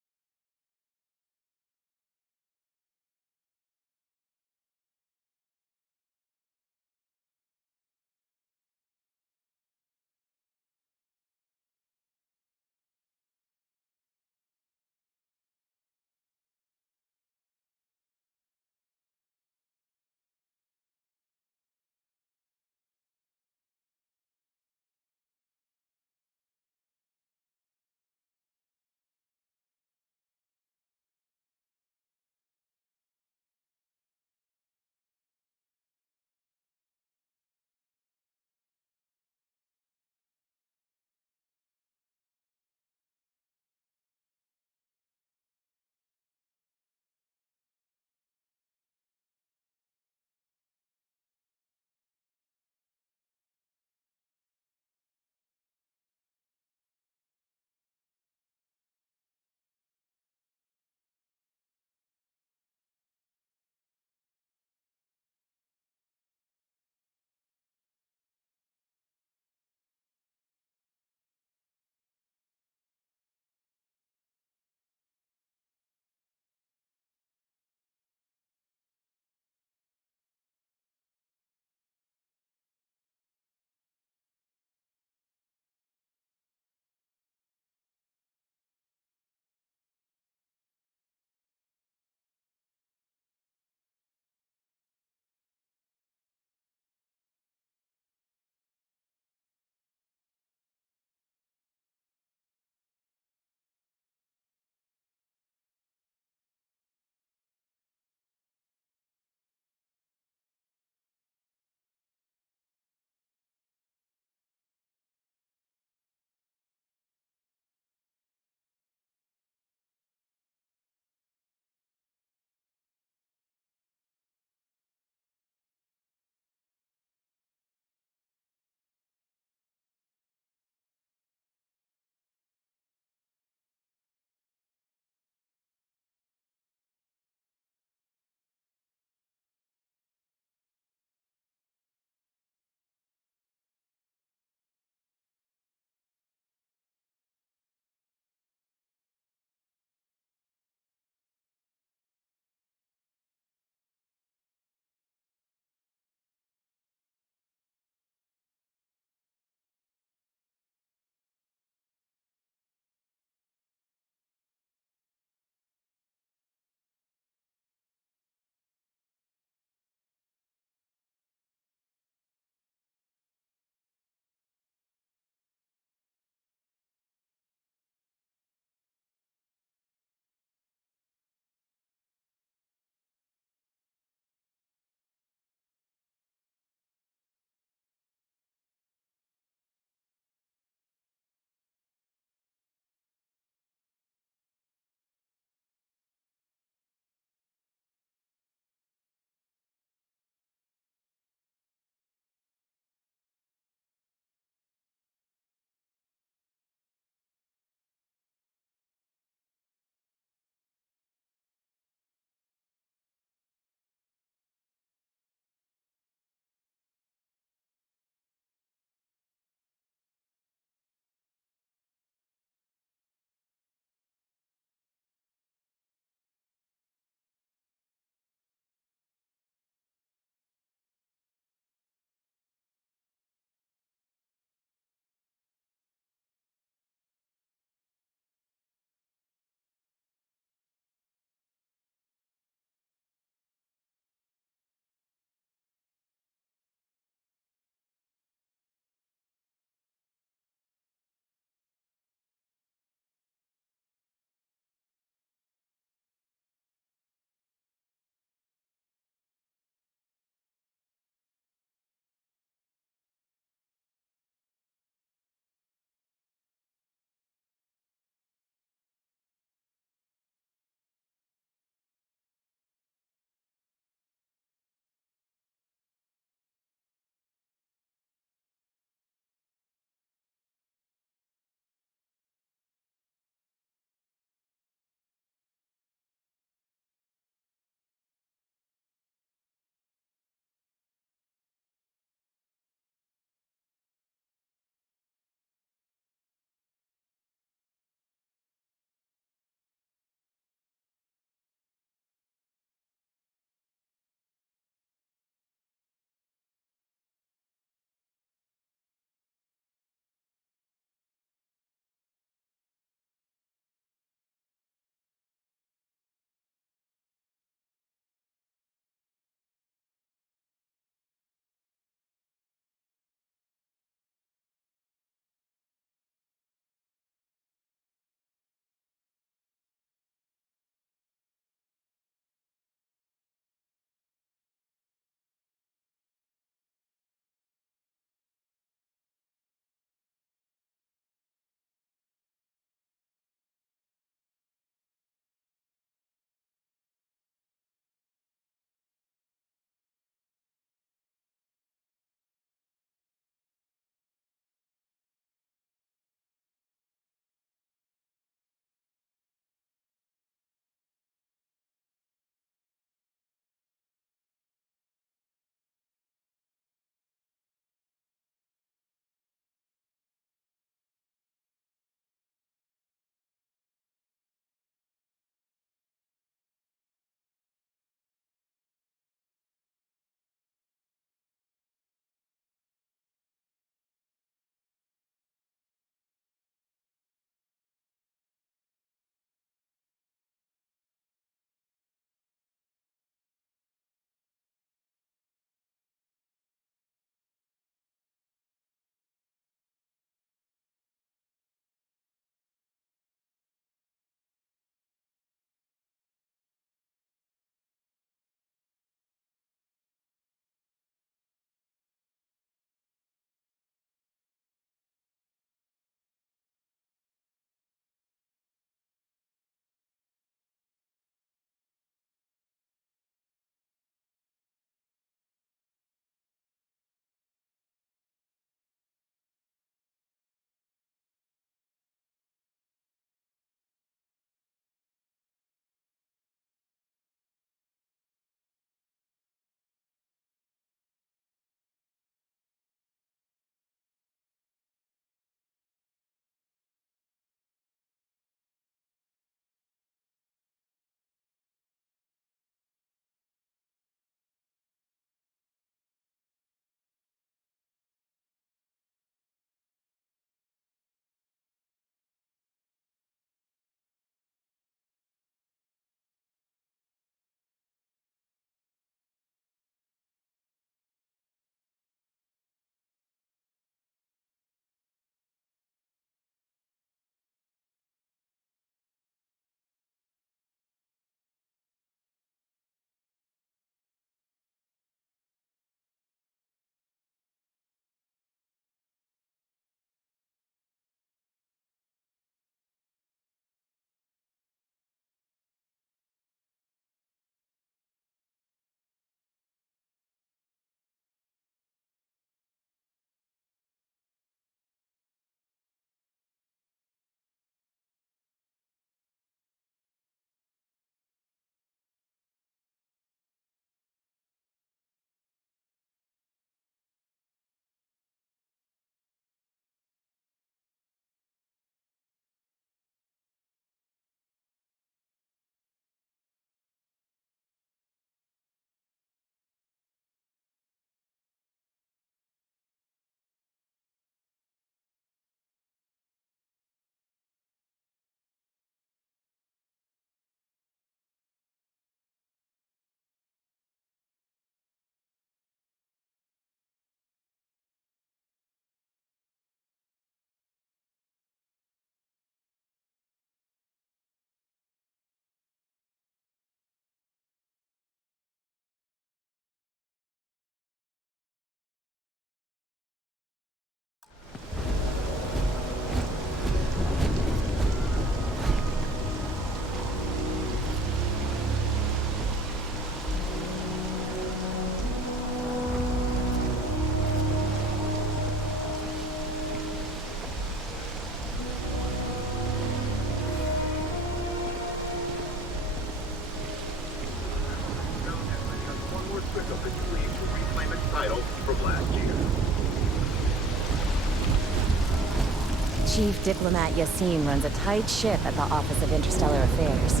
Chief Diplomat Yassine runs a tight ship at the Office of Interstellar Affairs.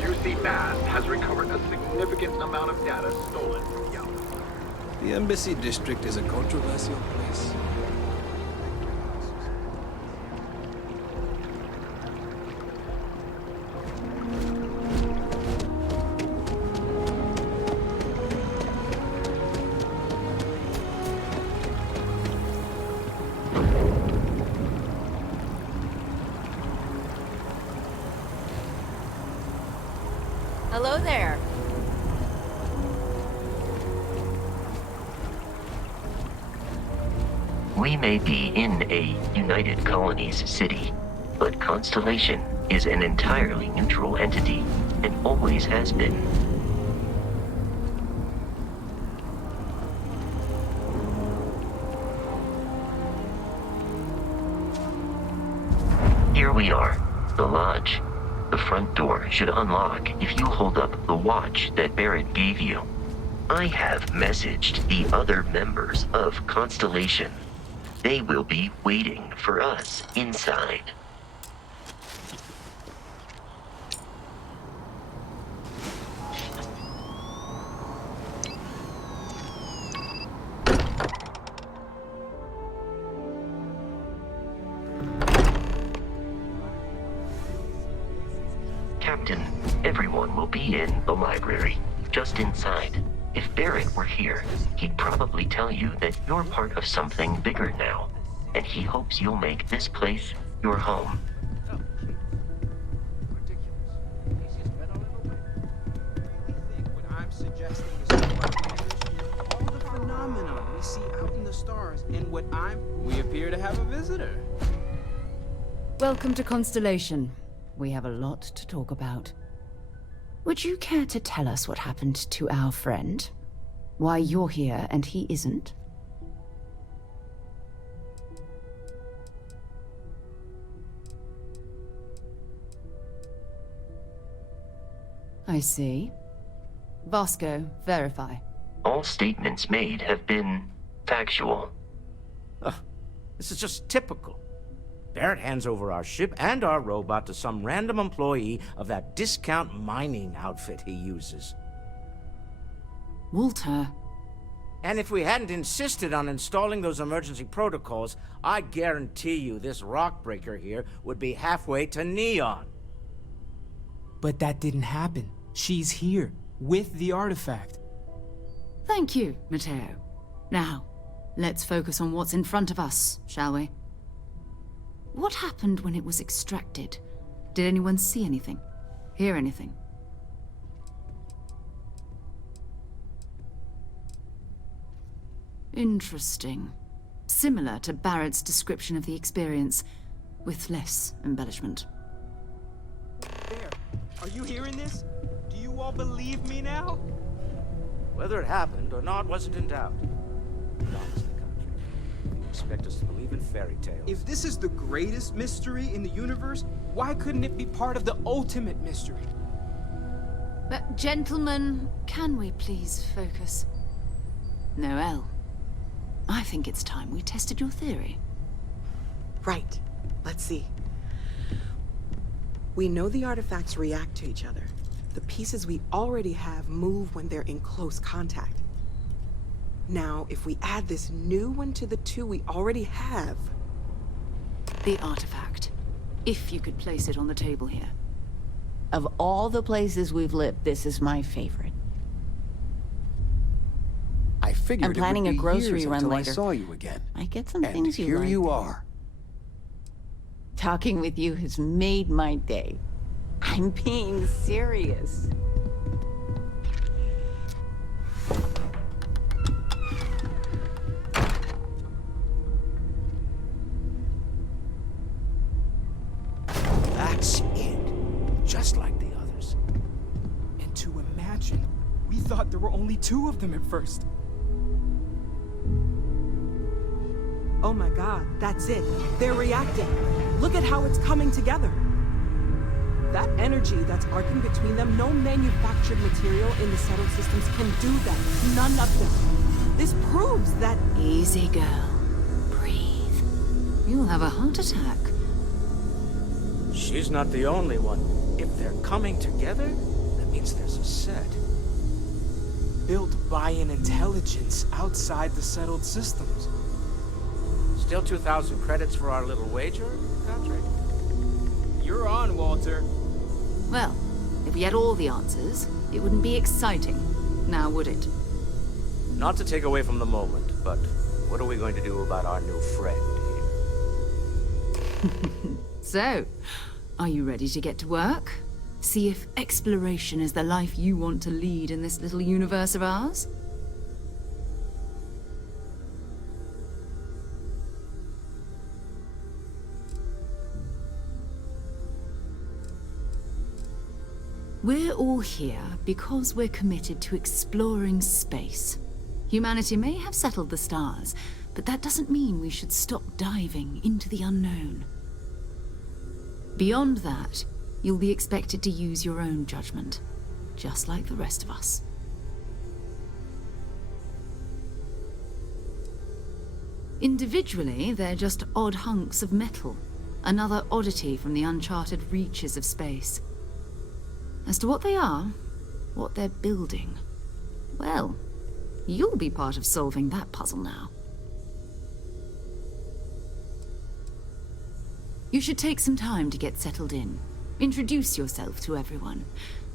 UC Mast has recovered a significant amount of data stolen from Yelp. The Embassy District is a controversial place. Hello there. We may be in a United Colonies city, but Constellation is an entirely neutral entity, and always has been. Here we are, the lodge. The front door should unlock if you hold up the watch that Barrett gave you. I have messaged the other members of Constellation. They will be waiting for us inside. Captain, everyone will be in the library, just inside. If Barrett were here, he'd probably tell you that you're part of something bigger now, and he hopes you'll make this place your home. What I'm suggesting is all the phenomena we see out in the stars, and we appear to have a visitor. Welcome to Constellation. We have a lot to talk about. Would you care to tell us what happened to our friend? Why you're here and he isn't? I see. Vasco, verify. All statements made have been factual. This is just typical. Barrett hands over our ship and our robot to some random employee of that discount mining outfit he uses. Walter. And if we hadn't insisted on installing those emergency protocols, I guarantee you this rock breaker here would be halfway to Neon. But that didn't happen. She's here, with the artifact. Thank you, Matteo. Now, let's focus on what's in front of us, shall we? What happened when it was extracted? Did anyone see anything? Hear anything? Interesting. Similar to Barrett's description of the experience, with less embellishment. There. Are you hearing this? Do you all believe me now? Whether it happened or not wasn't in doubt. Honestly, you expect us to believe in fairy tales. If this is the greatest mystery in the universe, why couldn't it be part of the ultimate mystery? But gentlemen, can we please focus? Noel, I think it's time we tested your theory. Right. Let's see. We know the artifacts react to each other. The pieces we already have move when they're in close contact. Now, if we add this new one to the two we already have... The artifact. If you could place it on the table here. Of all the places we've lived, this is my favorite. I figured I'm planning it would a be grocery years run until later. I saw you again. I get some And things you here like. you are. Talking with you has made my day. I'm being serious. That's it. Just like the others. And to imagine, we thought there were only 2 of them at first. Oh my god, that's it. They're reacting. Look at how it's coming together. That energy that's arcing between them, no manufactured material in the settled systems can do that. None of them. This proves that... Easy, girl. Breathe. You'll have a heart attack. She's not the only one. If they're coming together, that means there's a set. Built by an intelligence outside the settled systems. Still 2,000 credits for our little wager, Patrick? You're on, Walter. Well, if we had all the answers, it wouldn't be exciting. Now, would it? Not to take away from the moment, but what are we going to do about our new friend here? So, are you ready to get to work? See if exploration is the life you want to lead in this little universe of ours? We're all here because we're committed to exploring space. Humanity may have settled the stars, but that doesn't mean we should stop diving into the unknown. Beyond that, you'll be expected to use your own judgment, just like the rest of us. Individually, they're just odd hunks of metal, another oddity from the uncharted reaches of space. As to what they are, what they're building, well, you'll be part of solving that puzzle now. You should take some time to get settled in. Introduce yourself to everyone.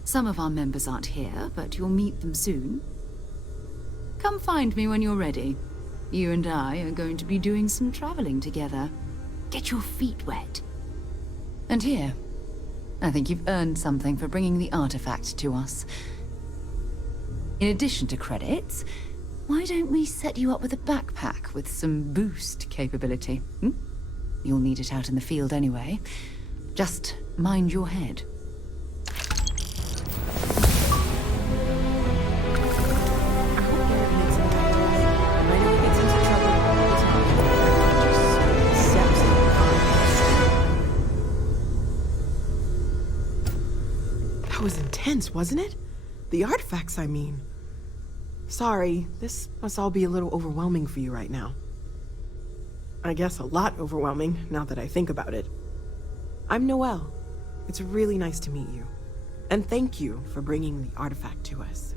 Some of our members aren't here, but you'll meet them soon. Come find me when you're ready. You and I are going to be doing some traveling together. Get your feet wet. And here, I think you've earned something for bringing the artifact to us. In addition to credits, why don't we set you up with a backpack with some boost capability? You'll need it out in the field anyway. Just mind your head. That was intense, wasn't it? The artifacts, I mean. Sorry, this must all be a little overwhelming for you right now. I guess a lot overwhelming, now that I think about it. I'm Noelle. It's really nice to meet you. And thank you for bringing the artifact to us.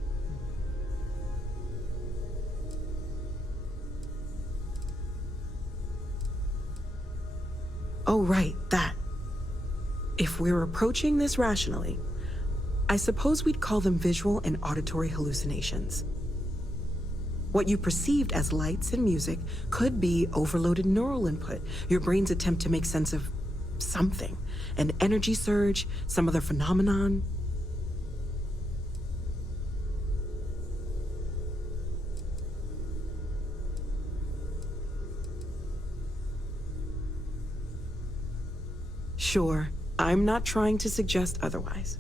Oh, right, that. If we're approaching this rationally, I suppose we'd call them visual and auditory hallucinations. What you perceived as lights and music could be overloaded neural input, your brain's attempt to make sense of something, an energy surge, some other phenomenon. Sure, I'm not trying to suggest otherwise.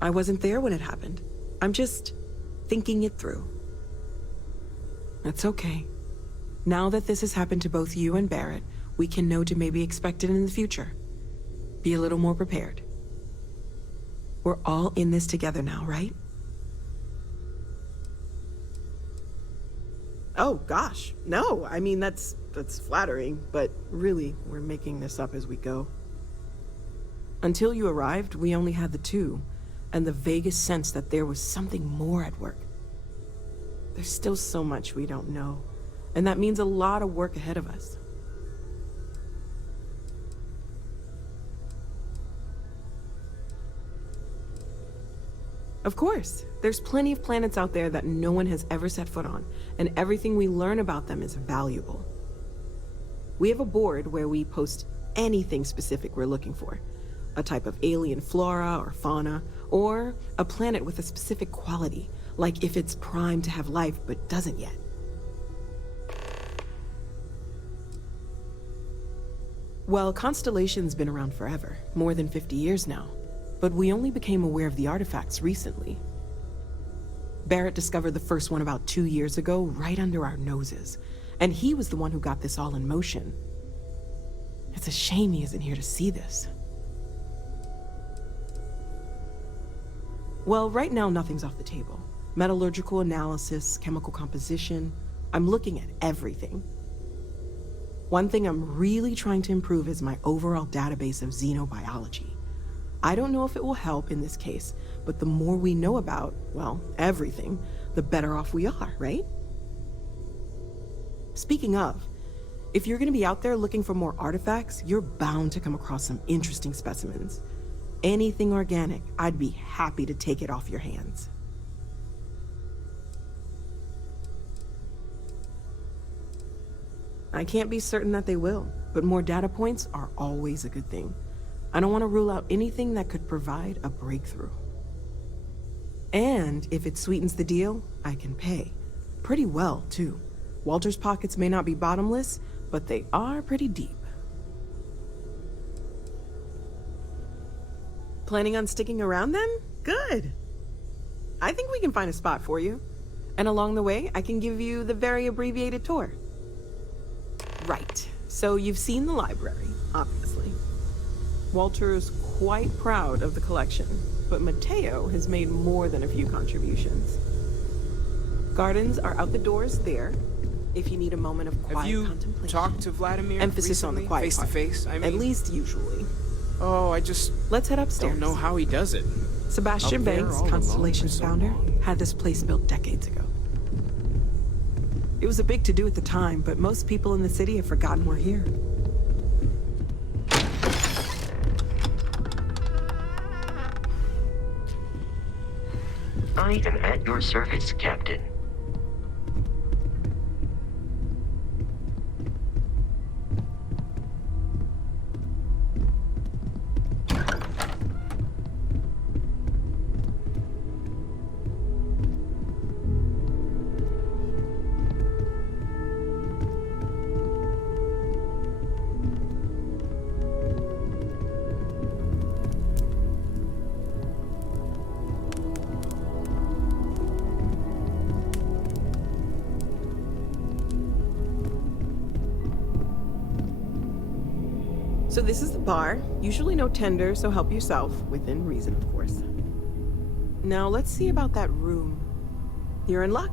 I wasn't there when it happened. I'm just thinking it through. That's okay. Now that this has happened to both you and Barrett, we can know to maybe expect it in the future. Be a little more prepared. We're all in this together now, right? Oh, gosh. No, I mean, that's flattering, but really, we're making this up as we go. Until you arrived, we only had the two, and the vaguest sense that there was something more at work. There's still so much we don't know, and that means a lot of work ahead of us. Of course, there's plenty of planets out there that no one has ever set foot on, and everything we learn about them is valuable. We have a board where we post anything specific we're looking for. A type of alien flora or fauna, or a planet with a specific quality, like if it's primed to have life but doesn't yet. Well, Constellation's been around forever, more than 50 years now, but we only became aware of the artifacts recently. Barrett discovered the first one about 2 years ago, right under our noses, and he was the one who got this all in motion. It's a shame he isn't here to see this. Well, right now nothing's off the table. Metallurgical analysis, chemical composition. I'm looking at everything. One thing I'm really trying to improve is my overall database of xenobiology. I don't know if it will help in this case, but the more we know about, well, everything, the better off we are, right? Speaking of, if you're gonna be out there looking for more artifacts, you're bound to come across some interesting specimens. Anything organic, I'd be happy to take it off your hands. I can't be certain that they will, but more data points are always a good thing. I don't want to rule out anything that could provide a breakthrough. And if it sweetens the deal, I can pay. Pretty well, too. Walter's pockets may not be bottomless, but they are pretty deep. Planning on sticking around then? Good. I think we can find a spot for you. And along the way, I can give you the very abbreviated tour. Right. So you've seen the library, obviously. Walter is quite proud of the collection, but Mateo has made more than a few contributions. Gardens are out the doors there, if you need a moment of quiet contemplation. Have you talked to Vladimir Emphasis on the recently, quiet face part. to face? I mean, At least usually. Oh, I just Let's head upstairs. don't know how he does it. Sebastian Up there Banks, all alone Constellation's for so founder, long. had this place built decades ago. It was a big to-do at the time, but most people in the city have forgotten we're here. I am at your service, Captain. So this is the bar. Usually no tender, so help yourself. Within reason, of course. Now let's see about that room. You're in luck.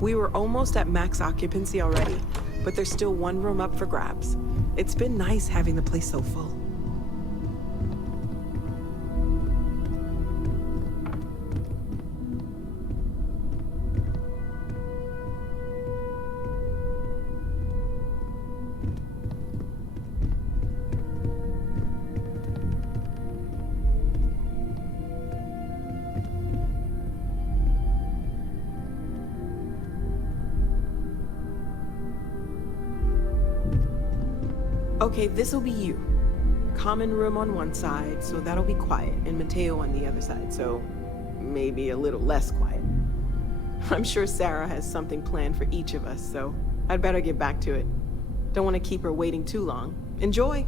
We were almost at max occupancy already, but there's still one room up for grabs. It's been nice having the place so full. Okay, this'll be you. Common room on one side, so that'll be quiet, and Mateo on the other side, so maybe a little less quiet. I'm sure Sarah has something planned for each of us, so I'd better get back to it. Don't want to keep her waiting too long. Enjoy!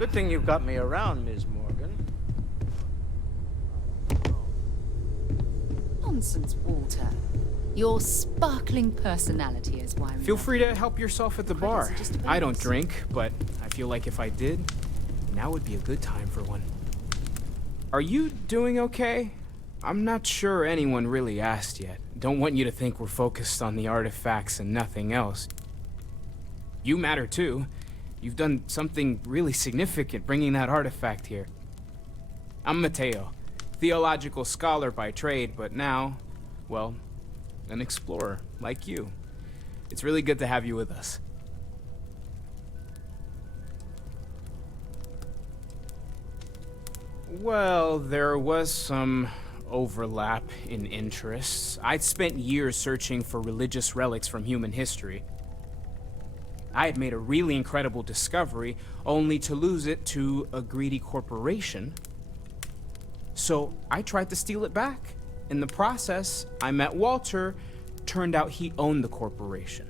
Good thing you've got me around, Ms. Morgan. Nonsense, Walter. Your sparkling personality is why we Feel free to help yourself at the bar. I don't drink, but I feel like if I did, now would be a good time for one. Are you doing okay? I'm not sure anyone really asked yet. Don't want you to think we're focused on the artifacts and nothing else. You matter too. You've done something really significant bringing that artifact here. I'm Mateo, theological scholar by trade, but now, well, an explorer like you. It's really good to have you with us. Well, there was some overlap in interests. I'd spent years searching for religious relics from human history. I had made a really incredible discovery, only to lose it to a greedy corporation. So I tried to steal it back. In the process, I met Walter. Turned out he owned the corporation.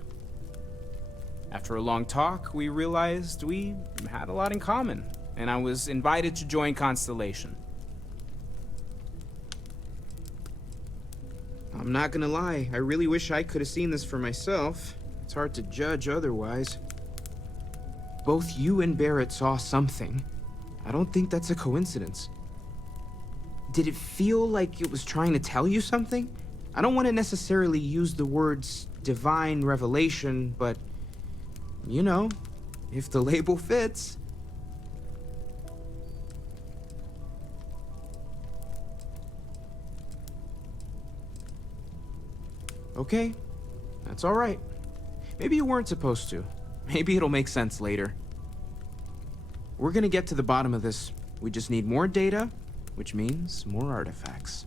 After a long talk, we realized we had a lot in common, and I was invited to join Constellation. I'm not gonna lie, I really wish I could have seen this for myself. It's hard to judge otherwise. Both you and Barrett saw something. I don't think that's a coincidence. Did it feel like it was trying to tell you something? I don't want to necessarily use the words divine revelation, but, you know, if the label fits. Okay, that's all right. Maybe you weren't supposed to. Maybe it'll make sense later. We're gonna get to the bottom of this. We just need more data, which means more artifacts.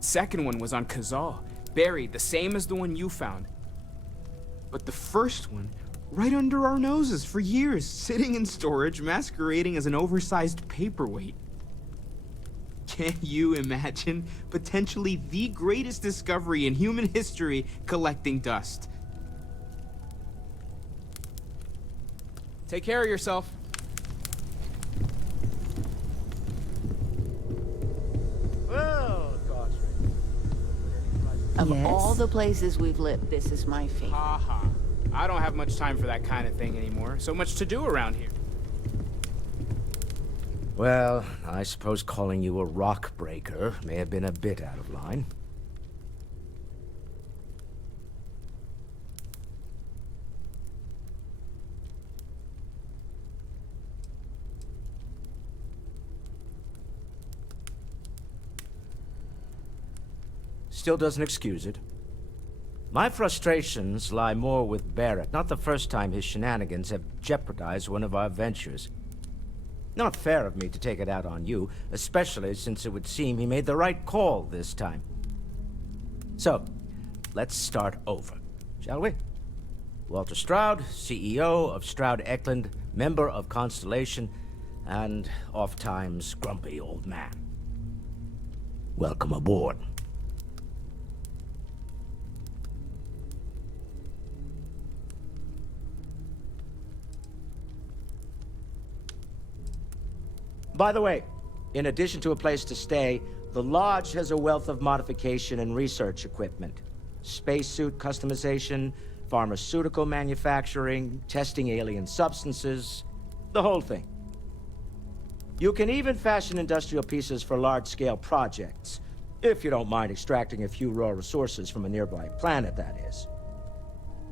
Second one was on Kazal, buried, the same as the one you found. But the first one, right under our noses for years, sitting in storage, masquerading as an oversized paperweight. Can you imagine potentially the greatest discovery in human history collecting dust? Take care of yourself. Well, Godfrey. Of all the places we've lived, this is my favorite. Ha ha. I don't have much time for that kind of thing anymore. So much to do around here. Well, I suppose calling you a rock breaker may have been a bit out of line. Still doesn't excuse it. My frustrations lie more with Barrett. Not the first time his shenanigans have jeopardized one of our ventures. Not fair of me to take it out on you, especially since it would seem he made the right call this time. So, let's start over, shall we? Walter Stroud, CEO of Stroud Eklund, member of Constellation, and oft-times grumpy old man. Welcome aboard. By the way, in addition to a place to stay, the Lodge has a wealth of modification and research equipment. Spacesuit customization, pharmaceutical manufacturing, testing alien substances, the whole thing. You can even fashion industrial pieces for large-scale projects, if you don't mind extracting a few raw resources from a nearby planet, that is.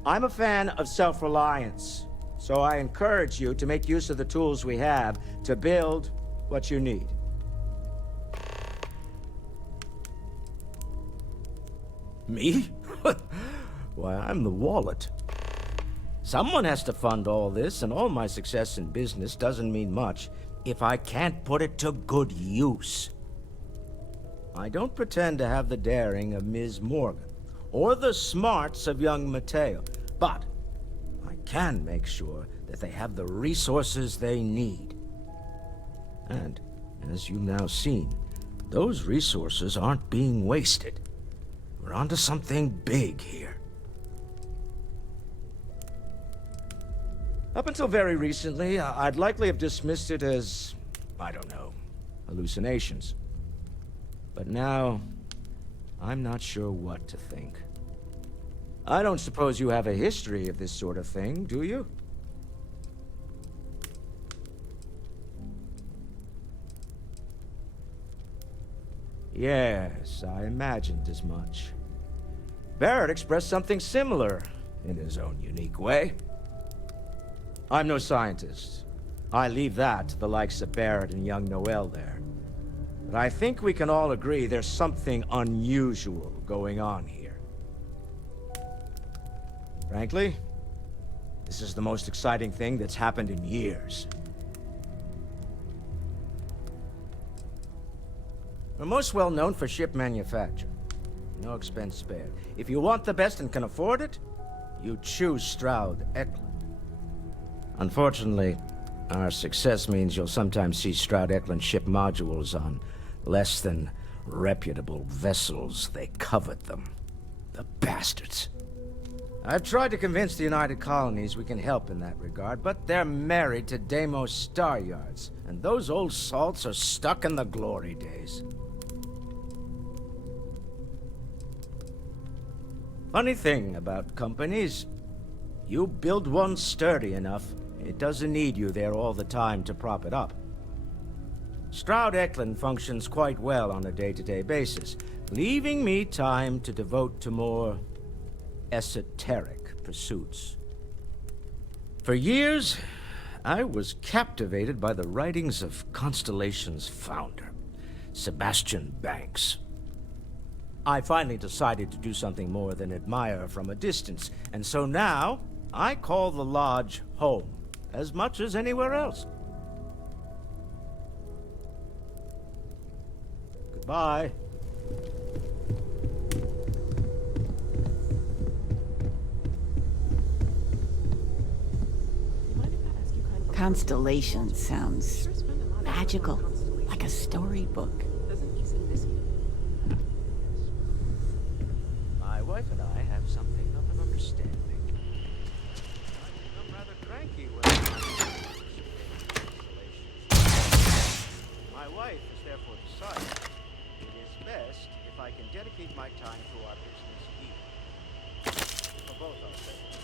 I'm a fan of self-reliance, so I encourage you to make use of the tools we have to build what you need. Me? Why, I'm the wallet. Someone has to fund all this, and all my success in business doesn't mean much if I can't put it to good use. I don't pretend to have the daring of Ms. Morgan, or the smarts of young Mateo, but I can make sure that they have the resources they need. And, as you've now seen, those resources aren't being wasted. We're onto something big here. Up until very recently, I'd likely have dismissed it as, I don't know, hallucinations. But now, I'm not sure what to think. I don't suppose you have a history of this sort of thing, do you? Yes, I imagined as much. Barrett expressed something similar, in his own unique way. I'm no scientist. I leave that to the likes of Barrett and young Noel there. But I think we can all agree there's something unusual going on here. Frankly, this is the most exciting thing that's happened in years. We're most well known for ship manufacture. No expense spared. If you want the best and can afford it, you choose Stroud Eklund. Unfortunately, our success means you'll sometimes see Stroud Eklund ship modules on less than reputable vessels. They covet them. The bastards. I've tried to convince the United Colonies we can help in that regard, but they're married to Deimos Star Yards, and those old salts are stuck in the glory days. Funny thing about companies, you build one sturdy enough, it doesn't need you there all the time to prop it up. Stroud Eklund functions quite well on a day-to-day basis, leaving me time to devote to more esoteric pursuits. For years, I was captivated by the writings of Constellation's founder, Sebastian Banks. I finally decided to do something more than admire from a distance, and so now, I call the Lodge home, as much as anywhere else. Goodbye. Constellation sounds magical, like a storybook. My wife and I have something of an understanding. I'm rather cranky when my wife has therefore decided it is best if I can dedicate my time to our business here. For both our sakes.